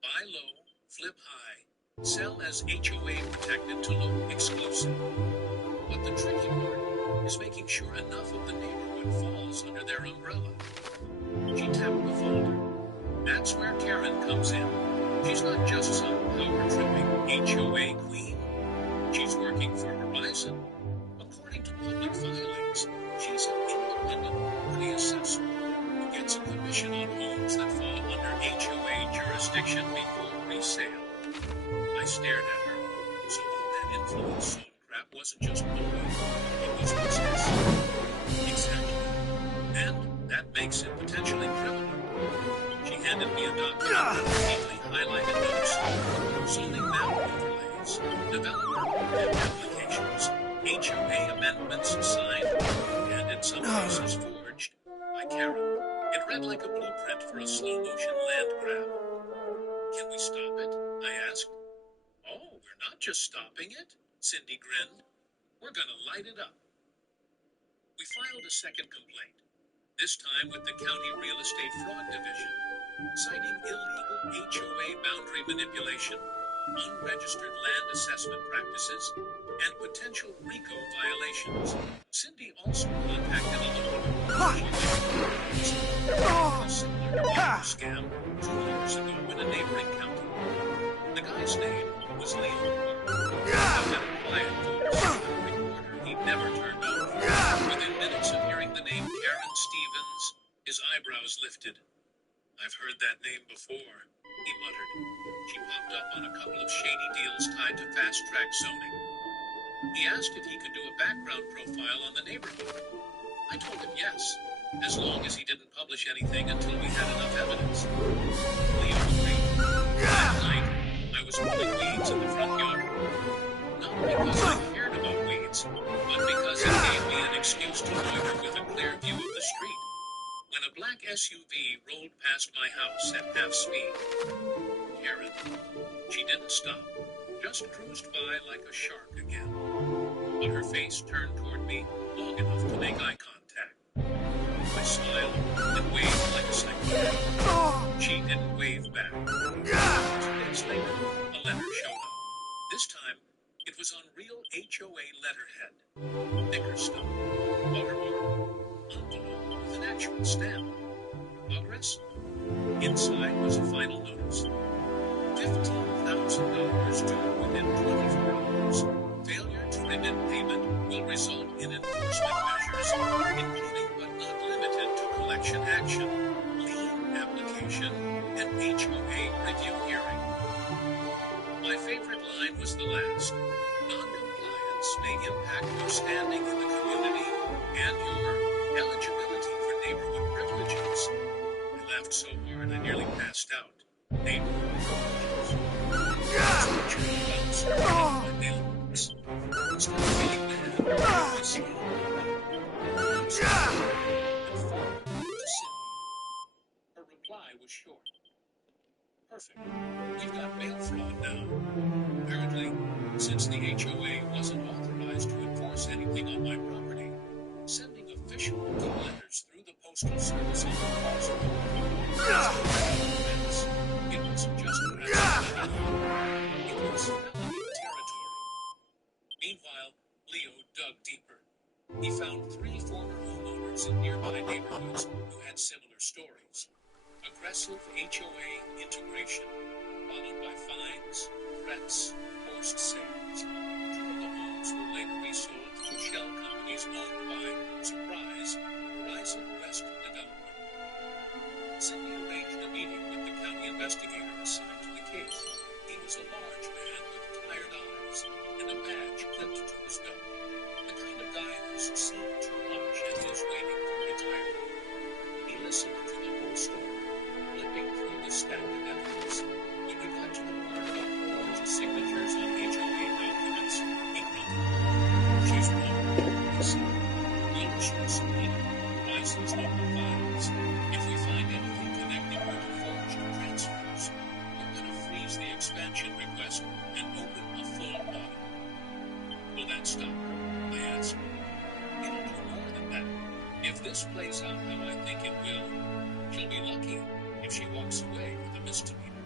Buy low, flip high, sell as HOA protected to look exclusive. But the tricky part is making sure enough of the neighborhood falls under their umbrella." She tapped the folder. "That's where Karen comes in. She's not just some power-tripping HOA queen. She's working for Horizon. According to public filings, she's an independent property assessor who gets a commission on homes that fall under HOA jurisdiction before resale." I stared at her. So all that influence zone crap wasn't just bullying, it was business. Exactly. And that makes it potentially criminal. She handed me a document with neatly highlighted notes, zoning map overlays, developer permit applications, HOA amendments signed, and in some cases forged, by Karen. It read like a blueprint for a slow-motion land grab. "Can we stop it?" I asked. "Oh, we're not just stopping it," Cindy grinned. "We're gonna light it up." We filed a second complaint. this time with the County Real Estate Fraud Division, citing illegal HOA boundary manipulation, unregistered land assessment practices, and potential RICO violations. Cindy also contacted a local similar scam 2 years ago in a neighboring county. The guy's name was Leo. He had a quiet voice, a reporter he never turned on. Within minutes of hearing the name Karen Stevens, his eyebrows lifted. I've heard that name before, he muttered. She popped up on a couple of shady deals tied to fast-track zoning. He asked if he could do a background profile on the neighborhood. I told him yes, as long as he didn't publish anything until we had enough evidence. Leo agreed. That night, I was pulling weeds in the front yard. Not because I cared about weeds, but because it gave me an excuse to loiter with a clear view of the street. When a black SUV rolled past my house at half speed, Karen, she didn't stop, just cruised by like a shark again. But her face turned toward me long enough to make eye contact. I smiled and waved like a psychopath. She didn't wave back. 2 days later, a letter showed up. This time, it was on real HOA letterhead. Thicker stuff. Watermark. Envelope with an actual stamp. Progress? Inside was a final notice. $15,000 due within 24 hours. Failure to remit payment will result in enforcement measures, including but not limited to collection action, lien application, and HOA review hearing. My favorite line was the last. Non-compliance may impact your standing in the community and your eligibility for neighborhood privileges. I laughed so hard I nearly passed out. Neighborhood privileges. My mailbox. Instead of feeling bad, I see it. And forward to Cindy. Her reply was short. Perfect. We've got mail fraud now. Apparently, since the HOA wasn't authorized to enforce anything on my property, sending official letters through the Postal Service on the false offense. It wasn't just harassment. It was felony territory. Meanwhile, Leo dug deeper. He found 3 former homeowners in nearby neighborhoods who had similar stories. Aggressive HOA integration, followed by fines, threats, forced sales. 2 of the homes were later resold through shell companies owned by, surprise, Horizon West Development. Cindy arranged a meeting with the county investigator assigned to the case. He was a large man with tired eyes and a badge clipped to his belt. The kind of guy who's seen too much and is waiting for retirement. He listened to the whole story, flipping through the stack of evidence. When we got to the part about forged signatures on HOA documents, he grunted. She's wrong, he said. We'll issue a subpoena, license local files. If we find anything connecting her to forged transfers, we're going to freeze the expansion request and open a full audit. Will that stop her? I asked. It'll do more than that. If this plays out how I think it will, she'll be lucky if she walks away with a misdemeanor.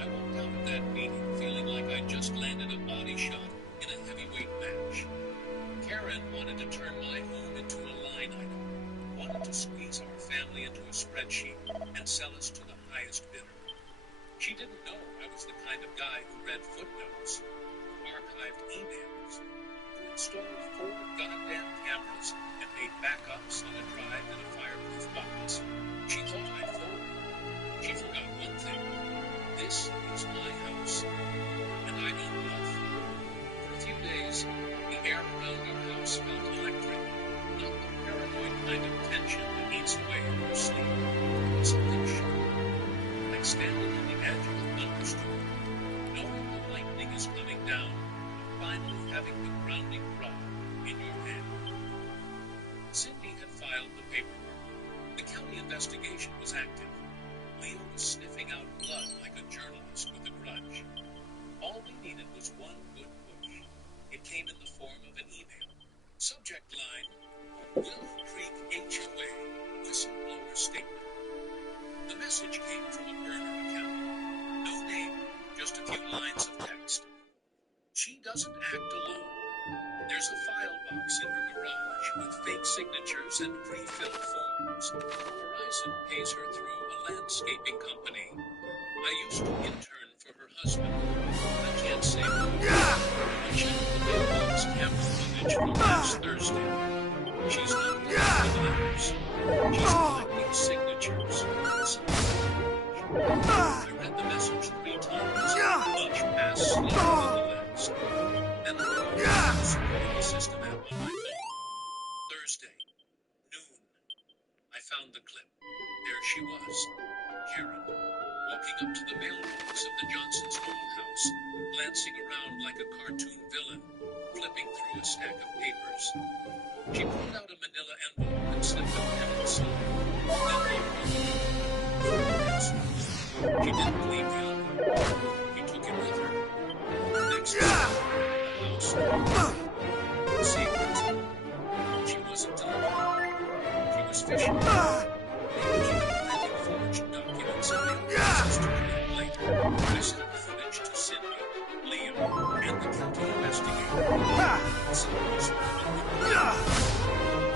I walked out of that meeting feeling like I'd just landed a body shot in a heavyweight match. Karen wanted to turn my home into a line item, wanted to squeeze our family into a spreadsheet and sell us to the highest bidder. She didn't know I was the kind of guy who read footnotes, who archived emails, who installed 4 goddamn cameras and made backups on a drive in a fireproof box. She thought I folded. She forgot one thing. This is my house, and I don't bluff. For a few days, the air around our house felt electric, not the paranoid kind of tension that eats away at your sleep, but something sharp, like standing on the edge of a thunderstorm, knowing the lightning is coming down, and finally having the grounding rod in your hand. Cindy had filed the paperwork. The county investigation was active. Leo was sniffing out blood like a journalist with a grudge. All we needed was one good push. It came in the form of an email. Subject line, Wolf Creek HOA. message came from a burner account. No name, just a few lines of text. She doesn't act alone. There's a file box in her garage with fake signatures and pre-filled forms. Horizon pays her through a landscaping company. I used to intern for her husband. I can't say more. I checked the mailbox camera footage from last Thursday. She's not collecting letters. She's collecting signatures. I read the message 3 times, each pass slower than the last. Then I logged the security system app on my phone. Thursday, noon. I found the clip. There she was, Karen, walking up to the mailbox of the Johnson's old house, glancing around like a cartoon villain, flipping through a stack of papers. She pulled out a manila envelope and slipped a pen inside. Then opened it. She didn't leave the envelope. He took it with her. Next day, the house. Secret. She wasn't delivering. She was fishing. Maybe even planting forged documents and mailboxes to collect later. I sent the footage to Cindy, Leo, and the county investigator. Cindy was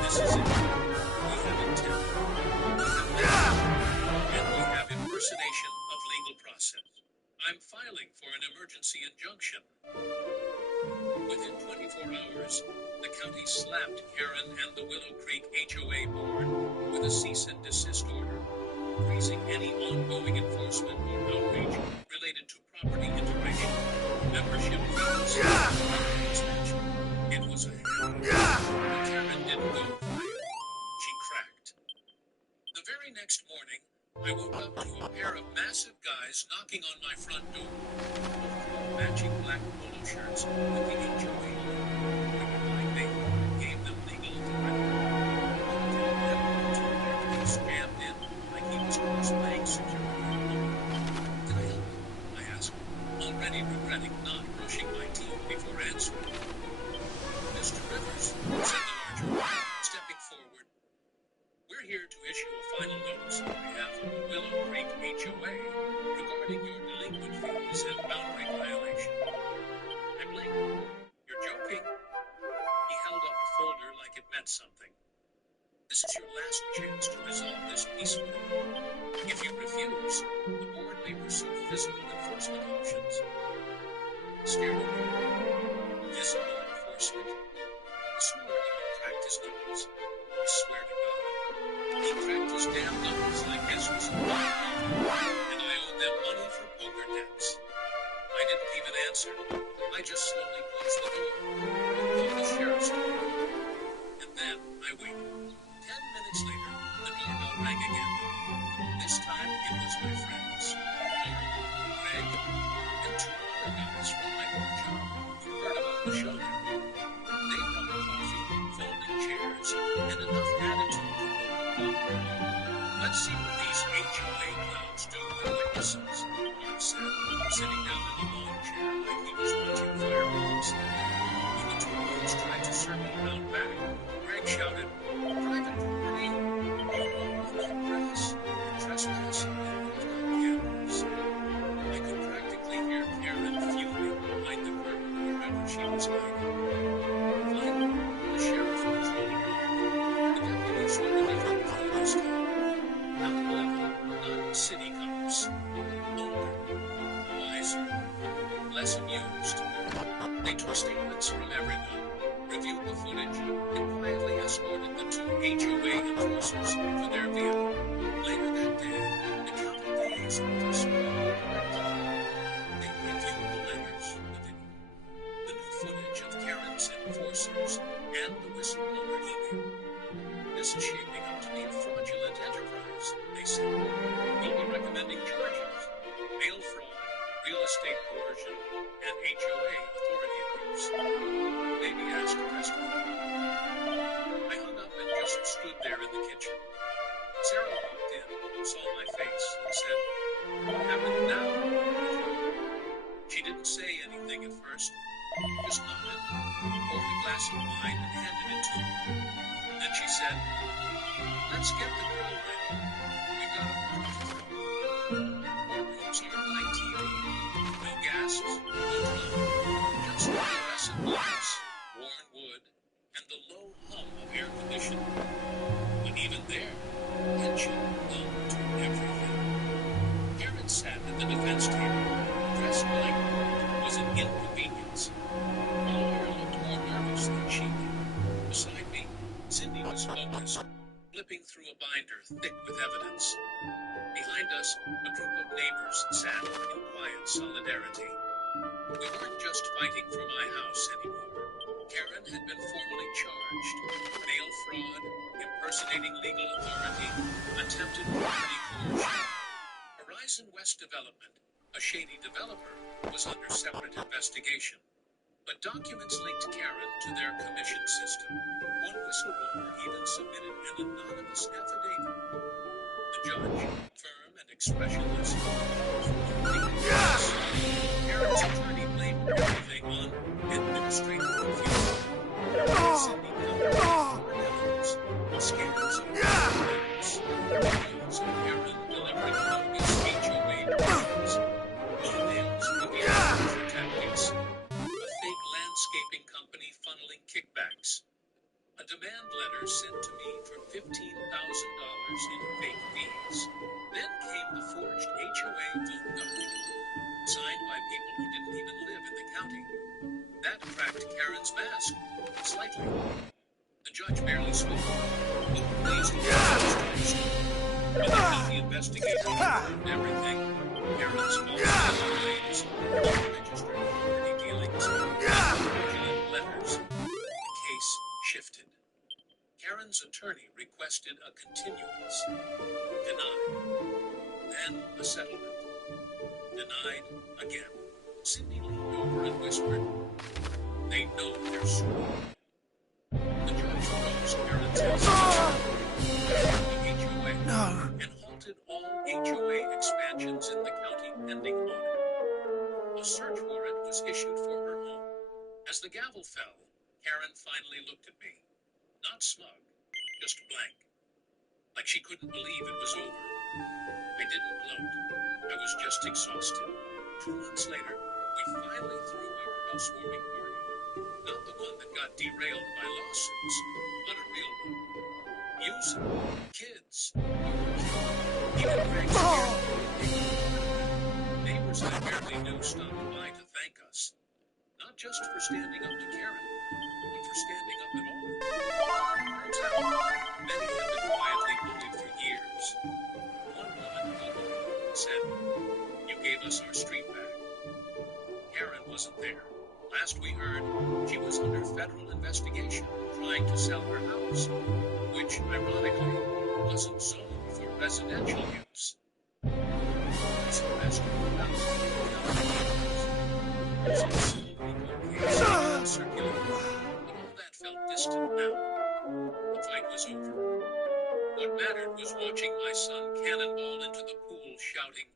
This is it. We have intent. We have method. And we have impersonation of legal process. I'm filing for an emergency injunction. Within 24 hours, the county slapped Karen and the Willow Creek HOA board with a cease and desist order, freezing any ongoing enforcement or outreach related to property integration, membership fees, or expansion. It was a hell. But Karen didn't go quiet. She cracked. The very next morning, I woke up to a pair of massive guys knocking on my front door. Matching black polo shirts with the HOA logo. They were my baby and gave them legal authority. He jammed in like he was cosplaying security. Can I help you? I asked, already regretting not brushing my teeth before answering. Mr. Rivers, said the larger man, stepping forward. We're here to issue a final notice on behalf of the Willow Creek HOA regarding your delinquent fees and boundary violation. I blinked. You're joking. He held up a folder like it meant something. This is your last chance to resolve this peacefully. If you refuse, the board may pursue physical enforcement options. Stared at me. Physical enforcement? He swore he would crack his knuckles. I swear to God. He cracked his damn knuckles like this was a bad and I owed them money for poker debts. I didn't even answer. I just slowly closed the door and called the sheriff's department. And then I waited. 10 minutes later, the doorbell rang again. This time it was my friends, Mark, Greg, and 2 other guys from my old job who heard about the show now. They brought coffee, folding chairs, and enough attitude to open up. Let's see what these HOA clowns do with witnesses, Mark said, sitting down in a lawn chair like he was watching fireworks. When the 2 boys tried to circle around back, Greg shouted, "Private property! You won't let press! Trespassing and we've got cameras." I could practically hear Karen fuming behind the curtain wherever she was hiding. Finally, the sheriff was rolling up. The deputies were a different crew this time. Out level, not city cops. Older, wiser, less amused. They took statements from everyone, reviewed the footage, and quietly escorted the 2 HOA enforcers to their vehicle. Later that day, the county police officer they reviewed the letters, the video, the new footage of Karen's enforcers, and the whistleblower email. This is shaping up to be a fraudulent enterprise, they said. We'll be recommending charges: mail fraud, real estate coercion, and HOA authority abuse. Maybe asked to testify. I hung up and just stood there in the kitchen. Sarah walked in, saw my face, and said, "What happened now?" She didn't say anything at first, just nodded, poured a glass of wine and handed it to me. Then she said, "Let's get the grill ready. We've got a party to throw." thick with evidence. Behind us, a group of neighbors sat in quiet solidarity. We weren't just fighting for my house anymore. Karen had been formally charged. Mail fraud, impersonating legal authority, attempted property coercion. Horizon West Development, a shady developer, was under separate investigation. But documents linked Karen to their commission system. One whistleblower even submitted an anonymous affidavit. The judge, firm and expressionless, Karen's attorney blamed everything on administrative confusion. Sydney County evidence, scams of claims, videos of Karen delivering bogus HOA reports, emails revealing her tactics, a fake landscaping company funneling kickbacks, a demand letter sent to me for $15,000 in fake fees. Then came the forged HOA vote document, signed by people who didn't even live in the county. That cracked Karen's mask, slightly. The judge barely spoke, but raised the charge. When the county investigator confirmed everything, Karen's false claims, unregistered property dealings, and fraudulent letters, the case shifted. Karen's attorney requested a continuance. Denied. Then a settlement. Denied again. Cindy leaned over and whispered, "They know they're screwed." The judge closed Karen's HOA and halted all HOA expansions in the county pending audit. A search warrant was issued for her home. As the gavel fell, Karen finally looked at me. Not smug, just blank. Like she couldn't believe it was over. I didn't gloat. I was just exhausted. 2 months later, we finally threw our housewarming party. Not the one that got derailed by lawsuits, but a real one. Music, kids, even Greg's neighbors I barely knew stopped by to thank us. Not just for standing up to Karen, but for standing up at all. Turns out, many had been quietly bullied for years. One woman hugged me and said, "You gave us our street back." Karen wasn't there. Last we heard, she was under federal investigation trying to sell her house, which, ironically, wasn't zoned for residential use. This arrest about circulated, but all that felt distant now. The fight was over. What mattered was watching my son cannonball into the pool shouting,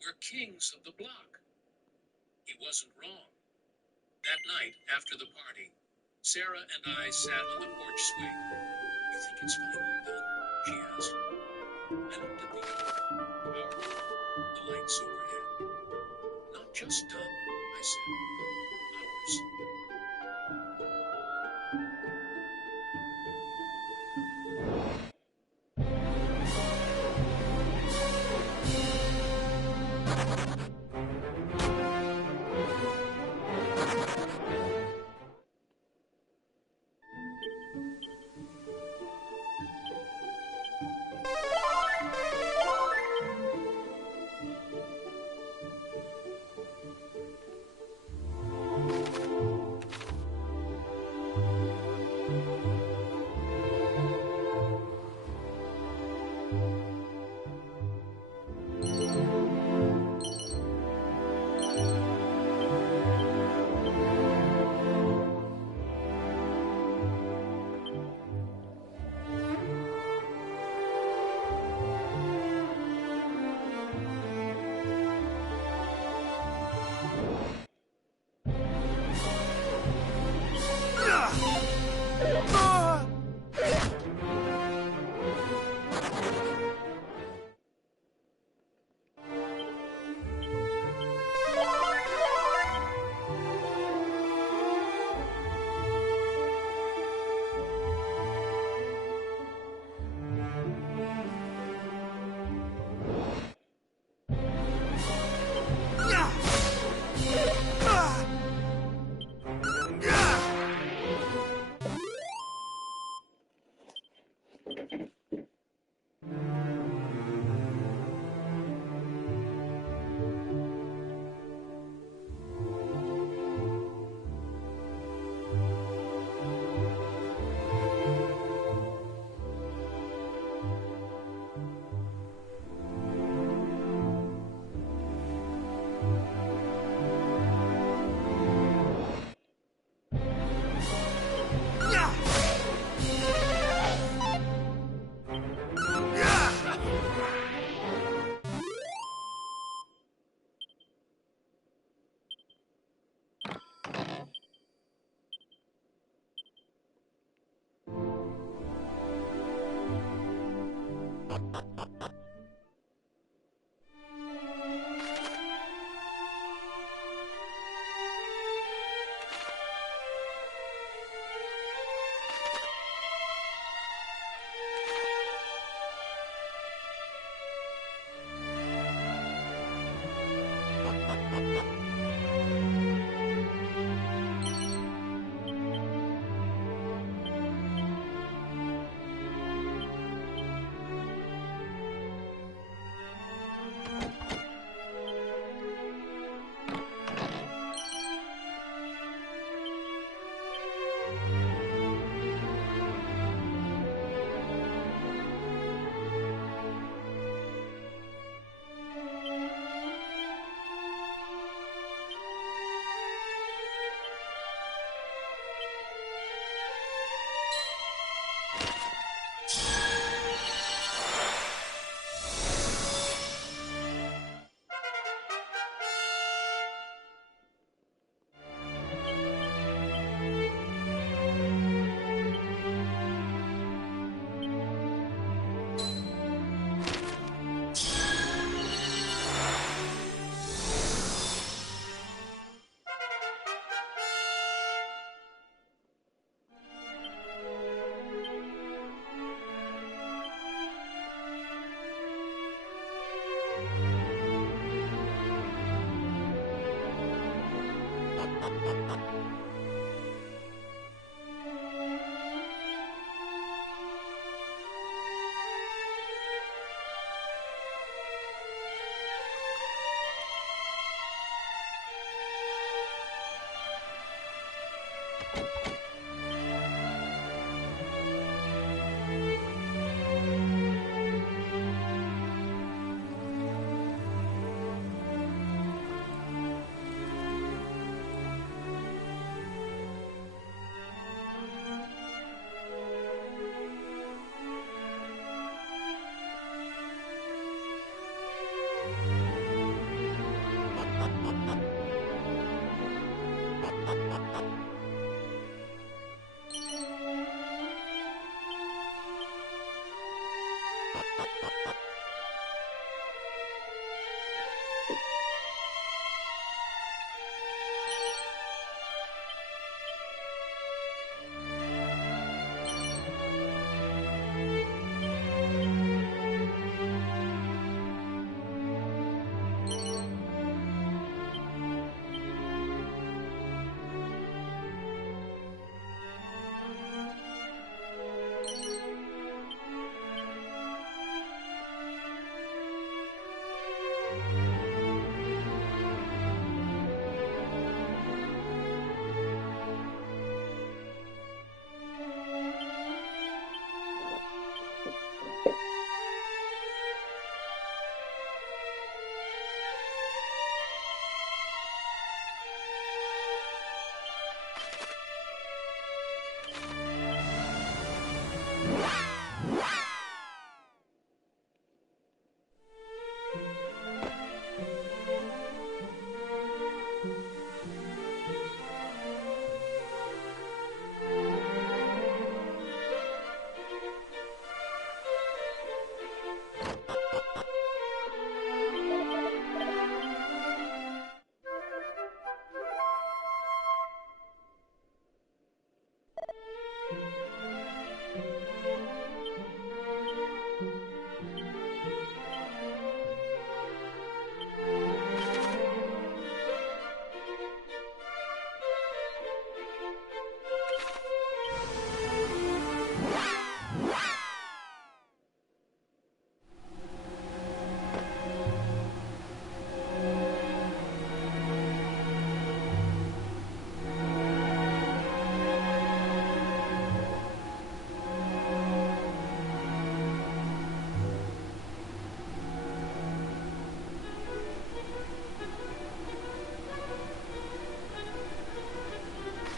"We're kings of the block." He wasn't wrong. That night, after the party, Sarah and I sat on the porch swing. "You think it's finally done?" she asked. I looked at the yard, our pool, the lights overhead. "Not just done," I said. "Ours."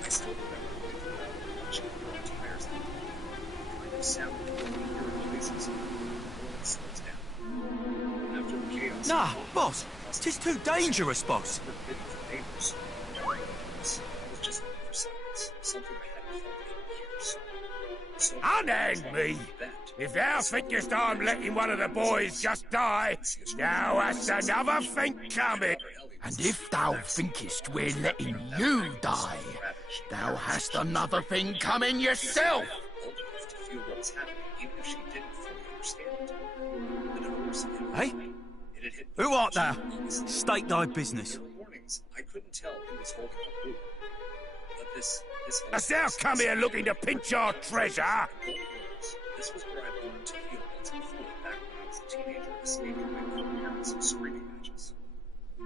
I still remember thinking about watching the tires that day. Kind of sound when we hear in places, the world slows down. After the chaos. Nah, boss, 'tis too dangerous, boss. Forbidden for neighbors. That was just an exercise, something I hadn't felt in years. So Unhand me! If thou thinkest I'm letting one of the boys just die, thou hast another think coming. And if thou thinkest we're letting you die, thou hast another thing coming yourself. Old enough to feel what was happening, even if she didn't fully understand it. And of course, Hey? it had hit Who art thou? State thy business. There were mornings I couldn't tell who was holding the boot. But this Hast thou come here looking to pinch our treasure? This was where I learned to heal once before, back when I was a teenager, escaping my co-parents and screaming matches.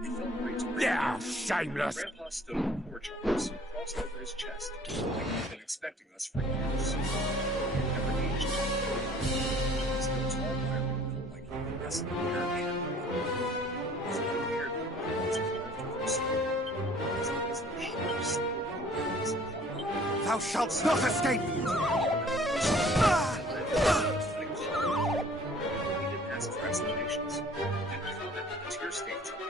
It felt great to me. Thou shameless! Grandpa stood on the porch arms, crossed over his chest, like he'd been expecting us for years. Never aged. He was no tall guy who felt like he'd been wrestling hair and his white beard was carved over his skull. His eyes were sharp, steel, and Thou shalt not escape! he didn't ask for explanations. Didn't comment on the tear stains on the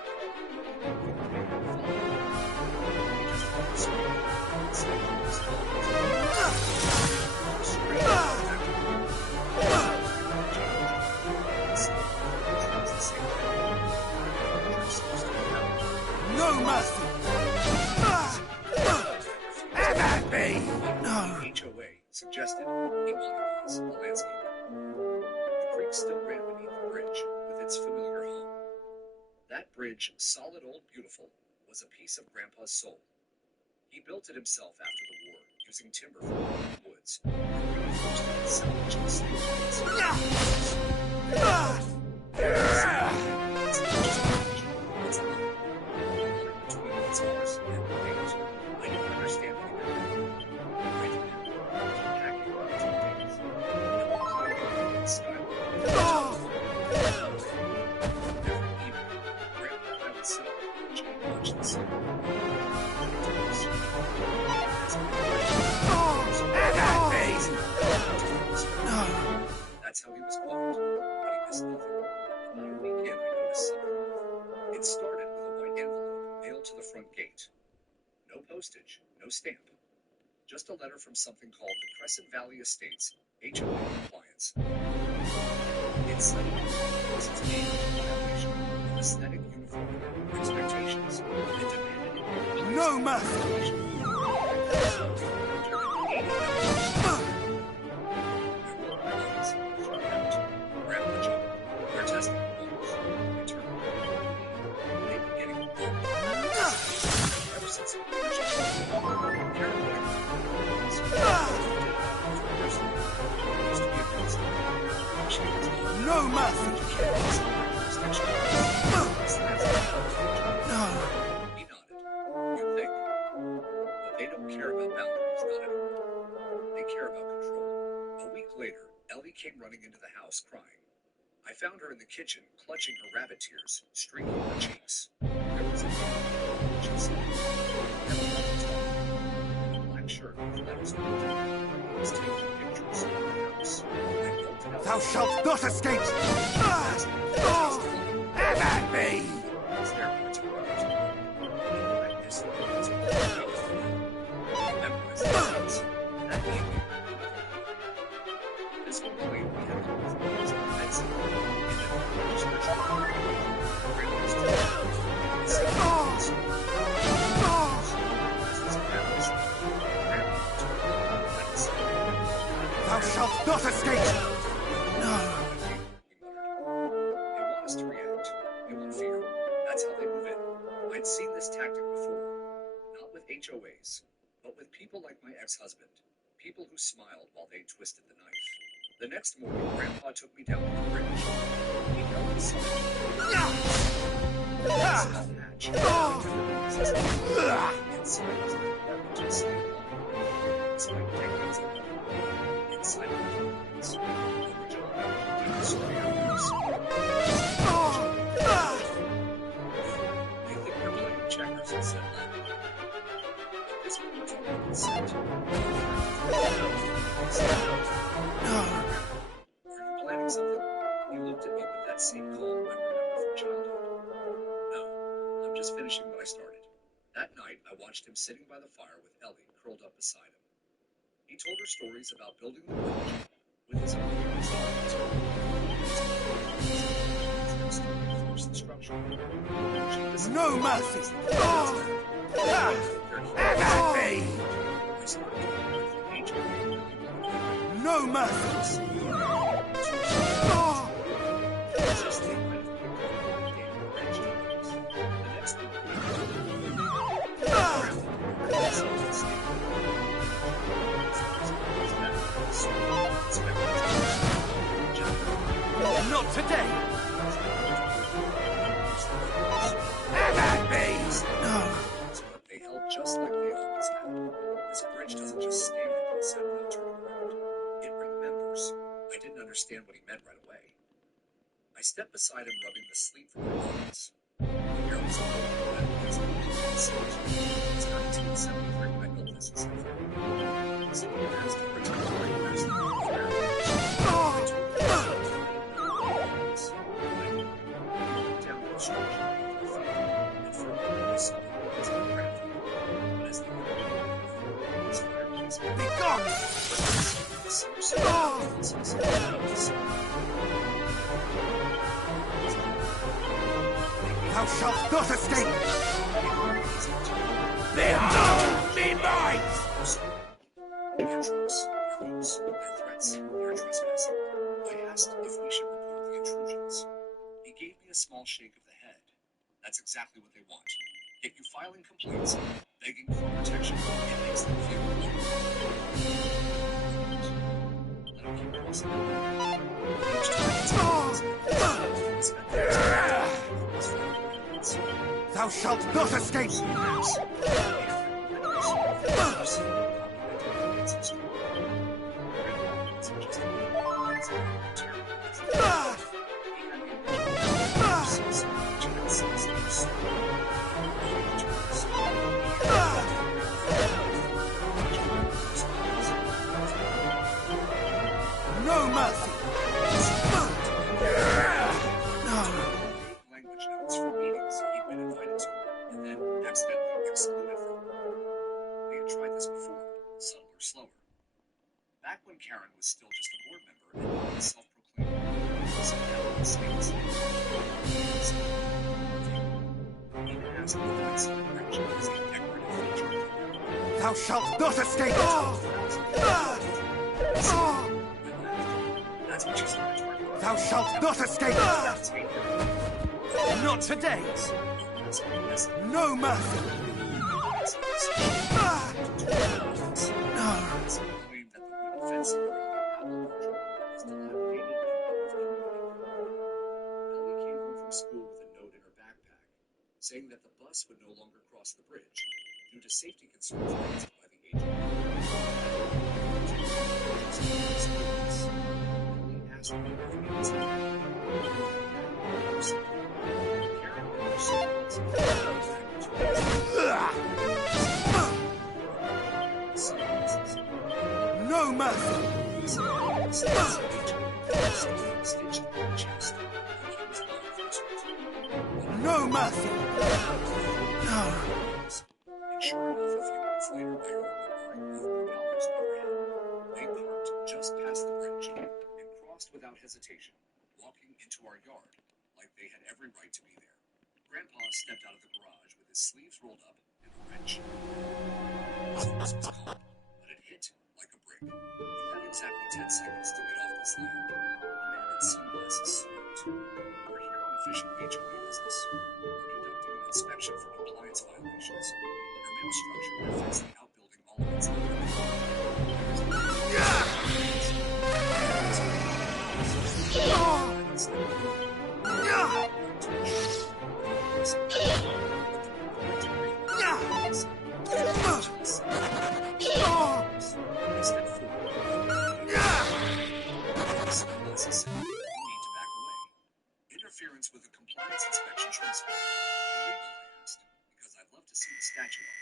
No mercy! Have at me! No! HOA suggested he modernize the landscape. The creek still ran beneath the bridge with its familiar hum. That bridge, solid old beautiful, was a piece of Grandpa's soul. He built it himself after the war, using timber from the woods, and reinforced it with salvage and between its arms and the page. I didn't understand what he meant. see. That's how he was quiet, but he missed nothing. About a week in, I noticed something. It started with a white envelope mailed to the front gate. No postage, no stamp. Just a letter from something called the Crescent Valley Estates, HOA Compliance. It said this is being a violation of aesthetic uniformity, expectations, and demanded No mercy! No mercy! No. He nodded. You'd think. But they don't care about boundaries, not anymore. They care about control. A week later, Ellie came running into the house crying. I found her in the kitchen, clutching her rabbit tears, streaking her cheeks. There was a man, she said. In a black shirt with letters on it. He was taking pictures of the house. Thou shalt not escape! Have at me! This complaint we had to go through was offensive, and Thou shalt not escape! No! They want us to react. They want fear. That's how they move in. I'd seen this tactic before. Not with HOAs, but with people like my ex-husband. People who smiled while they twisted the knife. The next morning, Grandpa took me down to the bridge. He held the sign. Inside was an apartment to stay alone. Despite decades of living inside of the apartments, original demonstrators. They think we're playing checkers, he said loudly. At this point, I consent. No! Are you planning something? He looked at me with that same calm I remember from childhood. No, I'm just finishing what I started. That night, I watched him sitting by the fire with Ellie curled up beside him. He told her stories about building the bridge with his own hands No mercy! Have at me! No mercy! Not today! Have at me! No! They held just like they always had. This bridge doesn't just stand, he said without turning around. It remembers. I didn't understand what he meant right away. I stepped beside him, rubbing the sleep from my eyes. The air was cold and wet against the It's 1973 when I built this, he said. Sitting in asked for a time to reverse the fire. I told him he looked down at the structure beneath the field, and for a moment I saw it as my grandfather. But as the his fireplace Be gone! the summer sun Thou shalt not escape! Behold me might! Intrudes, quotes, their threats, their trespassing. I asked if we should report the intrusions. He gave me a small shake of the head. That's exactly what they want. Get you filing complaints, begging for protection. It makes them feel weak. Let him keep crossing them. Each time it's spent their time Thou shalt not escape! meetings he'd been invited to, and then accidentally excluded from. They had tried this before, subtle or slower. Back when Karen was still just a board member and not a self-proclaimed saints. He even asked to provide some bridge as a decorative feature. Thou shalt not escape! That's what she started talking about. Thou shalt not escape! Not today! No mercy! No! Claimed that the wooden fencing around the apple orchard was dilapidated and Ellie came home from school with a note in her backpack saying that the bus would no longer cross the bridge due to safety concerns raised by the agent. Ellie asked me if he was Karen and her siblings No mercy! No mercy! No! And sure enough, a few minutes later, I heard them crying over $1 overhead. They parked just past the bridge and crossed without hesitation, walking into our yard like they had every right to be there. Grandpa stepped out of the garage with his sleeves rolled up and a wrench. His voice was calm, but it hit like a brick. You have exactly 10 seconds to get off this land. The man in sunglasses smirked. We're here on official HOA business. We're conducting an inspection for compliance violations. Your mill structure affects the outbuilding all of its Interference with a compliance inspection transfer. Illegal, I asked, because I'd love to see the statue on it.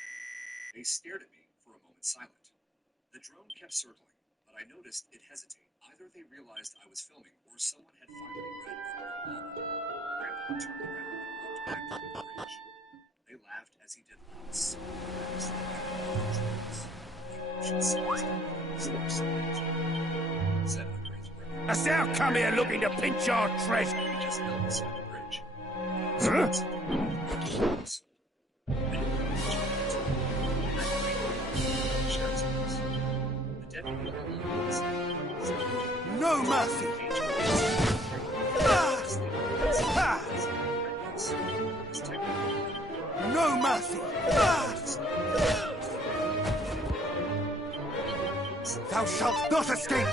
They stared at me for a moment silent. The drone kept circling, but I noticed it hesitate. Either they realized I was filming or someone had finally read our law. Grandpa turned around and walked back toward the bridge. They laughed as he did lots. Said under his breath. Hast thou come here looking to pinch our treasure? He just held us on the bridge. Huh? No mercy! No mercy! Thou shalt not escape!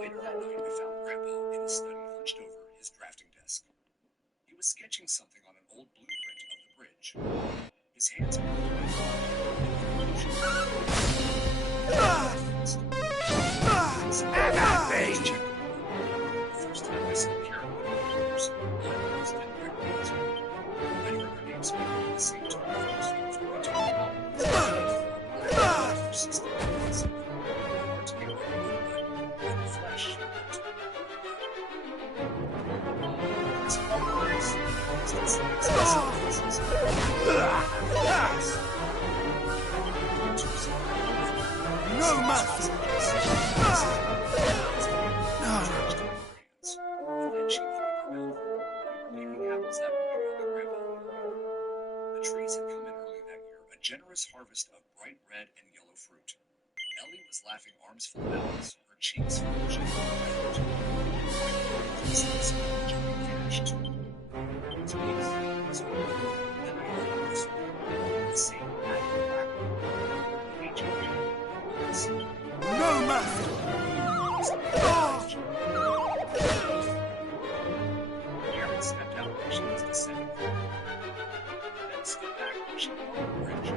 Later that night, I found Grandpa in his study hunched over his drafting desk. He was sketching something on an old blueprint of the bridge. His hands were the first time I saw Karen in person, I almost didn't recognize her. I heard her name spoken at the same time folks were talking about persistent hard to get rid of, but in the flesh, No mercy! The trees had come in early that year, a generous harvest of bright red and yellow fruit. Ellie was laughing arms full of apples, her cheeks full of sugar. Cash too. To me, so then I heard the whistle. The same black No mercy! Karen stepped out where she was descending from. Then stood back where she walked the bridge.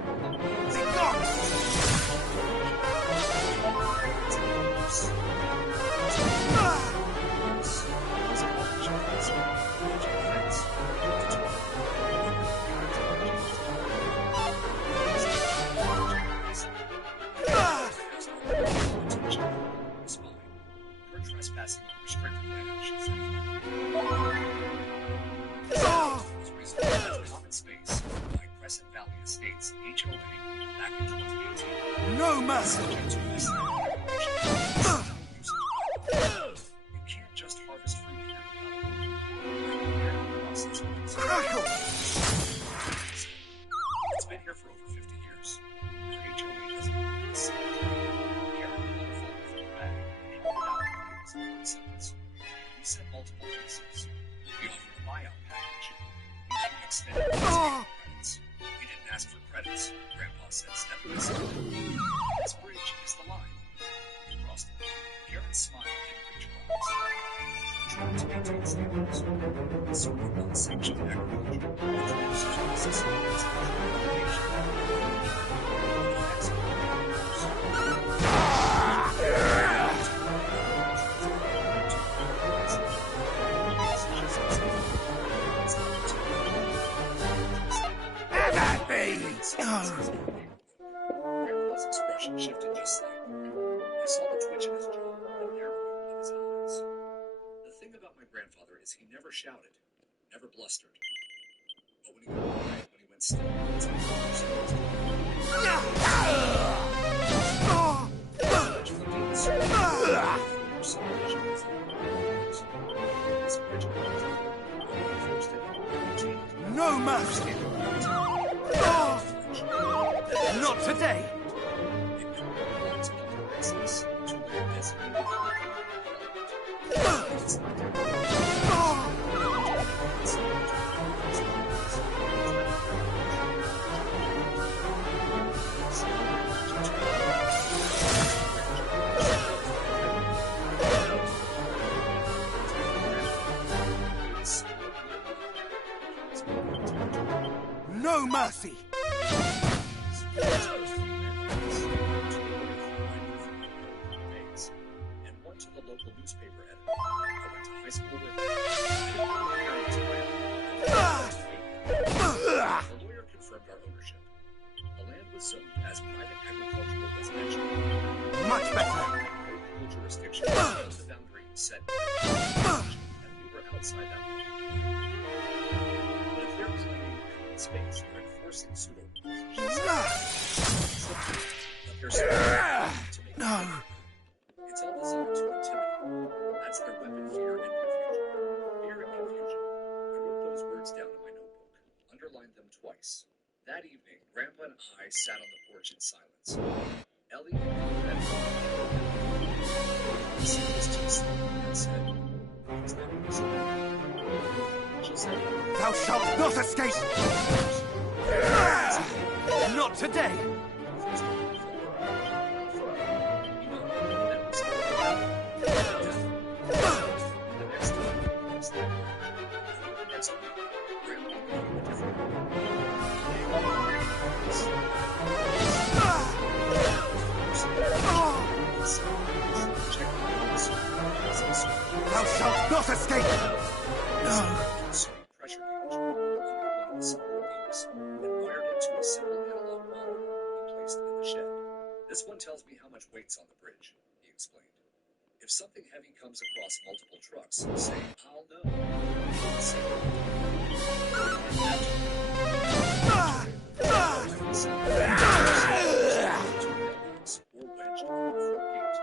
subject to this. You can't just harvest fruit here without process. Crackle! It's been here for over 50 years. Your HOA doesn't have this. Karen pulled a folder from the bag and handed it out in a sentence. We sent multiple pieces. We offered a buyout package. We didn't extend credits. We didn't ask for credits. Grandpa said stepping aside. This bridge is the line. We crossed it. Karen's smile didn't reach her eyes. Trying to maintain standards. It's sort of unsanctioned agriculture. Introduced to the system of irrigation. Grandpa's expression shifted just slightly. I saw the twitch in his jaw and narrowing of his eyes. The thing about my grandfather is he never shouted, never blustered. But when he got quiet, when he went still, it's when he was No mercy! Not today! No mercy! And one to the local newspaper editor. I went to high school with him. The lawyer confirmed our ownership. The land was zoned as private agricultural residential. Much better! No jurisdiction was the boundary set, and we were outside that boundary. But if they're claiming common space, they're enforcing pseudo No! It's all designed to intimidate. That's their weapon, fear and confusion. Fear and confusion. I wrote those words down in my notebook, underlined them twice. That evening, Grandpa and I sat on the porch in silence. Ellie had she was too slow and said, "It's not easy." She said, Thou shalt not escape! Not today! Thou shalt not escape! No! Pressure gauge under one of the support beams and wired it to a simple analog monitor he placed in the shed. This one tells me how much weight's on the bridge, he explained. If something heavy comes across multiple trucks, say, I'll know. Say, or wedged on the front gate.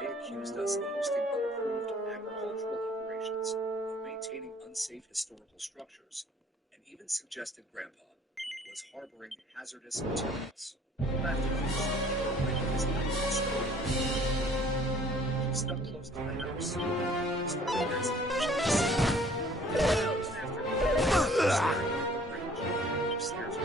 They accused us of hosting unapproved agricultural operations, of maintaining unsafe historical structures, and even suggested Grandpa was harboring hazardous materials. Laughed at first, when he was out of the store. She stuck close to the house, started executions. After upstairs.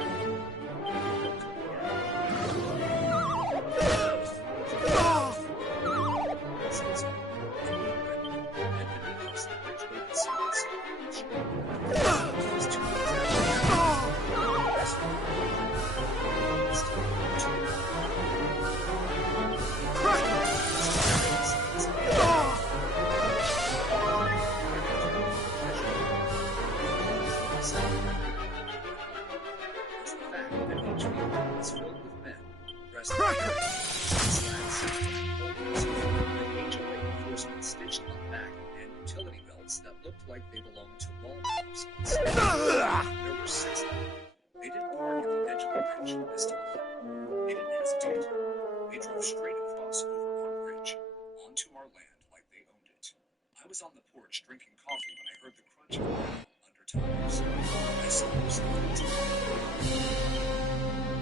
Like they belonged to mall cops. There were 6 of them. They didn't park at the edge of the bridge this time. They didn't hesitate. They They drove straight across over our bridge, onto our land like they owned it. I was on the porch drinking coffee when I heard the crunch of gravel under tires. I saw them slide.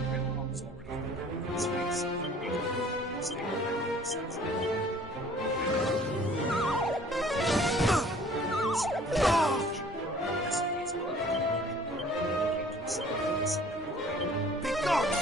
Grandpa was already on his face, and we could stay behind the sense. Be gone!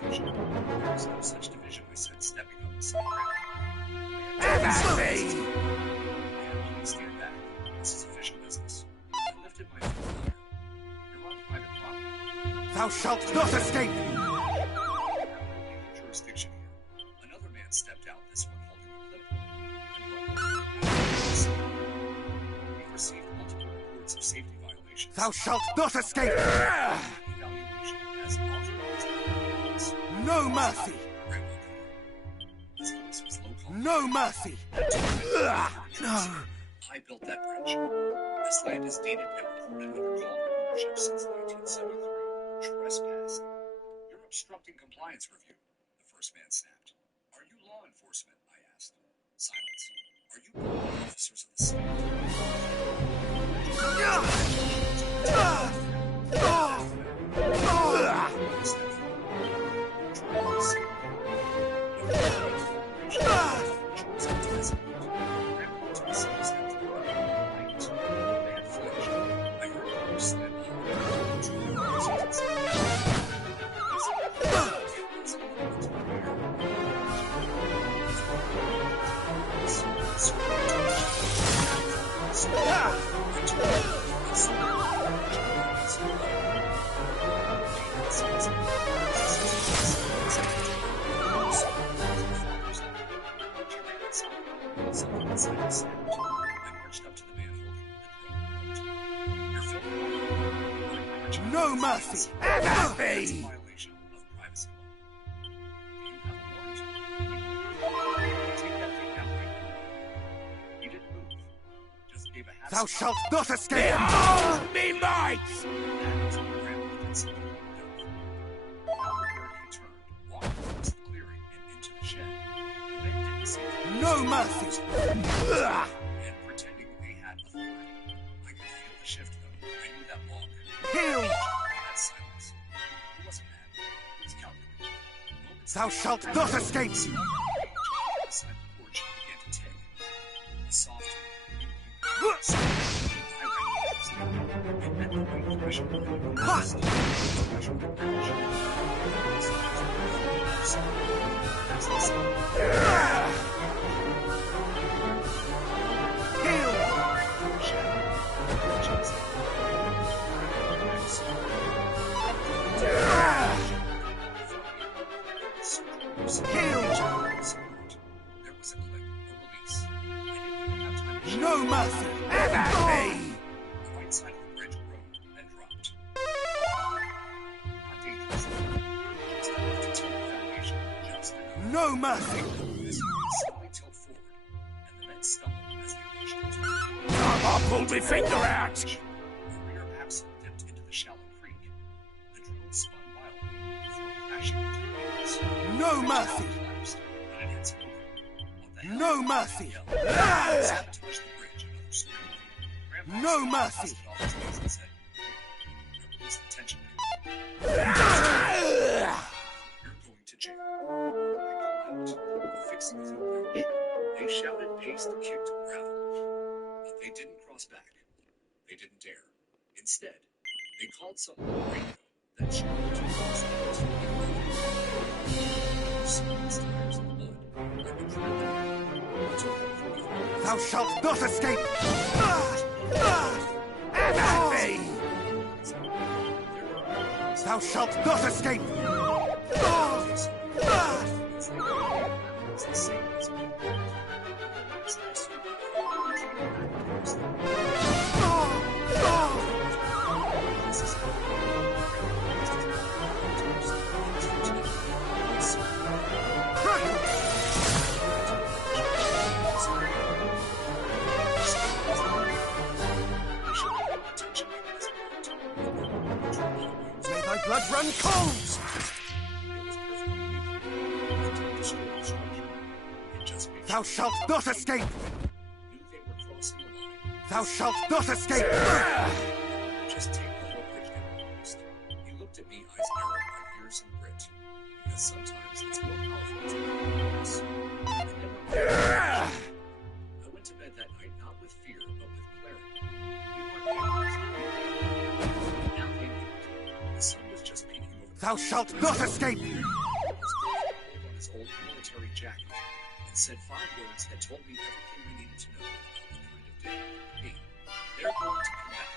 There is no such division, I said, stepping up beside That's me! Man, please stand back. This is official business. I lifted my foot higher. You're on private property. Thou shalt not escape! Jurisdiction here. Another man stepped out, this one holding a clipboard. We received multiple reports of safety violations. Thou shalt not escape! Evaluation as authorized by the laws. No mercy! His voice was low. No mercy! No! I built that bridge. This land is dated and recorded under call ownership since 1973. Trespassing. You're obstructing compliance review, the first man snapped. Are you law enforcement? I asked. Silence. Are you officers of the state? No mercy! At me! Violation of privacy law. Do you have a warrant? Take that thing down right now. You didn't move. Just gave a half. Thou shalt not escape! Behold me might! That is what Grandpa did something like. Albert turned, walked across the clearing and into the shed. The men didn't see him. No mercy! And pretending they had authority. I could feel the shift though. I knew that long. Heal! That silence. He wasn't mad. He was calculating. Moments Thou shalt not escape! beside the porch began to tick. The soft I recognized it. It meant the white threshold had passed. The threshold had bridge. As they said, Heal! Heal! There was a click, a release. I didn't even have time to shout. No mercy! At me! The right side of the bridge groaned and dropped. Not dangerous. Just enough to tilt the foundation. Just enough. No mercy! This slowly tilt forward, and the men stumbled as they pushed into it. I pulled my finger out! The rear axle dipped into the shallow creek. The drone spun wildly before crashing into the waves. No mercy! Collapsed, but it had spoken. What the hell? No mercy! Sabotaged the bridge, another scream. Grandpa No stopped, mercy! dusted off his knees and said, "Release the tension. You're going to jail." I called out, fixing his own bridge. They shouted, paced, kicked, gravel. But they didn't cross back. They didn't dare. Instead, they called someone on the radio that shouted to cross the tires of blood, and the adrenaline. It took them 45 minutes. Thou shalt not escape! At me! Thou shalt not escape! blood run cold! Thou shalt not escape! Thou shalt not escape! Just take the whole bridge down first. He looked at me, eyes narrowed by years and grit. Because sometimes it's more powerful to be honest. I went to bed that night not with fear, but with clarity. We weren't victims. Now came guilt. The sun was just peeking over the Thou shalt not escape! He pulled on his old military jacket and said 5 words that told me everything we needed to know about the kind of day. Hey, they're going to come back.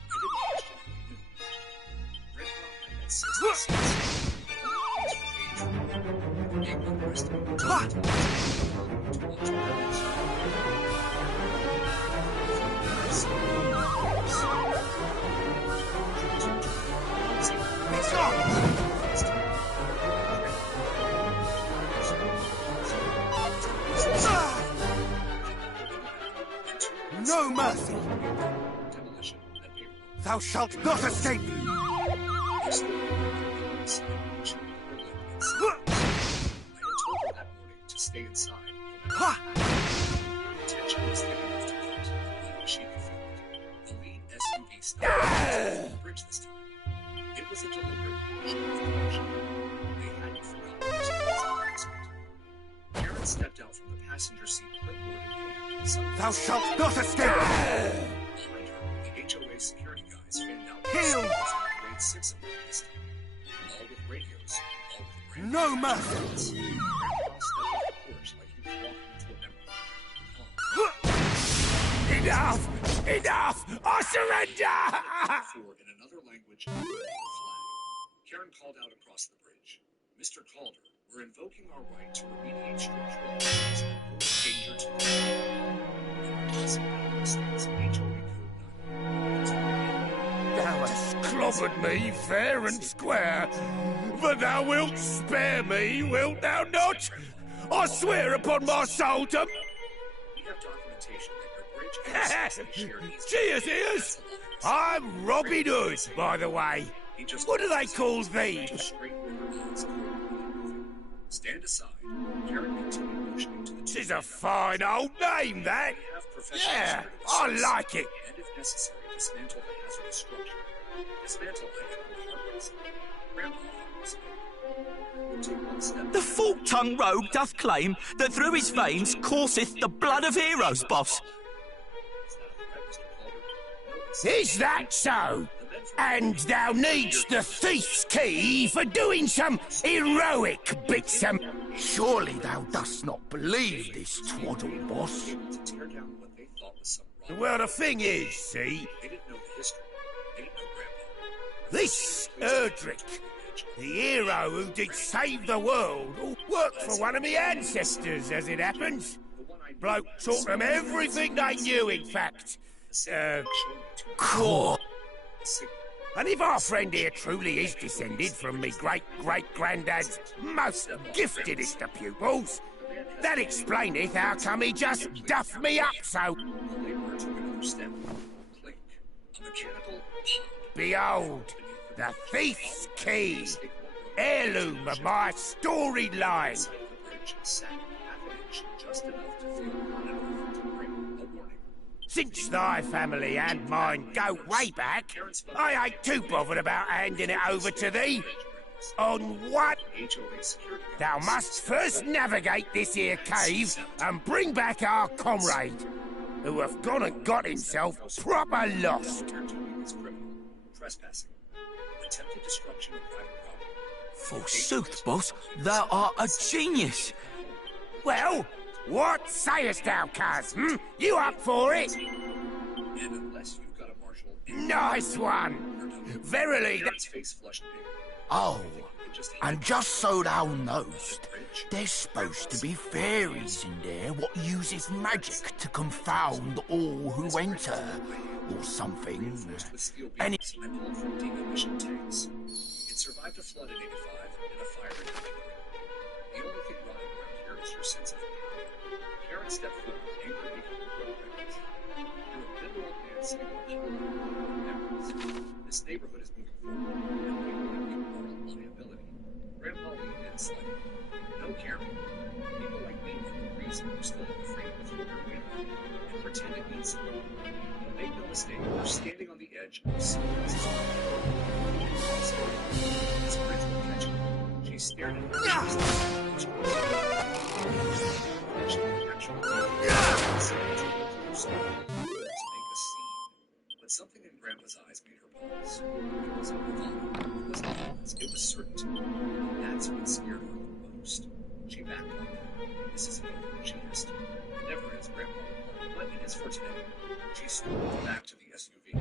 I didn't question what he knew. Grandpa had that 6 sense. Being underestimated. To watch No mercy! Thou shalt not escape! Stay inside. Tension was thick enough to cut, even she could feel it. The lead SUV stopped on the bridge this time. It was a deliberate caution. They hadn't forgotten this announcement. Karen stepped out from the passenger seat, clipboard in hand. Thou shalt not escape! Behind her, the HOA security guys fanned out. Heal! Grade 6 of them this time. All with radios, all with brand No mercy! Enough! Enough! I surrender! In another language, flag. Karen called out across the bridge. Mr. Calder, we're invoking our right to remediate structural damage that pose danger to the Thou hast clobbered me fair and square, but thou wilt spare me, wilt thou not? I swear upon my soul to... We have documentation that your bridge Cheers, ears! I'm Robin Hood, by the way. What do they call thee? Stand aside. Karen continued motioning to the two. 'Tis a fine old name, that. Yeah, I like it. And if necessary, dismantle the hazardous structure. Dismantle the hardware. Grandpa would take one step. The fork-tongued rogue doth claim that through his veins courseth the blood of heroes, boss. Is that so? And thou needst the thief's key for doing some heroic bits of... Surely thou dost not believe this twaddle, boss? Well, the thing is, see... This Erdrick, the hero who did save the world, worked for one of me ancestors, as it happens. Bloke taught them everything they knew, in fact. Cool. And if our friend here truly is descended from me great-great-granddad's most giftedest of pupils, that explaineth how come he just duffed me up so. Behold, the thief's key, heirloom of my storyline. Since thy family and mine go way back, I ain't too bothered about handing it over to thee. On what? Thou must first navigate this here cave and bring back our comrade, who have gone and got himself proper lost. Forsooth, boss, thou art a genius. Well, what sayest thou, cuz? You up for it? Nice one. Verily, Oh, and just so thou knowst, there's supposed to be fairies in there what uses magic to confound all who enter, or something. And It survived a flood in 85 and a fire in 99. The only thing running around here is your sense of power. Karen stepped forward, angrily held the records. You're a little old man sitting on a pile of memories. This neighborhood is moving forward, and people like you gaslighting. No caring. People like me for no reason are still afraid to throw their weight and pretend it means something. But make no mistake, we're standing on the edge of someone else's life. This bridge will catch her. She stared at her. But something in Grandma's eyes made her pause. It wasn't bravado. It wasn't violence. It was certainty. And that's what scared her the most. She backed up. This isn't over, she hissed. It never is, Grandma. But it is for today. She strolled back to the SUV.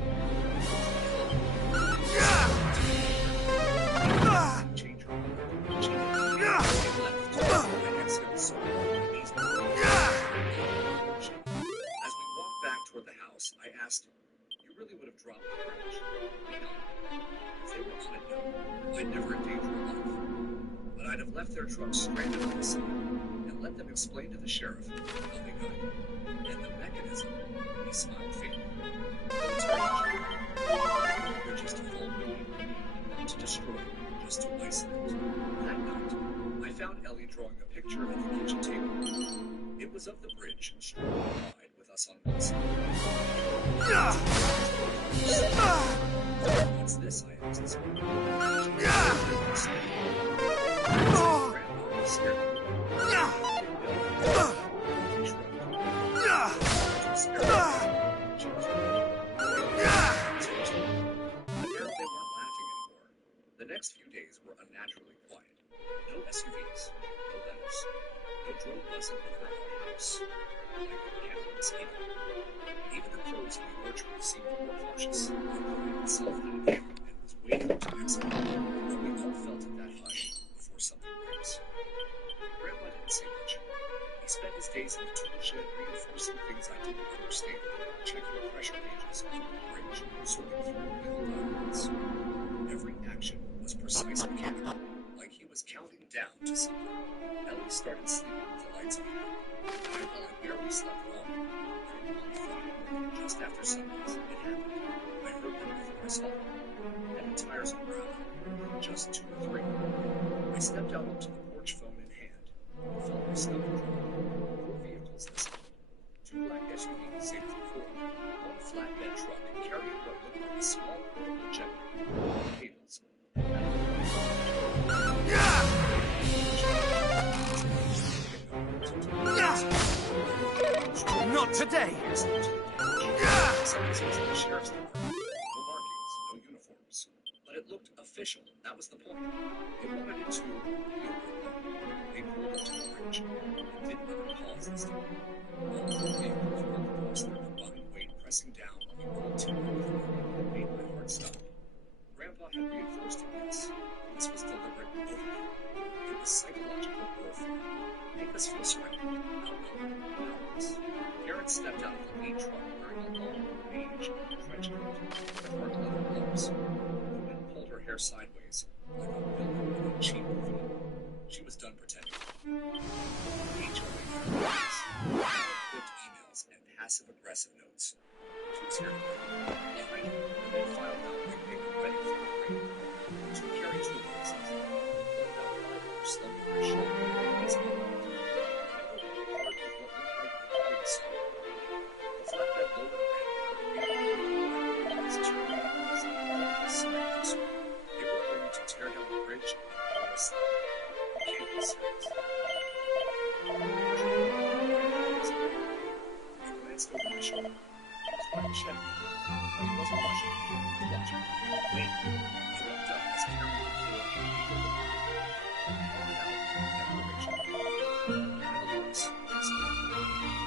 Change her mind. She left. And exhaled slowly. As we walked back toward the house, I asked, "You really would have dropped the bridge?" No. If they were on it, no. I'd never endanger a life. But I'd have left their truck stranded on the side and let them explain to the sheriff how they got it. And the mechanism, he smiled faintly. Don't tell the bridges to fall beneath, not to destroy, just to isolate. That night, I found Ellie drawing a picture at the kitchen table. It was of the bridge, strong and wide, with us on one side. What's this? I asked. Grandma scared me. The next few days were unnaturally quiet. No SUVs, no letters, no drone buzzing over our house, like a camp mosquito. Even the crows in the orchard seemed more cautious, like the wind itself had an ear and was waiting to exhale. But we all felt at that hush before something breaks. Grandpa didn't say much. He spent his days in the tool shed reinforcing things I didn't understand, checking pressure gauges on the bridge, sorting through wheel documents. Every action was precise mechanical, like he was counting down to something. Ellie started sleeping with the lights on. While I barely slept at all, then one Friday, just after sunrise, it happened. I heard them before I saw them. Heavy tires on the ground, just 2 or 3. I stepped out onto the porch, phone in hand, and felt my stomach drop. 4 vehicles listened. 2 black SUVs saved from 4. 1 flatbed truck carrying what looked like a small portable generator, cables, and metal. Not today! Someone was in the sheriff's department. No markings, no uniforms. But it looked official. That was the point. They wanted it to be over. They pulled up to the bridge and didn't even pause this time. All 4 vehicles rolled across their combined weight, pressing down on the old timber that made my heart stop. Grandpa had reinforced it, yes. This was deliberate overkill. It was psychological warfare. Make us feel surrounded, outnumbered, powerless. Garrett stepped out of the lead truck wearing a long, beige trench coat with hard leather gloves. The wind pulled her hair sideways, like a villain in a cheap movie. She was done pretending. Each of them clipped emails and passive-aggressive notes. She was here behind him, and then filed out like they were ready for the raid. 2 carry toolboxes. 1 belt driver slumping her shoulder. He's not armed. Another one armed with what looked like a cutting saw. The flatbed lowered ran. His turret was a long cement sword. They were ready to tear down the bridge and all the side. The cable series. I glanced over my shoulder. He was by the shed. But he wasn't rushing. He was watching. Wait. I looked up as Cameron came forward.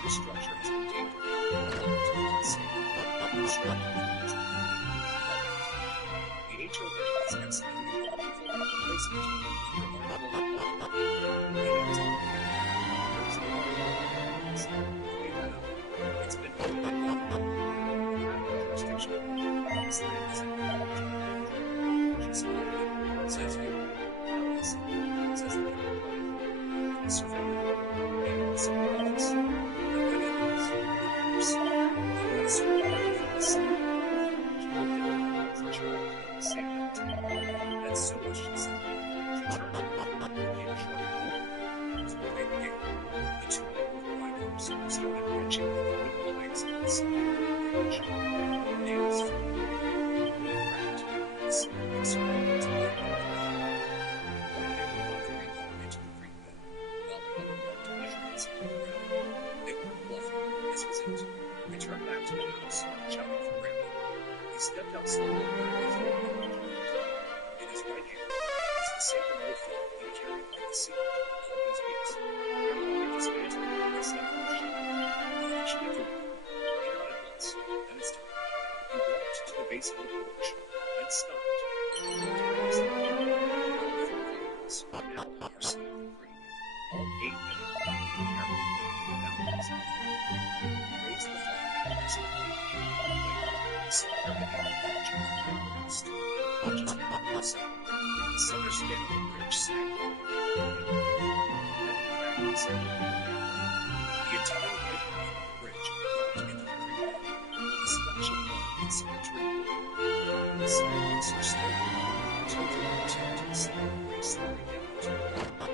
This structure has been deemed unsafe. The HOA is executing a lawful replacement it's been jurisdiction. This land is she smiled. Says you. Says the king. The surveyor. And the surveillance. The weddings. The the sand at the time. That's so much she said. She turned to her and gave a sharp call. So they began. The two men with rifles started wrenching at the wooden planks on the side of the bridge. Nails flew. Cracked. The cement surrounded to the end. One man plunged headlong into the creek bed, while another marked measurements on the ground. They weren't bluffing. This was it. They turned back to the house, shouting for Grandpa. He stepped out slowly and his own hand. In his right hand was the same remote phone he carried like the secret of all these weeks. Grandpa, they're dismantling it, I said from the ship. They're actually doing it. He nodded once, then it's time. He walked to the base of the porch, then stopped. He looked across the yard. All four vehicles were now on our side of the creek. All 8 men and carried the mountains of the He raised the flag as he went. Somewhere beneath the ledge of the west, just on the other side, the center span of the bridge sagged over. Then he cracked himself. The entire right half of the bridge dropped into the creek bed, with a splash of blood and splintering wood. The sidewalks are slowly tilted to the sand, sliding down to the ground.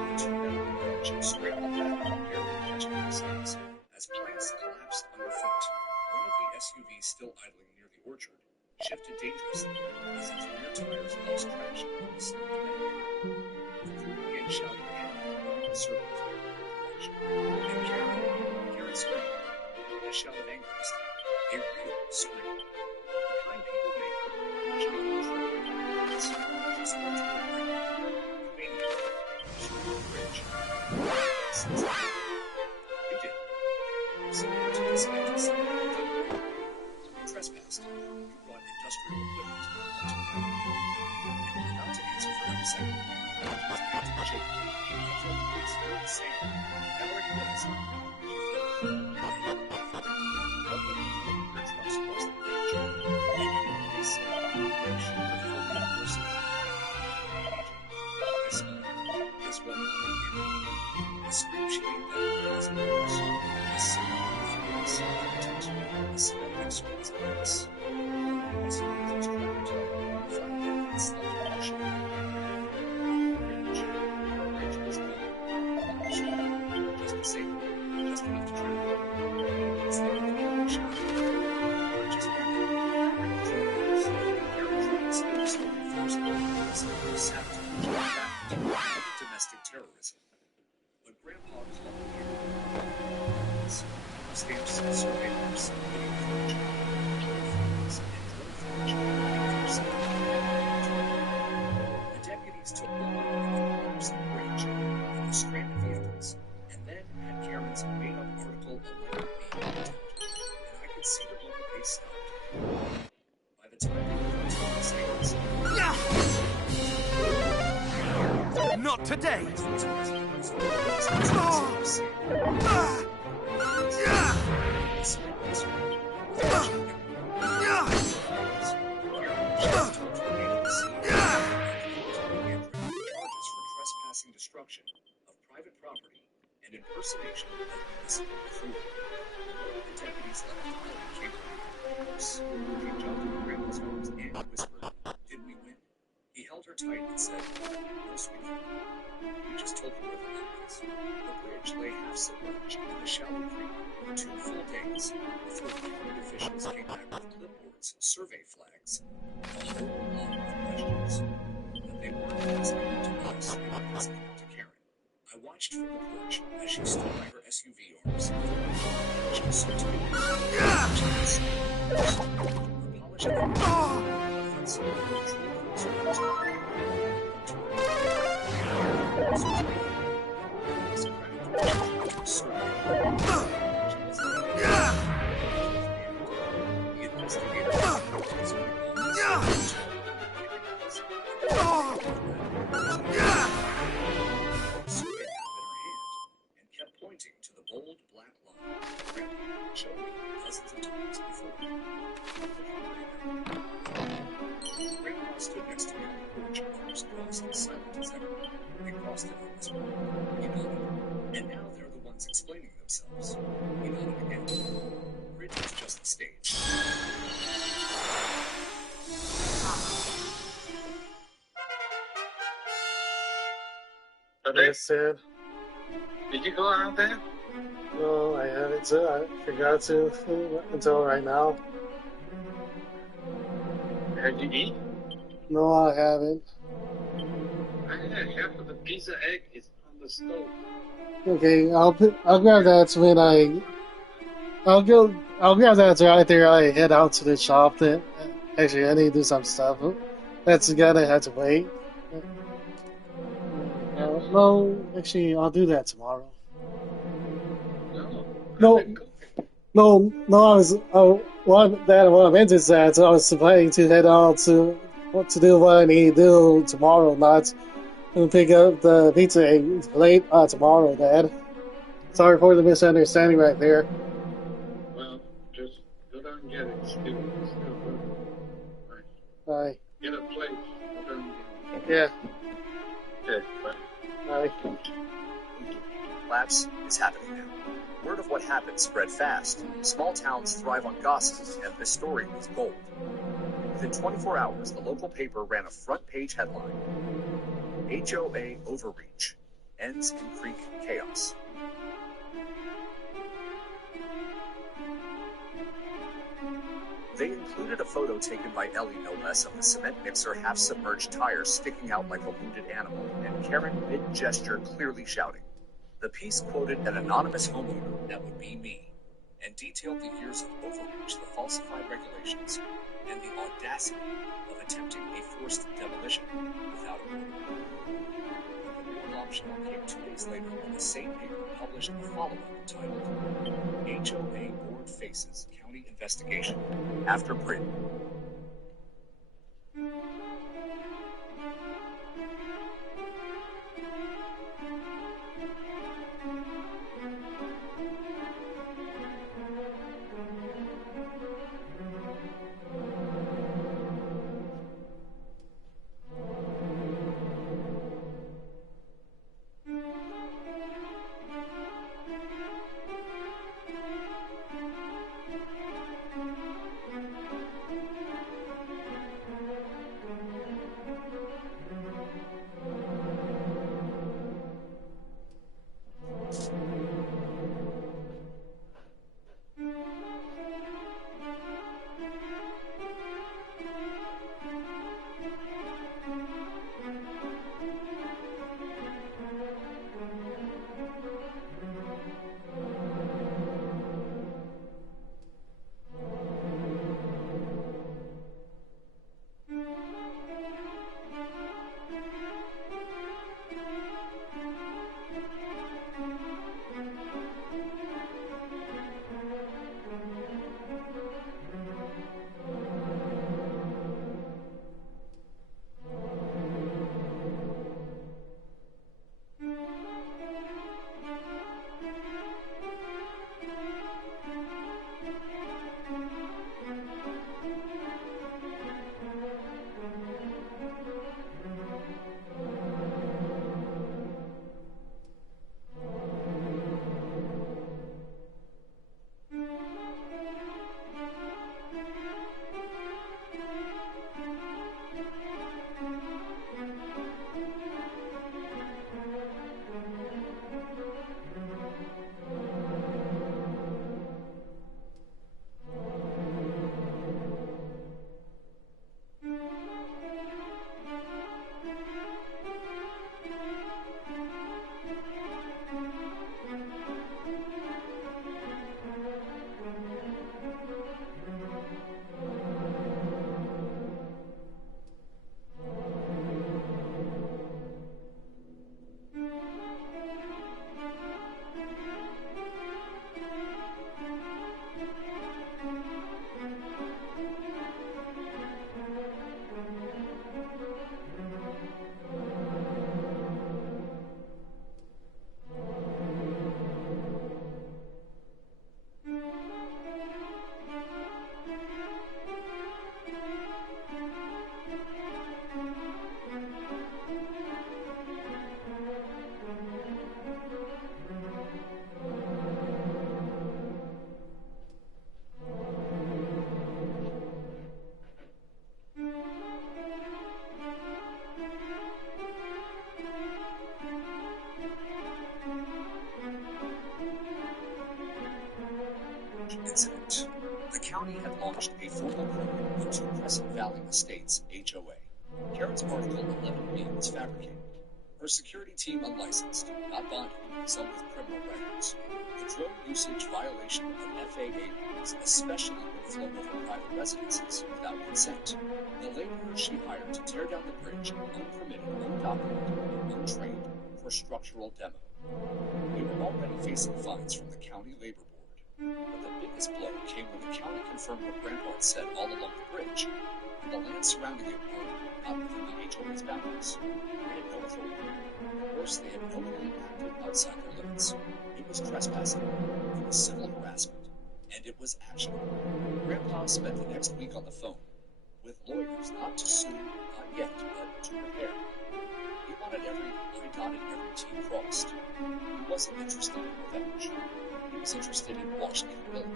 The two men on the bridge scrambled back, barely catching themselves, as planks collapsed underfoot. One of the SUVs still idling near the orchard shifted dangerously as its rear tires lost traction on the slippery bank. The crew began shouting ahead in circles in every direction. And Karen screamed, a shout of anger this time, a real scream. The kind people make when she was trouble. She swung toward Grandpa. You maniac. She blew a bridge. Since then, you did. You said you to dismantle something. You trespassed. You brought industrial equipment onto the island. And you were about to answer for every second. She was panting and shaking. I'll tell the police you're insane. I already was. She flipped. Help them move their trucks across the bridge. They said they should have fully enforced it. I smiled. Guess what? The scream she made then was yours. Just sitting on the furious, unintentional, aesthetic screams of this. As you was trapped, 5 men had slept on the ship. The bridge was gone. Not destroyed. Just disabled. Just enough to drown. It's the only thing we shot. Not just one man. Karen tried to speak slowly forced by sabotage, back to domestic terrorism. But Grandpa called me in. Stamps, survey maps, video footage, phones, and drone footage The deputies took one look at the collapsing bridge and the stranded vehicles, and then had Karen's made-up article alleged being attempt, and I could see the look of they stopped. By the time they were to the stands, Not today! Destruction of private property and impersonation of municipal authority. One of the deputies left the island came close. He jumped into Grandpa's arms and whispered, "Did we win?" He held her tight and said, "No, sweetie. We just told you where the line is." The bridge lay half submerged in the shallow creek for 2 full days before the county officials came back with clipboards, survey flags, a whole lot of questions. But they weren't asking them to us, they were asking them to Karen. I watched from the porch as she stood by her SUV arms. She was so timid. Her polished offensive pointing to the bold black line Grandpa showed me dozens of times before. Grandpa stood next to me on the porch, arms crossed, silent as ever. They crossed it on this one. He nodded. And now they're the ones explaining themselves. He nodded again. Bridge was just the stage. Okay. Yes, Sid. Did you go out there? No, I haven't. I forgot to until right now. Did you eat? No, I haven't. Half of the pizza egg is on the stove. Okay, I'll grab that when I'll grab that right there. I head out to the shop. Then actually, I need to do some stuff. That's gonna have to wait. No, actually, I'll do that tomorrow. No, no. What I meant is that I was planning to head out to do what I need to do tomorrow, not to pick up the pizza late tomorrow, Dad. Sorry for the misunderstanding right there. Well, just go down and get it. Still good. Bye. Get a plate. Go down and get Yeah. it. Okay, bye. Bye. Collapse is happening now. Word of what happened spread fast. Small towns thrive on gossip, and this story was gold. Within 24 hours, the local paper ran a front-page headline: HOA overreach ends in Creek chaos. They included a photo taken by Ellie, no less, of the cement mixer half-submerged tire sticking out like a wounded animal, and Karen mid-gesture clearly shouting. The piece quoted an anonymous homeowner, that would be me, and detailed the years of overreach, the falsified regulations, and the audacity of attempting a forced demolition without a order. But the real bombshell came 2 days later when the same paper published a follow-up titled HOA Board Faces County Investigation After Print. county had launched a formal probe into Crescent Valley Estates HOA. Karen's Article 11B was fabricated. Her security team unlicensed, not bonded, some with criminal records. The drone usage violation of FAA rules, especially when flown over private residences without consent. The laborers she hired to tear down the bridge, unpermitted, undocumented, and untrained, for structural demo. They were already facing fines from the county labor board. But the biggest blow came when the county confirmed what Grandpa had said all along the bridge, and the land surrounding it were not within the HOA's boundaries. They had no authority. At worst, they had knowingly acted outside their limits. It was trespassing, it was civil harassment, and it was actionable. Grandpa spent the next week on the phone with lawyers not to sue, not yet, but to repair. He wanted every I dotted, every T crossed. He wasn't interested in revenge. He was interested in washing humility.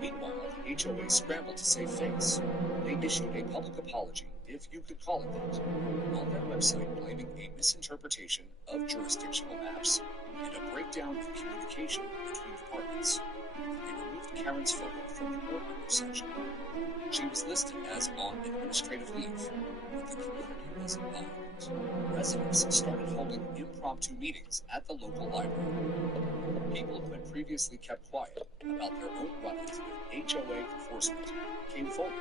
Meanwhile, the HOA scrambled to save face. They issued a public apology, if you could call it that, on their website, blaming a misinterpretation of jurisdictional maps and a breakdown in communication between departments. They removed Karen's photo from the board member section. She was listed as on administrative leave, but the community wasn't buying it. Residents started holding impromptu meetings at the local library. People who had previously kept quiet about their own run-ins with HOA enforcement came forward.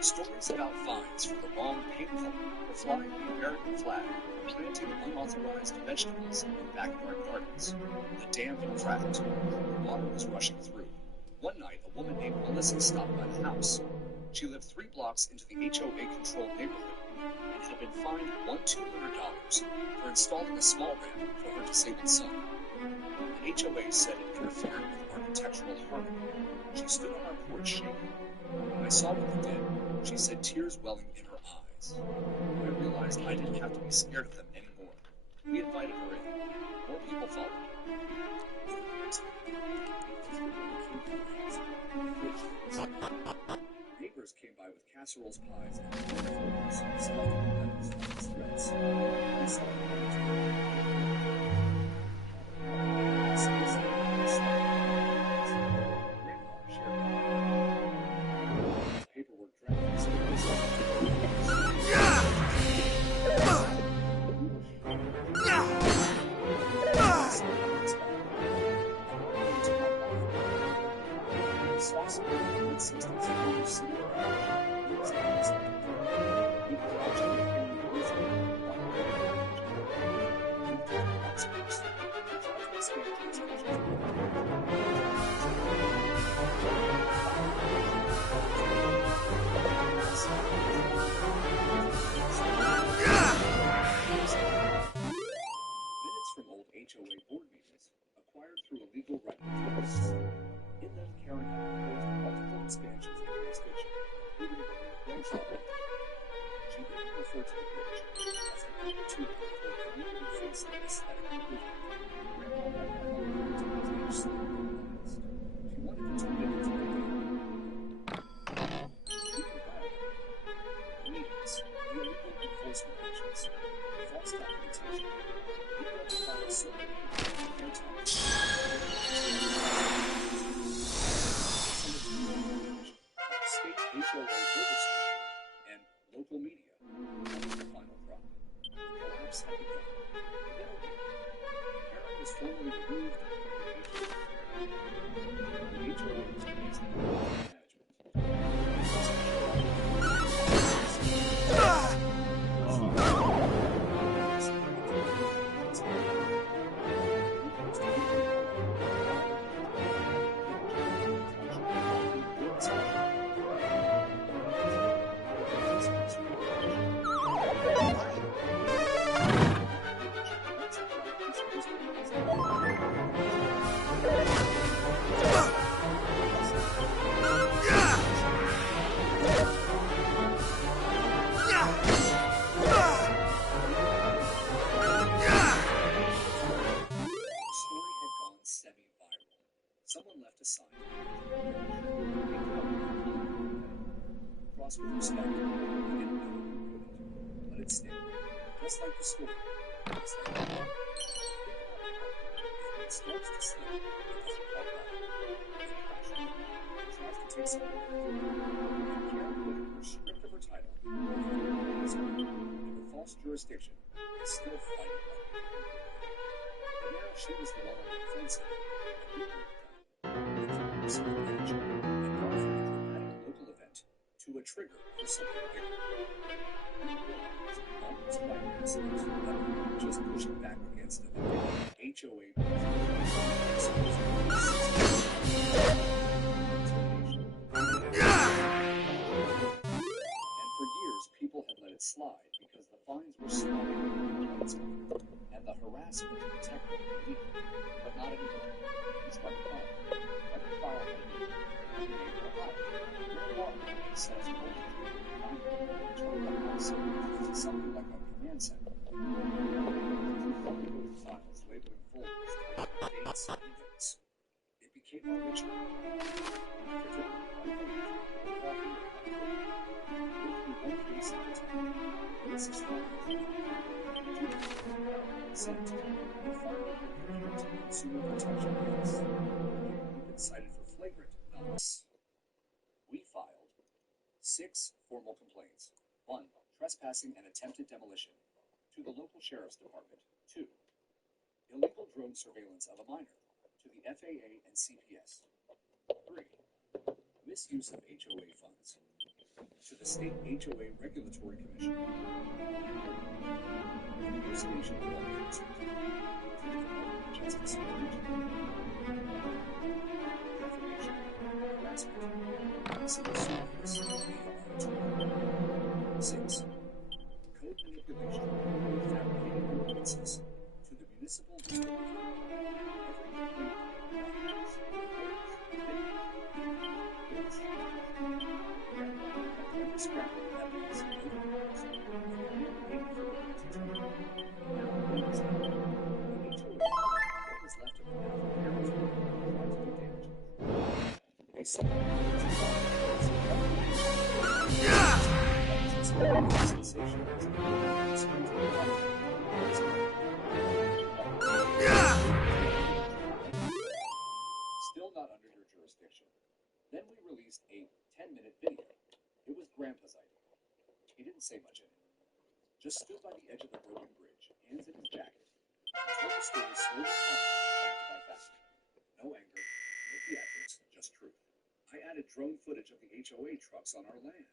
Stories about fines for the wrong paint color, for flying the American flag, for planting unauthorized vegetables in backyard gardens. The dam had cracked. Water was rushing through. One night, a woman named Melissa stopped by the house. She lived 3 blocks into the HOA-controlled neighborhood and had been fined $1,200 for installing a small ramp for her disabled son. The HOA said it interfered with architectural harmony. She stood on our porch shaking. When I saw what they did, she said, tears welling in her eyes. I realized I didn't have to be scared of them anymore. We invited her in. More people followed. Neighbors came by with casseroles, pies, and photos, stuffed letters from his threats. We celebrated. With respect, we didn't know we couldn't. Let it stay. Just like the story. Just like the book. If it starts to slip, it doesn't help out. It crashes. It tries to fixing it. And Karen Whitaker, stripped of her title, and her false jurisdiction, is still fighting like a hero. But now she was the one on the defensive, and we were done. With the energy and gone from a dramatic local event to a trigger for something bigger. Moments by incident that we were just pushing back against a HOA and for years people had let it slide because the fines were small and the harassment technically legal, but not anymore. We struck a file. Every file had a name. Says turn the house into something like a command center. Files labeling folders titled dates and events. It became our ritual. One case at a time. This is fun. Consent. The filing of the County Consumer Protection case. We've been cited for flagrant nonsense. We filed 6 formal complaints. 1. Trespassing and attempted demolition to the local sheriff's department. 2. Illegal drone surveillance of a minor to the FAA and CPS. 3. Misuse of HOA funds to the State HOA Regulatory Commission. Impersonation of law enforcement to the Department of Justice and Region. Defamation, harassment, civil service, AR 6. Code manipulation, fabricating ordinances to the municipal utility. Every scrap of evidence overused and waiting for the wind to turn. Now the wind is out. The HOA, what was left of the natural heritage, tried to do damage. They said still not under your jurisdiction. Then we released a 10-minute video. It was Grandpa's idea. He didn't say much in it. Just stood by the edge of the broken bridge, hands in his jacket, and told the story slowly fact by fact. No anger, no theatrics, just truth. I added drone footage of the HOA trucks on our land,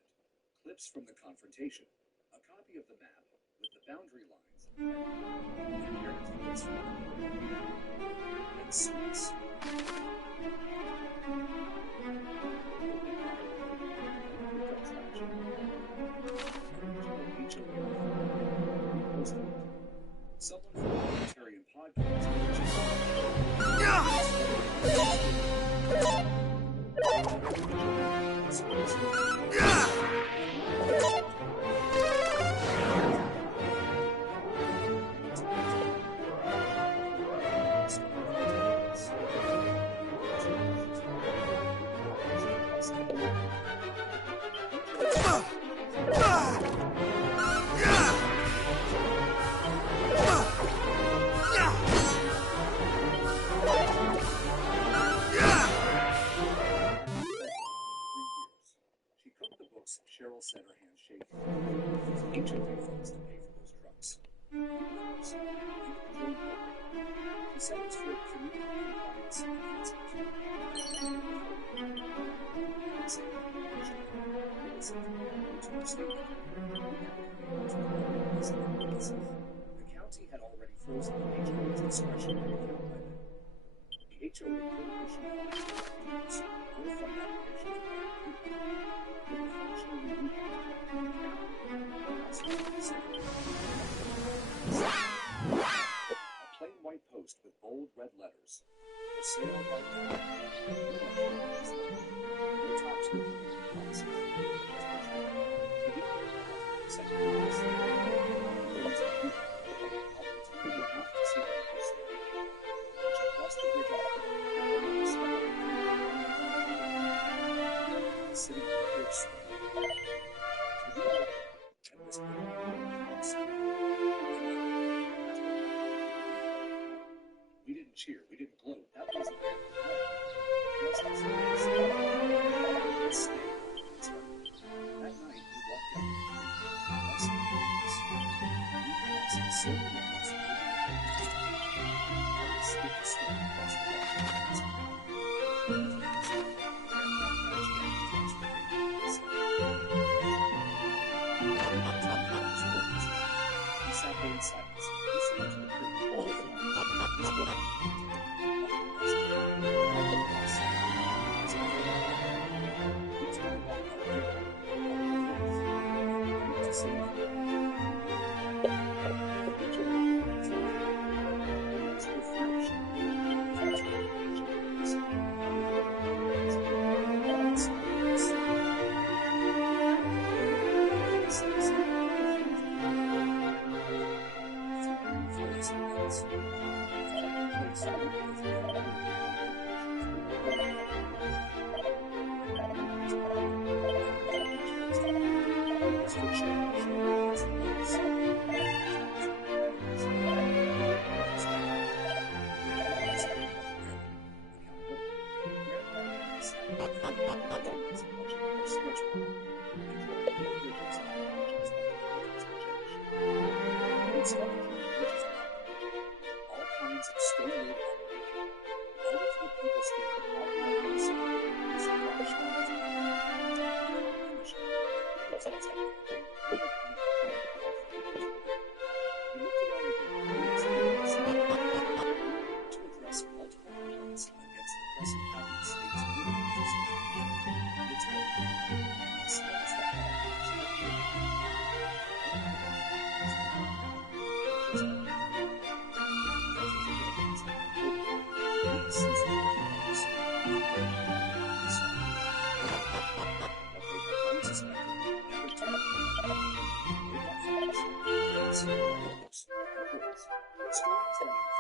clips from the confrontation, a copy of the map with the boundary lines, and Karen's voice from the recording. And sweets. Someone from the Libertarian podcast. Cheryl said her hand shaking. HOA funds to pay for those trucks. She said it was for community compliance enhancement. The county had already frozen the HOA's discretionary account by then. The HOA couldn't issue funds or fund applications. A plain white post with bold red letters. For sale right now. No tops or promises. Sitting on the bridge and whispered, we didn't cheer, we didn't gloat. That wasn't just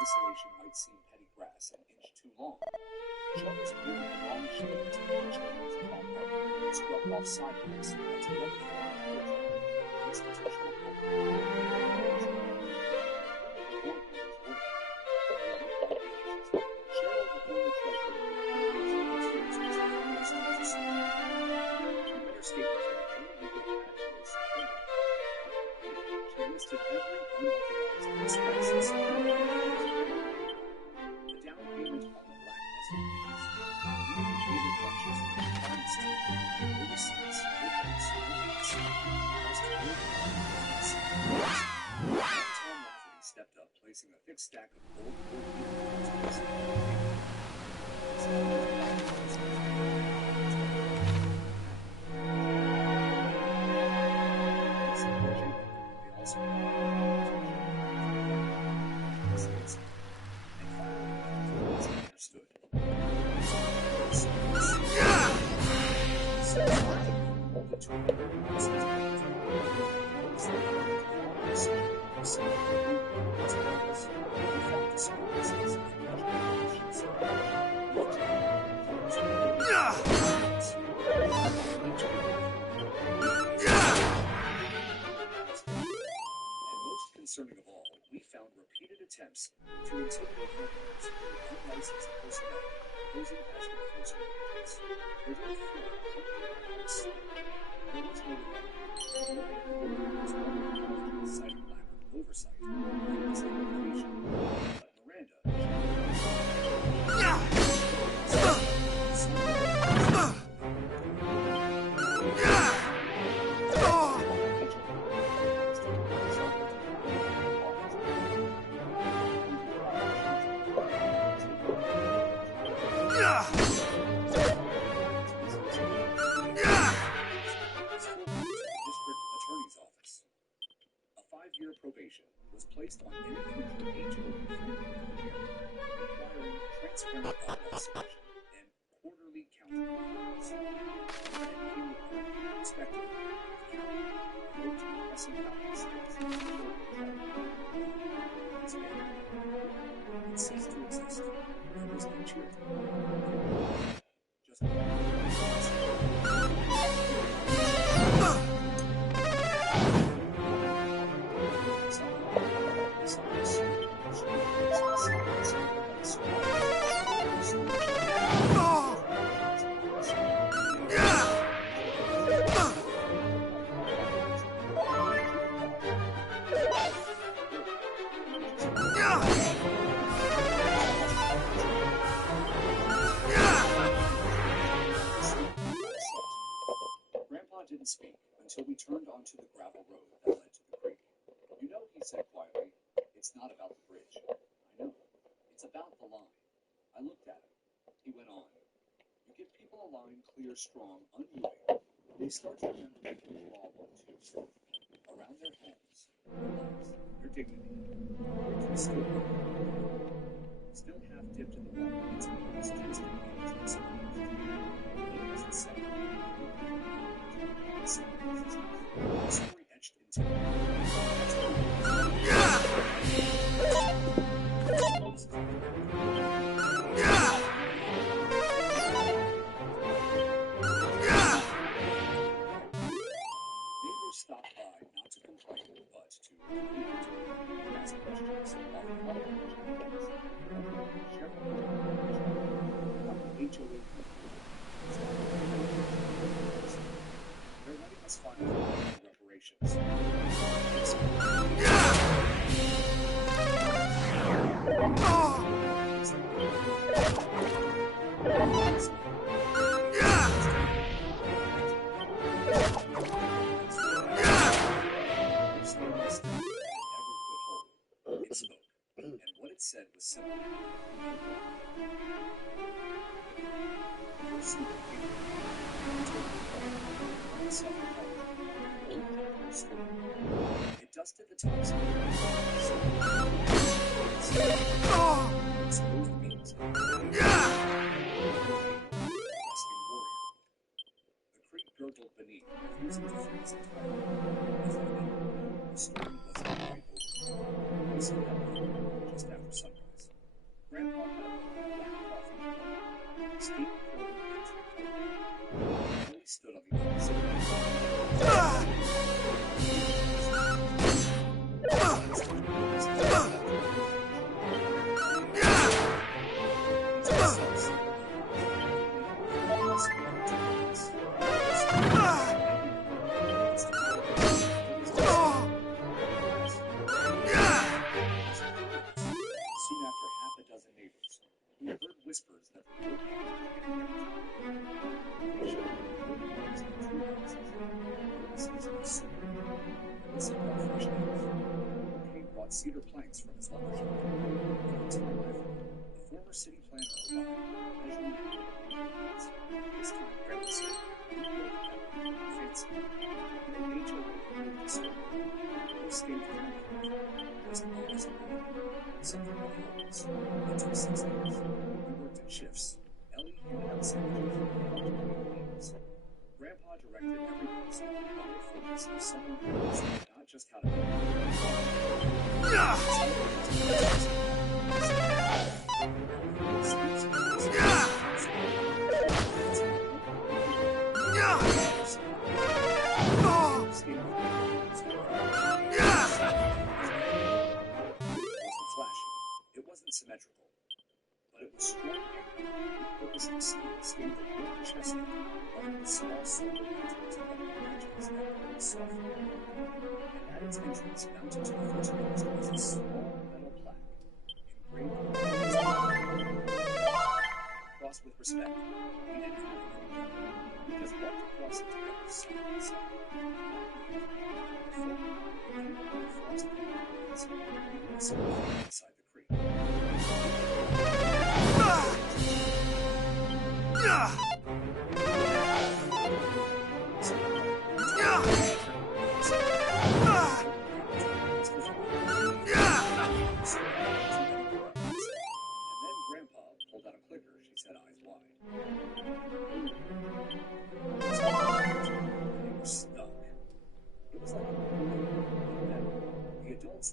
Isolation might seem petty grass an inch too long. Sharks moving along shoulders and each other's top part, scrubbed off sidewalks, and together forming a institutional listed every unauthorized expense. The down payment on the blacklist of fees, indicated lunches from the finest team, overseas, hotels, Tom Lafferty stepped up, placing a thick stack of gold Concerning of all, we found repeated attempts to intimidate homeowners through unlicensed personnel posing as enforcement agents. With a threat of there was no citing lack of oversight in this application. But Miranda, probation was placed on any future requiring transparent bylaw submission and quarterly county reports. Then came the point we expected the county wrote to the pressing county states and it ceased to exist. There was no cheer. Just fine, clear, strong, unmoving, they start to remember the law 1-2. Around their homes, their lives, their dignity. Bridge was still broken, still half dipped in the water, its oars twisted wheels exposed. But it wasn't sad. The sound of resistance. The story etched into it. Neighbors stopped by not to complain, but to ask questions, offer politics, share HOA. They're letting us find reparations. It spoke, and what it said was simple. It dusted the tops of exposed wings. The creek gurgled beneath, refusing to freeze entirely. As if the story wasn't quite over. We saw that just after sunrise. Grandpa had a black coffee skating forward into the cold. Ellie stood on the opposite end. Soon after half a dozen neighbors, we heard whispers that the work they showed woodworks and toolboxes, purposes of soup. Melissa brought fresh eggs. Jorge brought cedar planks from his lumber shop. The former city planner arrived, measuring the wood. This time, Grandpa said, "We build it better, not fancy. No HOA moved the store. No state of concrete. Just honest wood. Something that holds." It took 6 days. We worked in shifts. Ellie handed out sandwiches and helped clean meals. Grandpa directed every piece with the quiet focus of someone who understood not just how to build It wasn't symmetrical, but it was strong. Purpose of steel the wood chestnut, running with small silver lanterns along the edges that glowed softly. And at its entrance, mounted to the first post, was a small metal plaque, engraved with crossed with respect. We didn't have it. We just walked across it together side by side. Before we came upon the frost-covered mountains, we knew something inside the creek.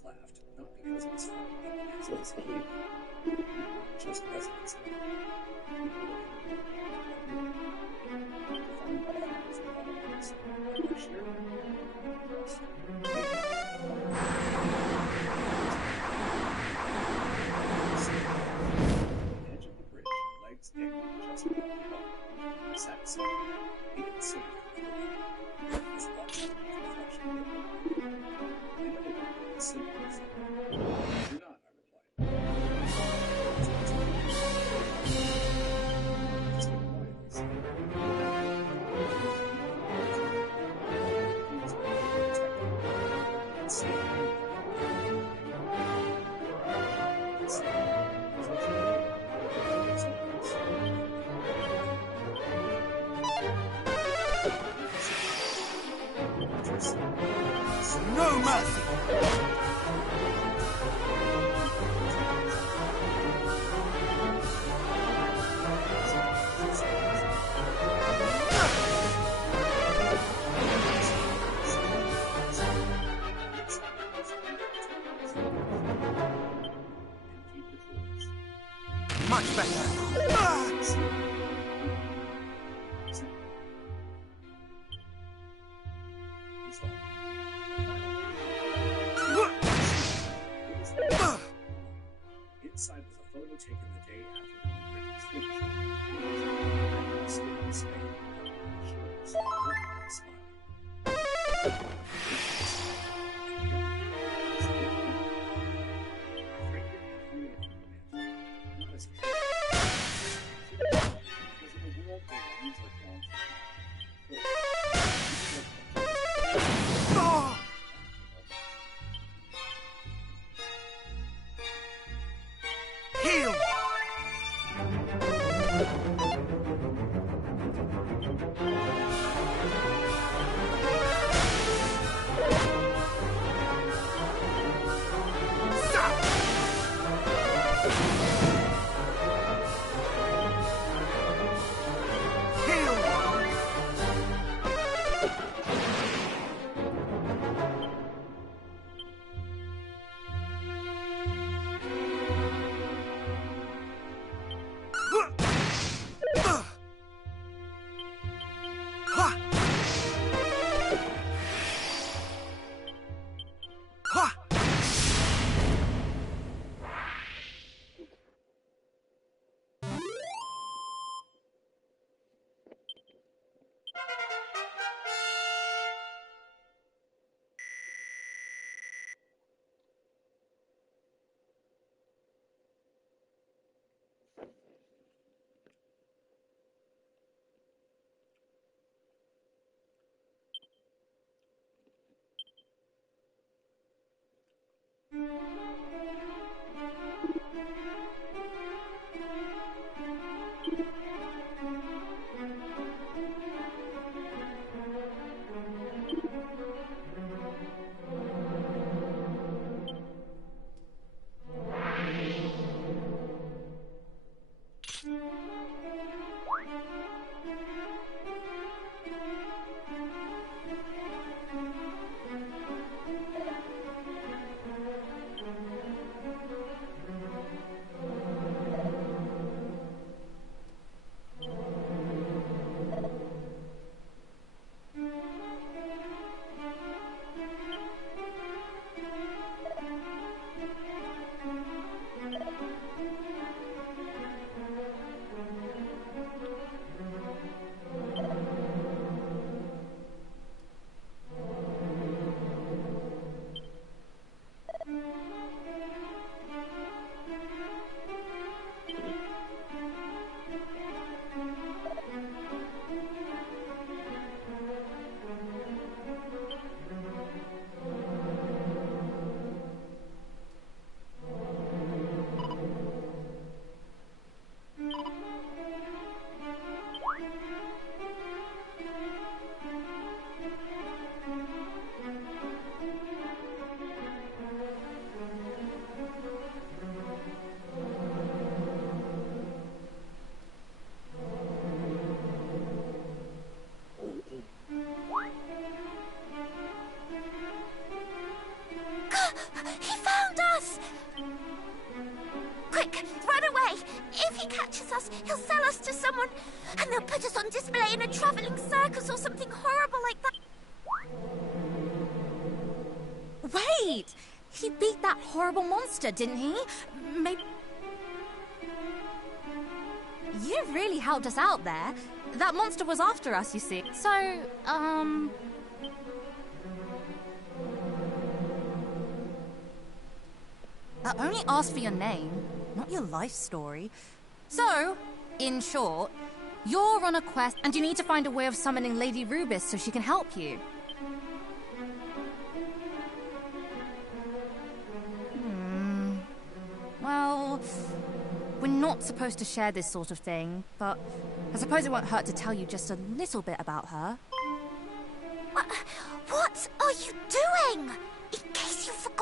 Laughed, not because it was funny, but because it was illegal. Just residents. Edge of the bridge, legs dangling just above the water. I sat aside. He didn't say anything. He was watching the reflection of the water. I never wanted to listen. You're not, I replied. Just be quiet, he said. shows no mercy. Much better. Inside was a photo taken the day after the remake was finished. Skin and Spain, shoulders, and smile. Heal! He found us! Quick, run away! If he catches us, he'll sell us to someone, and they'll put us on display in a traveling circus or something horrible like that. Wait! He beat that horrible monster, didn't he? Maybe... You really helped us out there. That monster was after us, you see. So, I only asked for your name, not your life story. So, in short, you're on a quest and you need to find a way of summoning Lady Rubis so she can help you. Well, we're not supposed to share this sort of thing, but I suppose it won't hurt to tell you just a little bit about her. What are you doing?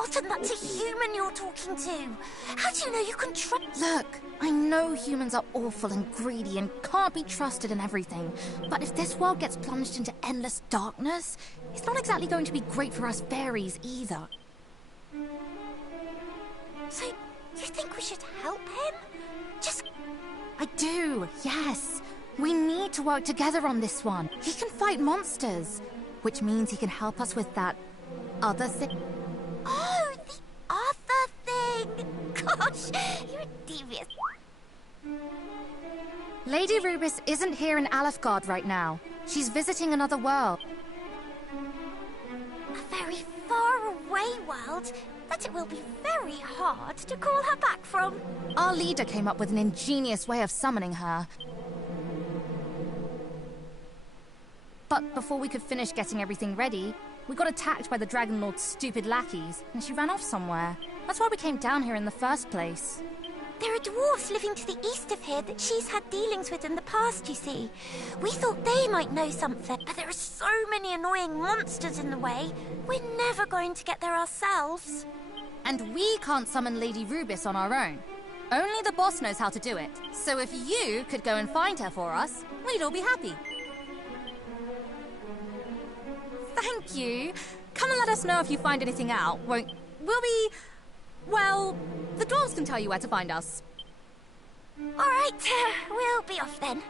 forgotten that's a human you're talking to. How do you know you can trust? Look, I know humans are awful and greedy and can't be trusted and everything. But if this world gets plunged into endless darkness, it's not exactly going to be great for us fairies either. So, you think we should help him? Just... I do, yes. We need to work together on this one. He can fight monsters, which means he can help us with that other thing. Oh, the other thing! Gosh, you're devious. Lady Rubis isn't here in Alefgard right now. She's visiting another world. A very far away world that it will be very hard to call her back from. Our leader came up with an ingenious way of summoning her. But before we could finish getting everything ready, we got attacked by the Dragon Lord's stupid lackeys, and she ran off somewhere. That's why we came down here in the first place. There are dwarves living to the east of here that she's had dealings with in the past, you see. We thought they might know something, but there are so many annoying monsters in the way, we're never going to get there ourselves. And we can't summon Lady Rubis on our own. Only the boss knows how to do it. So if you could go and find her for us, we'd all be happy. Thank you. Come and let us know if you find anything out. We'll be... well, the dwarves can tell you where to find us. All right, we'll be off then.